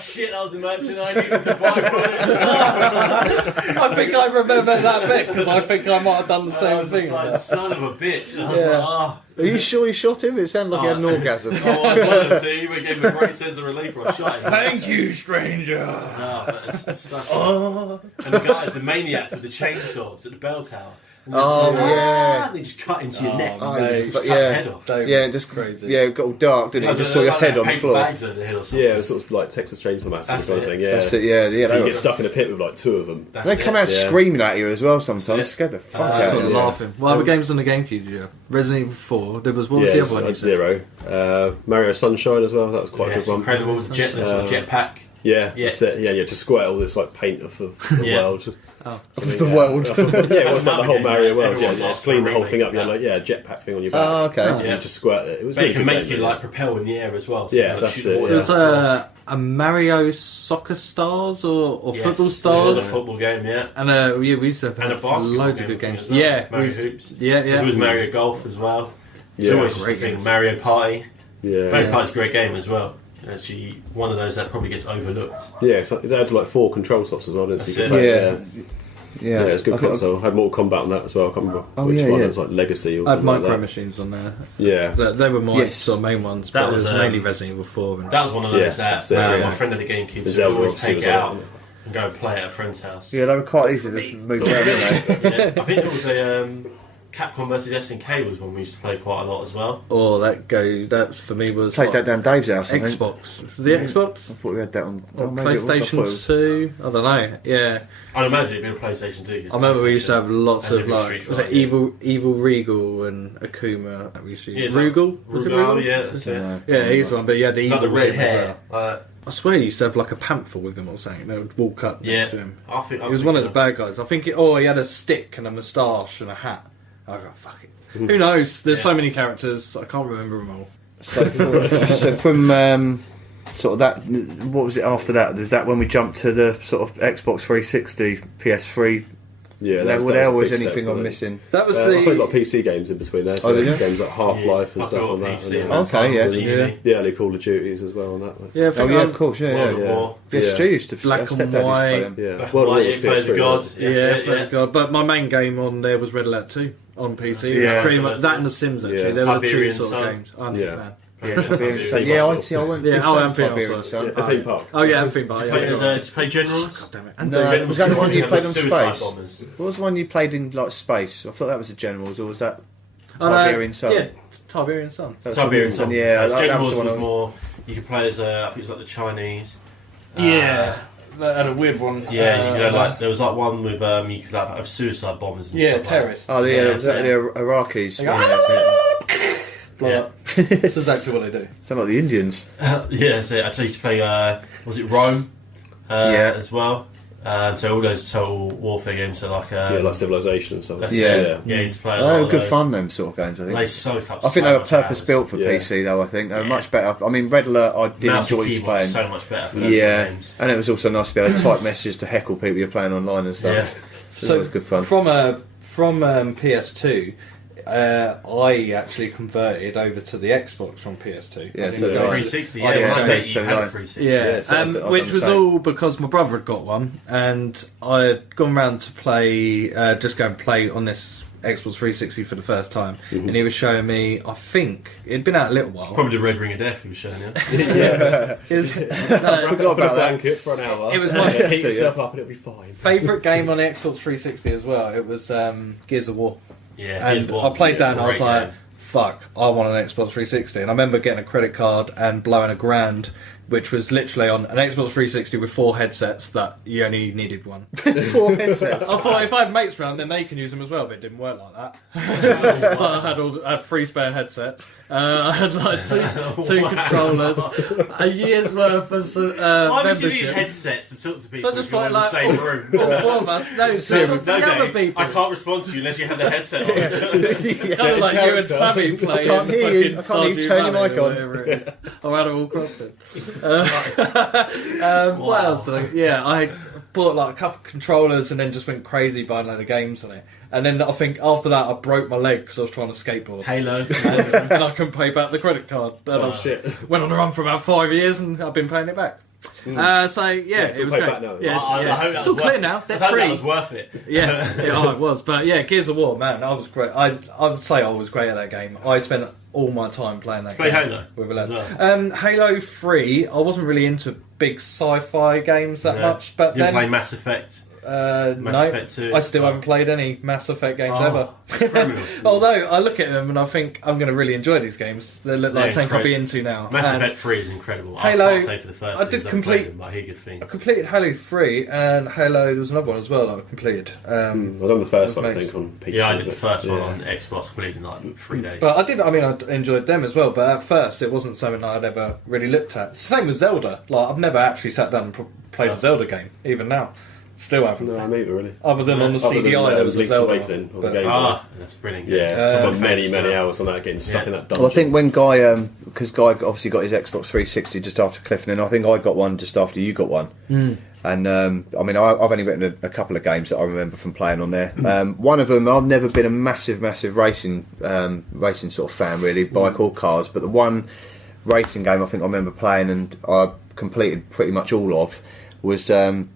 Shit, that was the merchant I needed to buy products. I think I remember that bit because I think I might have done the I same was just thing. like, son of a bitch. And I was Yeah. like, oh. Are you sure you shot him? It sounded like he had an orgasm. Oh, I was one of the two. It gave me a great sense of relief when I shot him. Thank you, stranger. No, but it's such a... And the guys, the maniacs with the chainsaws at the bell tower. And they're Oh, just like, yeah. "Ah," they just cut into your neck. Oh, They but just cut yeah. your head off. Yeah, just Crazy. Yeah, it got all dark, didn't it? You just saw your head on the Paper floor. bags over the head or something. Yeah, it was sort of like Texas Chainsaw Massacre That's kind of it. thing. Yeah, That's it. Yeah, yeah. So They, you get stuck in a pit with like 2 of them. That's they it. come out Yeah. screaming at you as well. Sometimes it. scared the fuck I out sort of of you. laughing. What other games on the GameCube did you have? Resident Evil 4. There was, what was Yeah, the other one? You said? Zero. Mario Sunshine as well. That was quite Yeah, a it's good one. incredible. The jetpack. Yeah, Yeah. that's it. Yeah, to squirt all this like paint off of the Yeah. world. Oh. Of the world. Yeah, it was like the whole game, Mario yeah. world. Yeah, Everyone yeah, loves it's clean the whole remake thing up. You that. had like jetpack thing on your back. Oh, okay. And Yeah. you just squirt it. It was But really it can good make game, you yeah. like propel in the air as well. So Yeah, you can, like, that's shoot it, water It was out. a Mario Soccer Stars or Yes, Football It was a Stars. football game, yeah. And yeah, we used to have And a basketball loads game of good games. as well. Yeah, Mario we- Hoops. yeah, There yeah. was Mario Golf as well. It's Yeah, always just a great thing. games. Mario Party. Yeah, Mario yeah. Party's a great game as well. Actually, one of those that probably gets overlooked. Yeah, it's like, it had like 4 control slots as well, didn't it? So you That's could it. play, Yeah. yeah, it's a good I think console. Had Mortal Kombat on that as well. I can't remember which yeah, one. yeah. It was like Legacy or I had something like Micro that. Machines on there. Yeah, They were my Yes. sort of main ones, That but it was, was mainly Resident Evil 4. And That was one of Yeah, those that that's it, yeah. my friend had a GameCube, The so Zelda we always obviously take was it on out it. and go and play it at a friend's house. Yeah, they were quite easy to move around, weren't they? Yeah, I think it was a Capcom versus SNK was one we used to play quite a lot as well. or that for me was Take what, that down Dave's house, I think. Xbox. The Xbox? I thought we had that on Or maybe it was. I thought it PlayStation was- 2? I don't know. Yeah. I'd imagine it'd be a PlayStation 2. I remember we used to have lots As of if it's like, Street was it Fighter. Evil Regal and Akuma? We used to Yeah, it's Rugal? Was it Rugal, Rugal? yeah, that's it. Yeah, he was one, but yeah, the It's like evil the red Regal as hair. well. I swear he used to have like a panther with him or something. They would walk up Yeah, next to him. I think He was one of the bad guys. I think he had a stick and a moustache and a hat. I go, fuck it. Who knows? There's so many characters, I can't remember them all. So from sort of that, what was it after that? Is that when we jumped to the sort of Xbox 360, PS3? yeah. There that was a always big step, anything I'm wasn't it? missing. That was I played a lot of the. PC games in between there. So Oh, did you? games like Half-Life and I stuff built on that. PC And at then that time, Okay, yeah. was at uni. the early Call of Duties as well on that one. Yeah, I Oh think yeah, I'm- of course, yeah, World yeah. of War. Yeah, Yeah. Stu used to Black and stepdad used to white. play them. Yeah, Black World and of White, War was it plays PS3. God. wasn't it? That's Yeah, it, praise yeah. God. But my main game on there was Red Alert 2 on PC. It was Yeah. pretty much that and The Sims actually. Yeah. There were the two Tiberian sort of Sun. games. I know, Yeah. man. Tiberian Sun. Theme Yeah, Park. I see. I went. Yeah, big oh, fan I'm of thinking Tiberian also. Sun. Yeah, a theme park. Oh yeah, I'm thinking about it. Did you Yeah. play Generals? God damn it. No, Generals. was that the one you played on Suicide space? Bombers. What was the one you played in like space? I thought that was the Generals, or was that Oh, no, Tiberian Sun? Yeah, Tiberian Sun. That was Tiberian Sun. Yeah, that was Generals the one. was I- more. You could play as I think it was like the Chinese. Yeah, that had a weird one. Yeah, you could have like there was like one with you could have suicide bombers. And yeah, stuff like terrorists. Oh, Yeah, the Iraqis. They go, blow Yeah. up. That's exactly what they do. Sound like the Indians. that. Yeah, so I actually used to play. Was it Rome? Yeah. as well. So all those total warfare games, so like Yeah, like Civilization and stuff. that's Yeah. it. Yeah, you used to play a lot Oh, of good those. fun, them sort of games, I think. They soak up. I think so they were much purpose hours. built for Yeah. PC, though, I think. They were Yeah. much better. I mean, Red Alert, I did Mouse and enjoy keyboard playing. is so much better for those Yeah, games. and it was also nice to be able to type messages to heckle people you're playing online and stuff. Yeah. So it was good fun. From PS2, I actually converted over to the Xbox from PS2. Yeah, I so didn't did go I. to- 360. I Yeah, didn't when I go say to you so had a like- 360. Yeah, so I've done which the was same. all because my brother had got one, and I had gone round to play, just go and play on this Xbox 360 for the first time, and he was showing me. I think it'd been out a little while. Probably the Red Ring of Death. He was showing you. Yeah. It was, Forgot Wrap about a that. blanket for an hour. It was my- heat yourself up and it'll be fine. favourite game on the Xbox 360 as well. It was Gears of War. Yeah, And Gears of I War played was that and I was great like, game. fuck, I want an Xbox 360. And I remember getting a credit card and blowing $1,000, which was literally on an Xbox 360 with 4 headsets that you only needed one. 4 headsets. I thought if I had mates around, then they can use them as well, but it didn't work like that. So I had 3 spare headsets. I had like two Wow. controllers, a year's worth of Why would you need membership. headsets to talk to people So I just if you're in thought, the like, same room? all 4 of us, no, so No, the other Dave, people. I can't respond to you unless you have the headset on. It's kind of like you and Sammy playing. I can't hear you. I fucking can't even Stardew turn your Valley mic or on. whatever it is. Or Animal Crossing. What else did I... Yeah, I bought like a couple of controllers and then just went crazy buying a load of games on it. And then I think after that I broke my leg because I was trying to skateboard. Halo. And I couldn't pay back the credit card. And I shit. went on a run for about 5 years and I've been paying it back. So yeah, it's it all was paid great. back now. Yeah, I yeah. hope that It's all was clear worth- now. I They're hope free. that was worth it. Yeah, it was. But yeah, Gears of War, man, I was great. I would say I was great at that game. I spent all my time playing that Play game. Halo With a lad. as well. Halo 3, I wasn't really into big sci-fi games that Yeah. much, but Didn't then play Mass Effect. Mass Effect 2. I still haven't played any Mass Effect games ever. Criminal. Although I look at them and I think I'm going to really enjoy these games. They look like something I'll be into now. Mass And Effect 3 is incredible. Halo, I can't say for the first I did complete. but I hear good things. I completed Halo 3 and Halo. There was another one as well that I completed. I've done the first one, I Nice. think, on PC. Yeah, I did the first one yeah. on Xbox completed in like 3 days. But I did. I mean, I enjoyed them as well. But at first, it wasn't something that I'd ever really looked at. It's the same with Zelda. Like I've never actually sat down and played a Zelda game. Even now, still haven't. No, me either, really. Other than on the Other than, CDI, there was a Link's Zelda. Awakening on the But- Game Boy. Ah, that's brilliant. Yeah, spent many Thanks, hours on that, getting stuck in that dungeon. Well, I think when Guy, because Guy obviously got his Xbox 360 just after Cliff, and then I think I got one just after you got one. And I mean, I've only written a couple of games that I remember from playing on there. One of them, I've never been a massive racing sort of fan, really, bike or cars. But the one racing game I think I remember playing and I completed pretty much all of was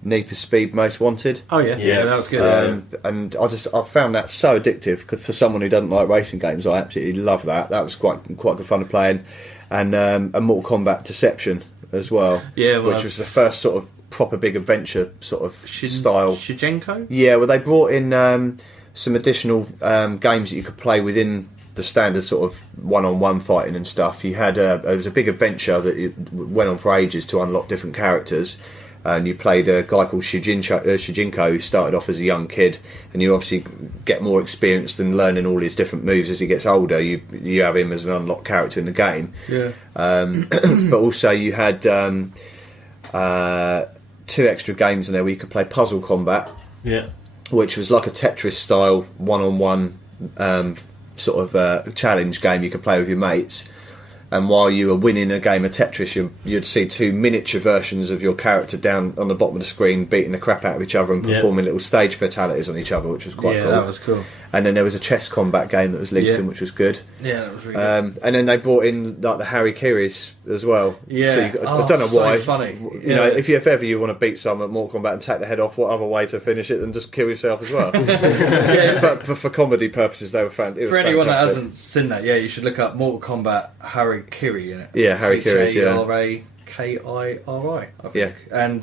Need for Speed Most Wanted. Oh yeah, Yeah, that was good. And I found that so addictive 'cause for someone who doesn't like racing games. I absolutely love that. That was quite good fun to playing, and a Mortal Kombat Deception as well. Yeah, well, which was the first sort of proper big adventure sort of style. Shigenko. Yeah, well, they brought in some additional games that you could play within the standard sort of one-on-one fighting and stuff. You had it was a big adventure that went on for ages to unlock different characters. And you played a guy called Shijinko, who started off as a young kid, and you obviously get more experienced and learning all his different moves as he gets older. You have him as an unlocked character in the game. Yeah. But also you had 2 extra games in there where you could play Puzzle Combat, Yeah. which was like a Tetris style one-on-one sort of challenge game you could play with your mates. And while you were winning a game of Tetris, you'd see 2 miniature versions of your character down on the bottom of the screen beating the crap out of each other and performing little stage fatalities on each other, which was quite cool. Yeah, that was cool. And then there was a chess combat game that was linked in, which was good. Yeah, that was really good. And then they brought in like the Harry Kiris as well. Yeah. So I don't know so why. funny. You know, if ever you want to beat someone at Mortal Kombat and take the head off, what other way to finish it than just kill yourself as well? But for comedy purposes, they were fantastic. For anyone that hasn't seen that, yeah, you should look up Mortal Kombat Harikiri in it. Yeah, Harikiri, yeah. Harakiri, I think. Yeah. And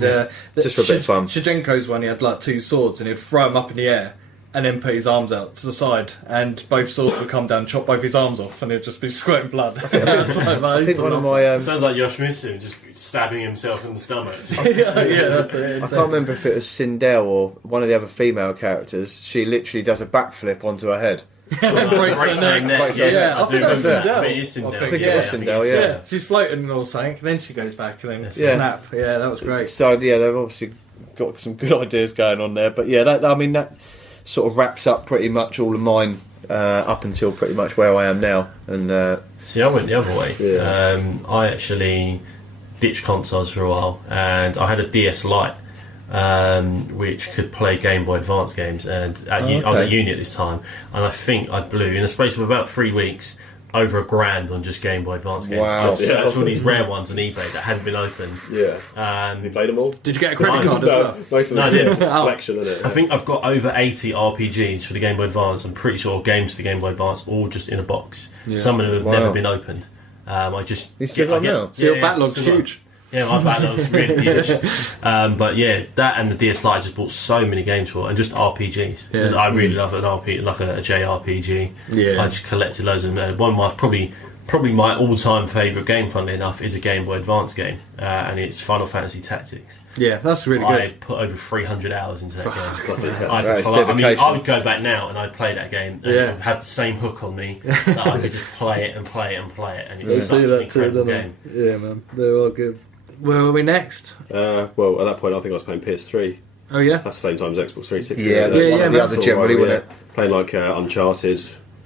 just for a bit of fun. Shigenko's one, he had like 2 swords and he'd throw them up in the air and then put his arms out to the side and both swords would come down, chop both his arms off, and he'd just be squirting blood. I think one of my Sounds like Yoshimitsu just stabbing himself in the stomach. yeah, that's it. I can't remember if it was Sindel or one of the other female characters. She literally does a backflip onto her head. Breaks her neck. Yeah, I I do think that's remember that. Sindel. But it is Sindel. I think it was Sindel, yeah. Yeah, she's floating or something, and then she goes back and then Yeah. snap. Yeah, that was great. So yeah, they've obviously got some good ideas going on there. But yeah, that sort of wraps up pretty much all of mine up until pretty much where I am now. And See, I went the other way. Yeah. I actually ditched consoles for a while, and I had a DS Lite, which could play Game Boy Advance games. And I was at uni at this time, and I think I blew in the space of about 3 weeks over $1,000 on just Game Boy Advance games. Wow. I searched all these rare ones on eBay that hadn't been opened. Yeah. You played them all? Did you get a credit card as No, well? most of No, I them are didn't. just a collection, isn't it? I think I've got over 80 RPGs for the Game Boy Advance. I'm pretty sure games for the Game Boy Advance, all just in a box. Some of them have Wow. never been opened. I just You still got them now? So your backlog's still got- huge. Yeah, my backlog's really huge. But yeah, that and the DS Lite, I just bought so many games for it, and just RPGs. Yeah. I really love an RPG, like a JRPG. Yeah. I just collected loads of them. One of my probably my all-time favourite game, funnily enough, is a Game Boy Advance game, and it's Final Fantasy Tactics. Yeah, that's really I good. put over 300 hours into that game. That is I mean, dedication. I would go back now and I'd play that game and Yeah. it would have the same hook on me that I could just play it and play it and play it, and it's They such do an that too, incredible don't game. they? Yeah, man, they're all good. Where are we next? Well, at that point, I think I was playing PS3. Oh yeah, That's the same time as Xbox 360. Yeah, That's yeah, one of the other generally, right, wasn't Playing like Uncharted.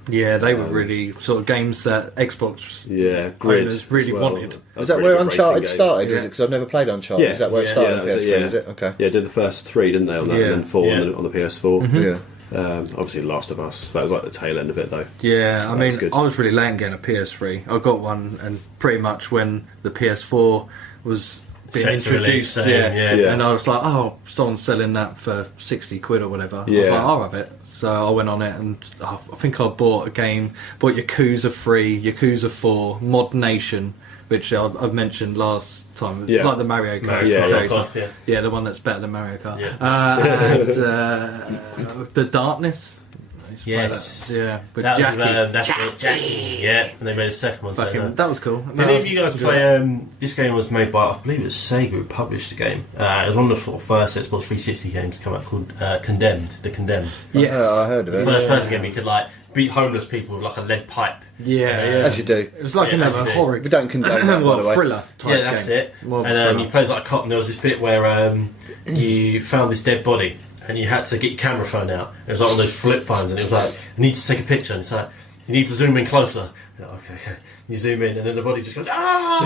yeah, they were really sort of games that Xbox. Yeah, Grid. Owners really as well. wanted. is that a where really good Uncharted racing game. started? Yeah. Because I've never played Uncharted. Yeah. Is that where it Yeah. started Yeah, on that was PS3? it, yeah. Is it? Okay. Yeah, did the first 3, didn't they, on that, Yeah. and then 4 Yeah. on the PS4. Yeah. Obviously, Last of Us. That was like the tail end of it, though. Yeah, I That mean, was good. I was really late in getting a PS3. I got one, and pretty much when the PS4 was being Set to release, introduced, same, yeah. yeah. And I was like, oh, someone's selling that for 60 quid or whatever. I was Yeah. like, I'll have it. So I went on it, and I think I bought Yakuza 3, Yakuza 4, Mod Nation, which I've mentioned last time, Yeah. like the Mario Kart. Mario Yeah, Kart, craze. yeah. Yeah, the one that's better than Mario Kart. Yeah. And the Darkness. I used to play Yes. that. Yeah, with That Jackie. was, that's it, Jackie. Yeah, and they made a second one. Fucking, that was cool. Did any of you guys play? This game was made by, I believe it was Sega who published the game. It was one of the sort of first Xbox 360 games to come out called Condemned. The Condemned. Yes. I heard of it. First person game you could like beat homeless people with like a lead pipe. Yeah, As you do. It was like Yeah, another as you do. horror. We don't condone that, by well, the way. thriller type Yeah, that's game. it. More of a And thriller. you played like a cop, and there was this bit where you found this dead body, and you had to get your camera phone out. It was like one of those flip phones, and it was like, you need to take a picture, and it's like, you need to zoom in closer. You're like, okay. You zoom in, and then the body just goes, ah!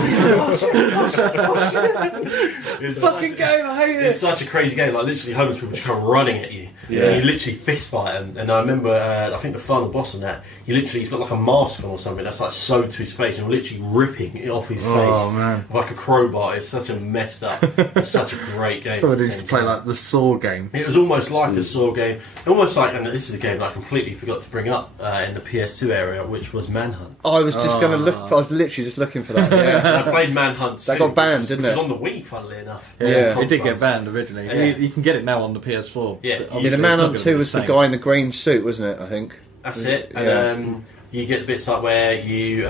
It's Fucking game, I hate It's it. such a crazy game. Like literally, homeless people just come running at you. Yeah. And you literally fist fight them. And I remember, I think the final boss on that, he's got like a mask on or something that's like sewed to his face, and literally ripping it off his face Oh, man. like a crowbar. It's such a messed up. It's such a great game. Someone at the used to same play time. like the Saw game. It was almost like a Saw game, almost like, and this is a game that I completely forgot to bring up in the PS2 area, which was Manhunt. I was just going to look. I was literally just looking for that. Yeah. And I played Manhunt. That too, got banned, which didn't was it? on the Wii, funnily enough. Yeah. It did get Consoles. banned originally. Yeah. You can get it now on the PS4. Yeah. but Yeah, obviously Yeah, the it's Man not on gonna 2 be was the same. guy in the green suit, wasn't it? I think. That's it. And Yeah. you get bits like where you.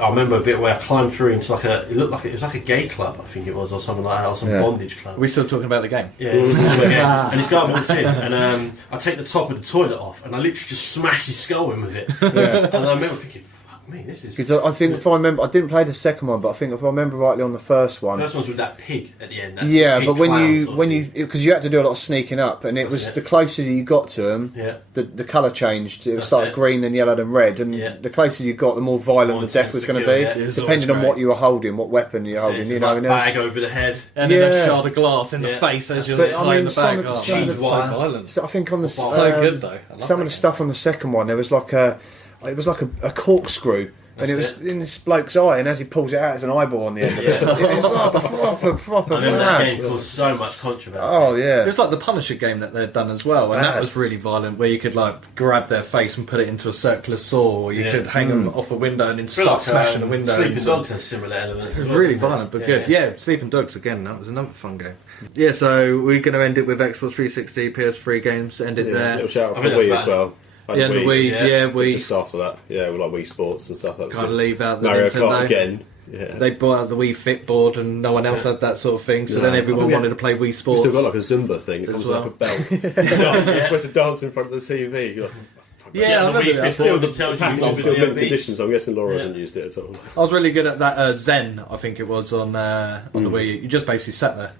I remember a bit where I climbed through into like a. It looked like it was like a gay club, I think it was, or something like that, or some Yeah. bondage club. Are we still talking about the game? Yeah, it was all the game. And this guy walks in, and I take the top of the toilet off, and I literally just smash his skull in with it. Yeah. And I remember thinking, fuck me, this is. Because I think if I remember, I didn't play the second one, but I think if I remember rightly on the first one. First one's with that pig at the end. That's Yeah, pig but when clown you sort of when you thing. because you had to do a lot of sneaking up, and it That's was it. the closer you got to him, Yeah. the colour changed. It That's started it. green and yellow and red, and Yeah. the closer you got, the more violent More the death intense was the going to kill, be, yeah. It was depending on always what great. you were holding, what weapon you're holding. It's You just know, like and there's- bag over the head. And then Yeah. a shard of glass in the Yeah. face as you're But, tying I mean, the some bag of the- off. some of Jeez, the- why violent? So I think on the So good though. I love some of that the stuff on the second one, there was like a corkscrew. And it was That's in this bloke's eye, and as he pulls it out, there's an eyeball on the end of it. Yeah. It's like proper I remember that game mad. caused so much controversy. Oh yeah, It was like the Punisher game that they'd done as well, and that Bad. was really violent, where you could like grab their face and put it into a circular saw, or you Yeah. could hang them off a window and then I feel start like, smashing the window. Sleeping Dogs has similar elements. It as was well, really doesn't it? violent, but good. Yeah, Sleeping Dogs again. That was another fun game. Yeah, so we're going to end it with Xbox 360, PS3 games. End it Yeah, there. little shout out I for think that's Wii as fast. well. I had Yeah, a the Wii. yeah. Yeah, we Just after that, yeah, with like Wii Sports and stuff. That was can't good. leave out the Mario Nintendo. Kart again. Yeah. They brought out the Wii Fit board, and no one else Yeah. had that sort of thing. So No. then I everyone think we wanted to play Wii We Sports. still got like a Zumba thing. It As comes well. like a belt. You're supposed to dance in front of the TV. You're like, fuck Yeah, that. I the remember Wii that. Fit Still, board the that tells you package what is to still do limited beats. edition, so I'm guessing Laura Yeah. hasn't used it at all. I was really good at that Zen. I think it was on the Wii. You just basically sat there.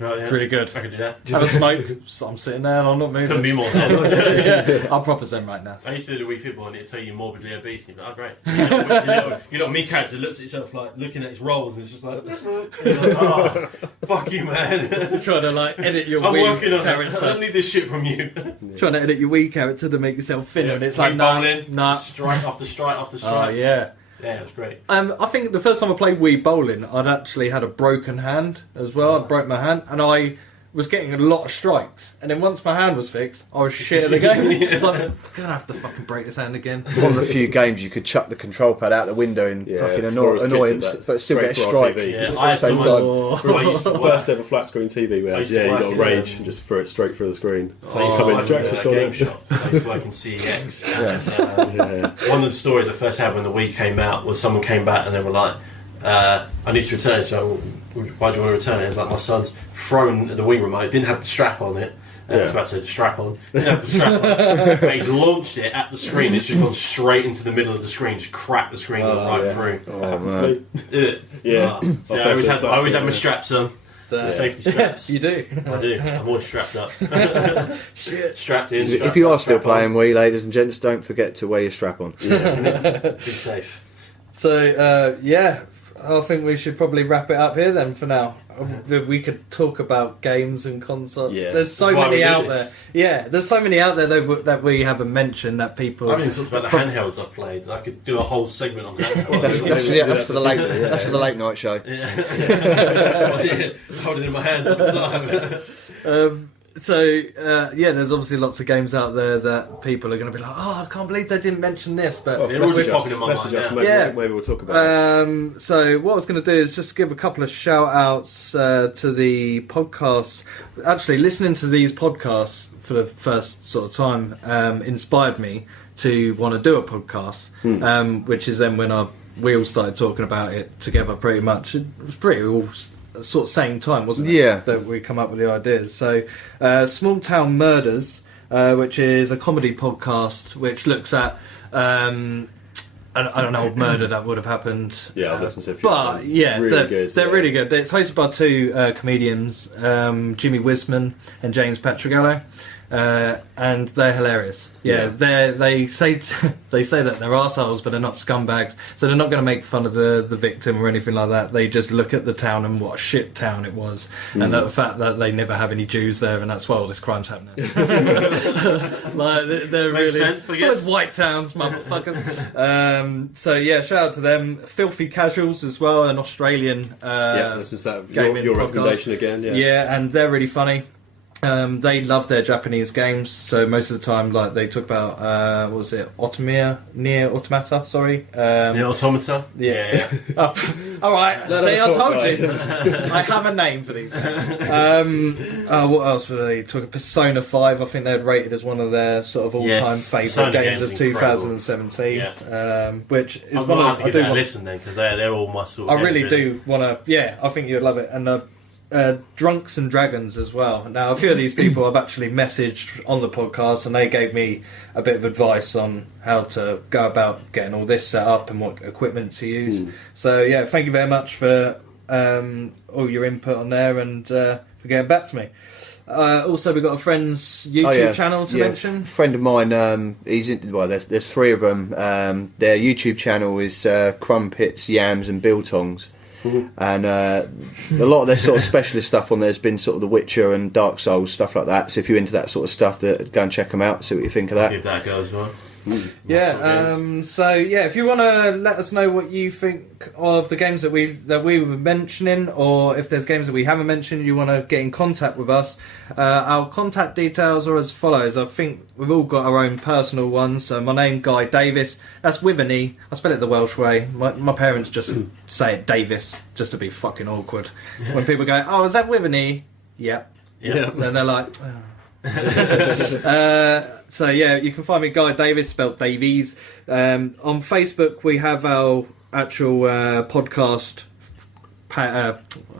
Right, yeah. It's really good. I could do that. Have a smoke. So I'm sitting there and I'm not moving. Couldn't be more zen. Yeah, I'm proper zen right now. I used to do the Wii Fit board and it'd tell you you're morbidly obese. And you'd be like, oh, great. You know, me character looks at itself like looking at its rolls and it's just like, oh, fuck you, man. Trying to like edit your I'm Wii working on it. I character. don't need this shit from you. Trying to edit your Wii character to make yourself thinner, and it's Wii like nah, bowling, nah. strike after strike after Oh strike. yeah. Yeah, it was great. I think the first time I played Wii bowling, I'd actually had a broken hand as well. I broke my hand, and I was getting a lot of strikes. And then once my hand was fixed, I was shit at the game. It's like, I'm gonna have to fucking break this hand again. one of the few games you could chuck the control pad out the window in Yeah, fucking Laura's kid did annoyance, that but still straight get a through our strike. TV. Yeah, at I had the same someone. time. So I used to work. First ever flat screen TV we I had. used to Yeah, you work got a in, rage and just threw it straight through the screen. So I used to Come in, work Jack's in just a done game it. shop. I used to work in CEX. And, Yeah. one of the stories I first had when the Wii came out was someone came back and they were like, I need to return it, so why do you want to return it? It was like, my son's thrown the Wii remote, didn't have the strap on it. I was about to say the strap on. Didn't have the strap on. But he's launched it at the screen. It's just gone straight into the middle of the screen, just cracked the screen right yeah. through. Oh, man. Did it? Yeah. So I always have my straps on. Yeah. Safety straps. You do. I do. I'm always strapped up. Strapped in. If strapped you are up, still strap on. playing Wii, ladies and gents, don't forget to wear your strap on. Be safe. So yeah, I think we should probably wrap it up here then for now. We could talk about games and consoles. Yeah. There's so That's why many we do out this. there. Yeah, there's so many out there that we haven't mentioned that people. I haven't even talked about the handhelds I've played. I could do a whole segment on handhelds. That's for the late night show. Yeah. Holding it in my hands all the time. there's obviously lots of games out there that people are going to be like, oh, I can't believe they didn't mention this, but Well, They're always message popping in my message mind, us, yeah. maybe we'll talk about it. So what I was going to do is just give a couple of shout outs to the podcast. Actually, listening to these podcasts for the first sort of time inspired me to want to do a podcast, which is then when we all started talking about it together pretty much. It was pretty all sort of same time, wasn't it? Yeah. That we come up with the ideas. So Small Town Murders, which is a comedy podcast which looks at an old murder that would have happened. Yeah, I've listened to a few. But yeah, really good. They're really good. It's hosted by two comedians, Jimmy Wisman and James Patrigallo, and they're hilarious. Yeah, they say that they're arseholes, but they're not scumbags. So they're not going to make fun of the victim or anything like that. They just look at the town and what a shit town it was, and the fact that they never have any Jews there, and that's why all this crime's happening. Like they're Makes really sense, I so it's guess. white towns, motherfuckers. So yeah, shout out to them. Filthy Casuals as well, an Australian. Yeah, this is that gaming your podcast. recommendation again. Yeah. Yeah, and they're really funny. They love their Japanese games, so most of the time, like they talk about what was it, Nier Automata? Sorry, The Automata? Yeah. Oh, all right. Let See, them I talk, told you. I have a name for these. What else were they talking? Persona 5. I think they had rated as one of their sort of all-time Yes, favourite Persona games game's of incredible. 2017. Yeah. Which is I'm one gonna of have to I give do that a want. listen then, because they're all my sort of I really games, do want to. Yeah, I think you'd love it. And Drunks and Dragons as well. Now, a few of these people I've actually messaged on the podcast, and they gave me a bit of advice on how to go about getting all this set up and what equipment to use. So, yeah, thank you very much for all your input on there and for getting back to me. Also, we've got a friend's YouTube channel to mention. Friend of mine, he's in, well. There's three of them. Their YouTube channel is Crumpets, Yams, and Biltongs. And a lot of their sort of specialist stuff on there has been sort of The Witcher and Dark Souls, stuff like that. So if you're into that sort of stuff, go and check them out, see what you think of that. Give that a go as well. Yeah, so yeah, if you want to let us know what you think of the games that we were mentioning, or if there's games that we haven't mentioned, you want to get in contact with us, our contact details are as follows. I think we've all got our own personal ones. So my name, Guy Davis, that's with an E. I spell it the Welsh way. My parents just say it Davis, just to be fucking awkward. When people go, oh, is that with an E? Yep. Yeah. Then they're like... oh. So yeah, you can find me Guy Davis, spelled Davies. On Facebook we have our actual podcast I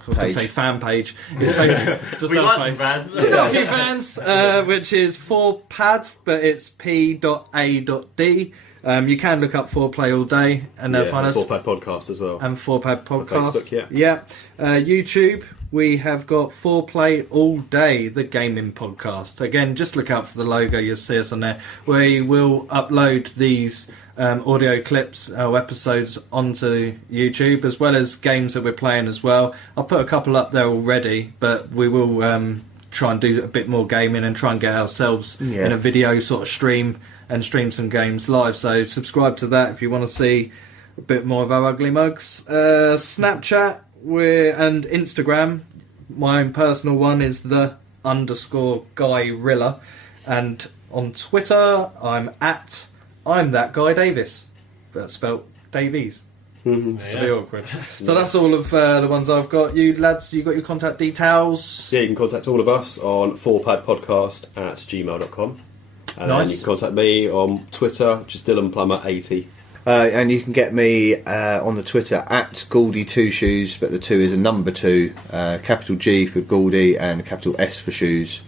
was going to say fan page. It's basically just We our like some page. fans. We've got a few fans, which is 4pad, but it's p.a.d. You can look up 4Play All Day and find us. 4Pad podcast as well. And 4Pad Podcast. Facebook, yeah. YouTube, we have got 4Play All Day, the gaming podcast. Again, just look out for the logo, you'll see us on there. We will upload these audio clips, our episodes, onto YouTube, as well as games that we're playing as well. I'll put a couple up there already, but we will try and do a bit more gaming and try and get ourselves in a video sort of stream and stream some games live. So subscribe to that if you want to see a bit more of our ugly mugs. Snapchat and Instagram. My own personal one is _GuyRilla, and on Twitter I'm that Guy Davis, but that's spelt Davies. It's to be awkward. So that's all of the ones I've got. You lads, you got your contact details? Yeah, you can contact all of us on 4padpodcast@gmail.com. And Nice. then you can contact me on Twitter, which is DylanPlumber80. And you can get me on the Twitter at Gouldy2Shoes, but the 2 is a number 2, capital G for Gouldy and capital S for shoes.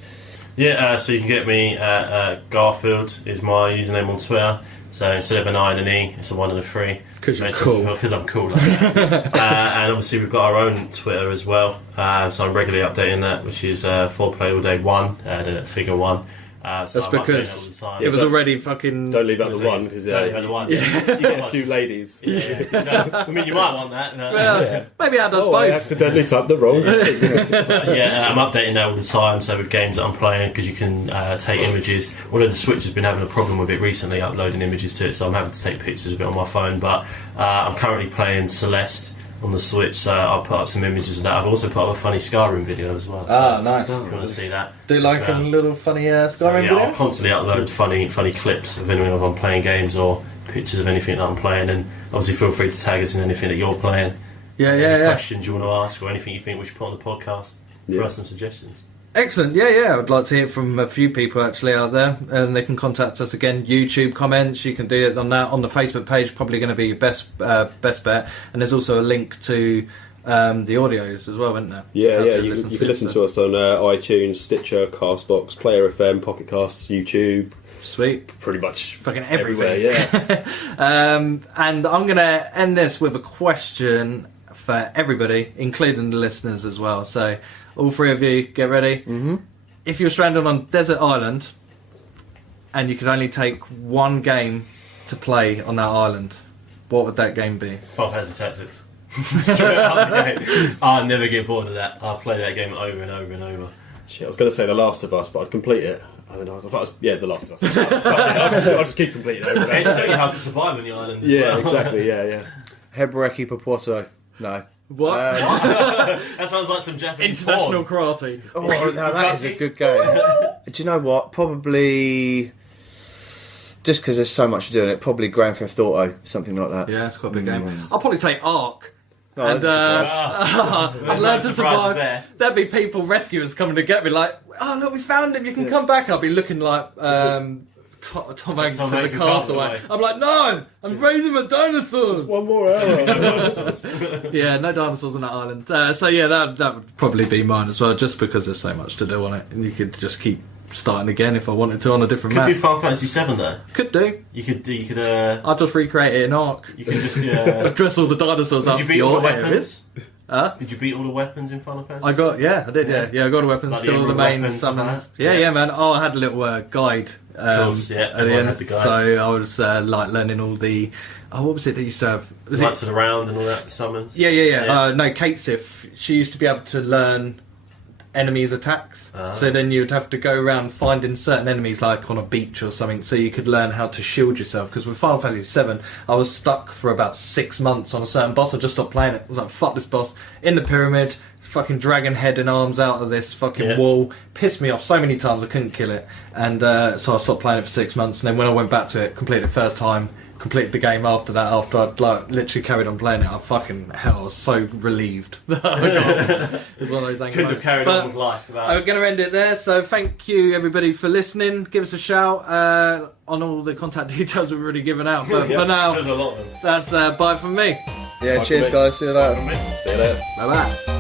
Yeah, so you can get me at Garfield is my username on Twitter. So instead of an I and an E, it's a 1 and a 3. 'Cause you're cool. Because I'm cool like that. And obviously we've got our own Twitter as well. So I'm regularly updating that, which is 4Play All Day 1, the figure 1. So That's I'm updating because all the time. it was already fucking... Don't leave out the 1, because you had the 1. you get a few ladies. Yeah. No, I mean, you might want that. No. Well, maybe I does Oh, I both. accidentally typed the wrong. I'm updating that all the time. So with games that I'm playing, because you can take images. Although the Switch has been having a problem with it recently, uploading images to it, so I'm having to take pictures of it on my phone. But I'm currently playing Celeste, on the Switch, so I'll put up some images of that. I've also put up a funny Skyrim video as well. So Nice. if you want to see that. Do you like a little funny Skyrim So, yeah, video? I'll constantly upload funny clips of anything I'm playing games or pictures of anything that I'm playing, and obviously feel free to tag us in anything that you're playing. Any questions you want to ask or anything you think we should put on the podcast. Throw us some suggestions. Excellent. Yeah. I'd like to hear from a few people actually out there, and they can contact us again. YouTube comments, you can do it on that. On the Facebook page, probably going to be your best bet. And there's also a link to the audios as well, isn't there? Yeah. You can listen to us on iTunes, Stitcher, Castbox, Player FM, Pocket Casts, YouTube. Sweet. Pretty much Fucking everywhere. Yeah. And I'm going to end this with a question for everybody, including the listeners as well. So, all three of you, get ready. Mm-hmm. If you're stranded on a desert island and you could only take one game to play on that island, what would that game be? Final Fantasy Tactics. Straight up, yeah. I'll never get bored of that. I'll play that game over and over and over. Shit, I was going to say The Last of Us, but I'd complete it. And then I was The Last of Us. I'll just keep completing it. It tells you how to survive on the island as Yeah, well. exactly. Yeah. Hebreki Popoto. No. What? That sounds like some Japanese International porn. karate. Oh, now that is a good game. Do you know what? Probably just because there's so much to do in it. Probably Grand Theft Auto, something like that. Yeah, it's quite a big game. I'll probably take Ark. Oh, And that's I'd learn to surprise survive. there. There'd be people, rescuers, coming to get me like, oh look, we found him, you can come back. I'll be looking like Tom Hanks in the Hanks in Castaway. Castaway. I'm like, no, I'm raising my dinosaurs. one more hour. Yeah, no dinosaurs on that island. So yeah, that would probably be mine as well, just because there's so much to do on it, and you could just keep starting again if I wanted to on a different Could map. do Final Fantasy 7 though. Could do. You could I'll just recreate it in Ark. you could just Dress all the dinosaurs up. Did you beat all the your areas. weapons? Did you beat all the weapons in Final Fantasy? I did. I got a weapon. Like the Still all the emerald main weapons and summons. that? Yeah, man. Oh, I had a little guide. course, yeah, At the everyone end, has the guide. so I was like learning all the. Oh, what was it they used to have? Was Lights of the Round and all that summons. Yeah. No, Kate Sif. She used to be able to learn enemies' attacks. So then you'd have to go around finding certain enemies, like on a beach or something, so you could learn how to shield yourself. Because with Final Fantasy VII, I was stuck for about 6 months on a certain boss. I just stopped playing it. I was like, fuck this boss. In the pyramid, fucking dragon head and arms out of this fucking wall. Pissed me off so many times I couldn't kill it. And so I stopped playing it for 6 months. And then when I went back to it, completed the first time, completed the game after that, after I'd like literally carried on playing it, I was so relieved that I got it. It was one of those things. Couldn't have carried on with life without I'm going to end it there, so thank you everybody for listening. Give us a shout on all the contact details we've already given out, but for now, There's a lot of them. that's bye from me. Yeah, cheers guys, see you later. See you later. Bye bye.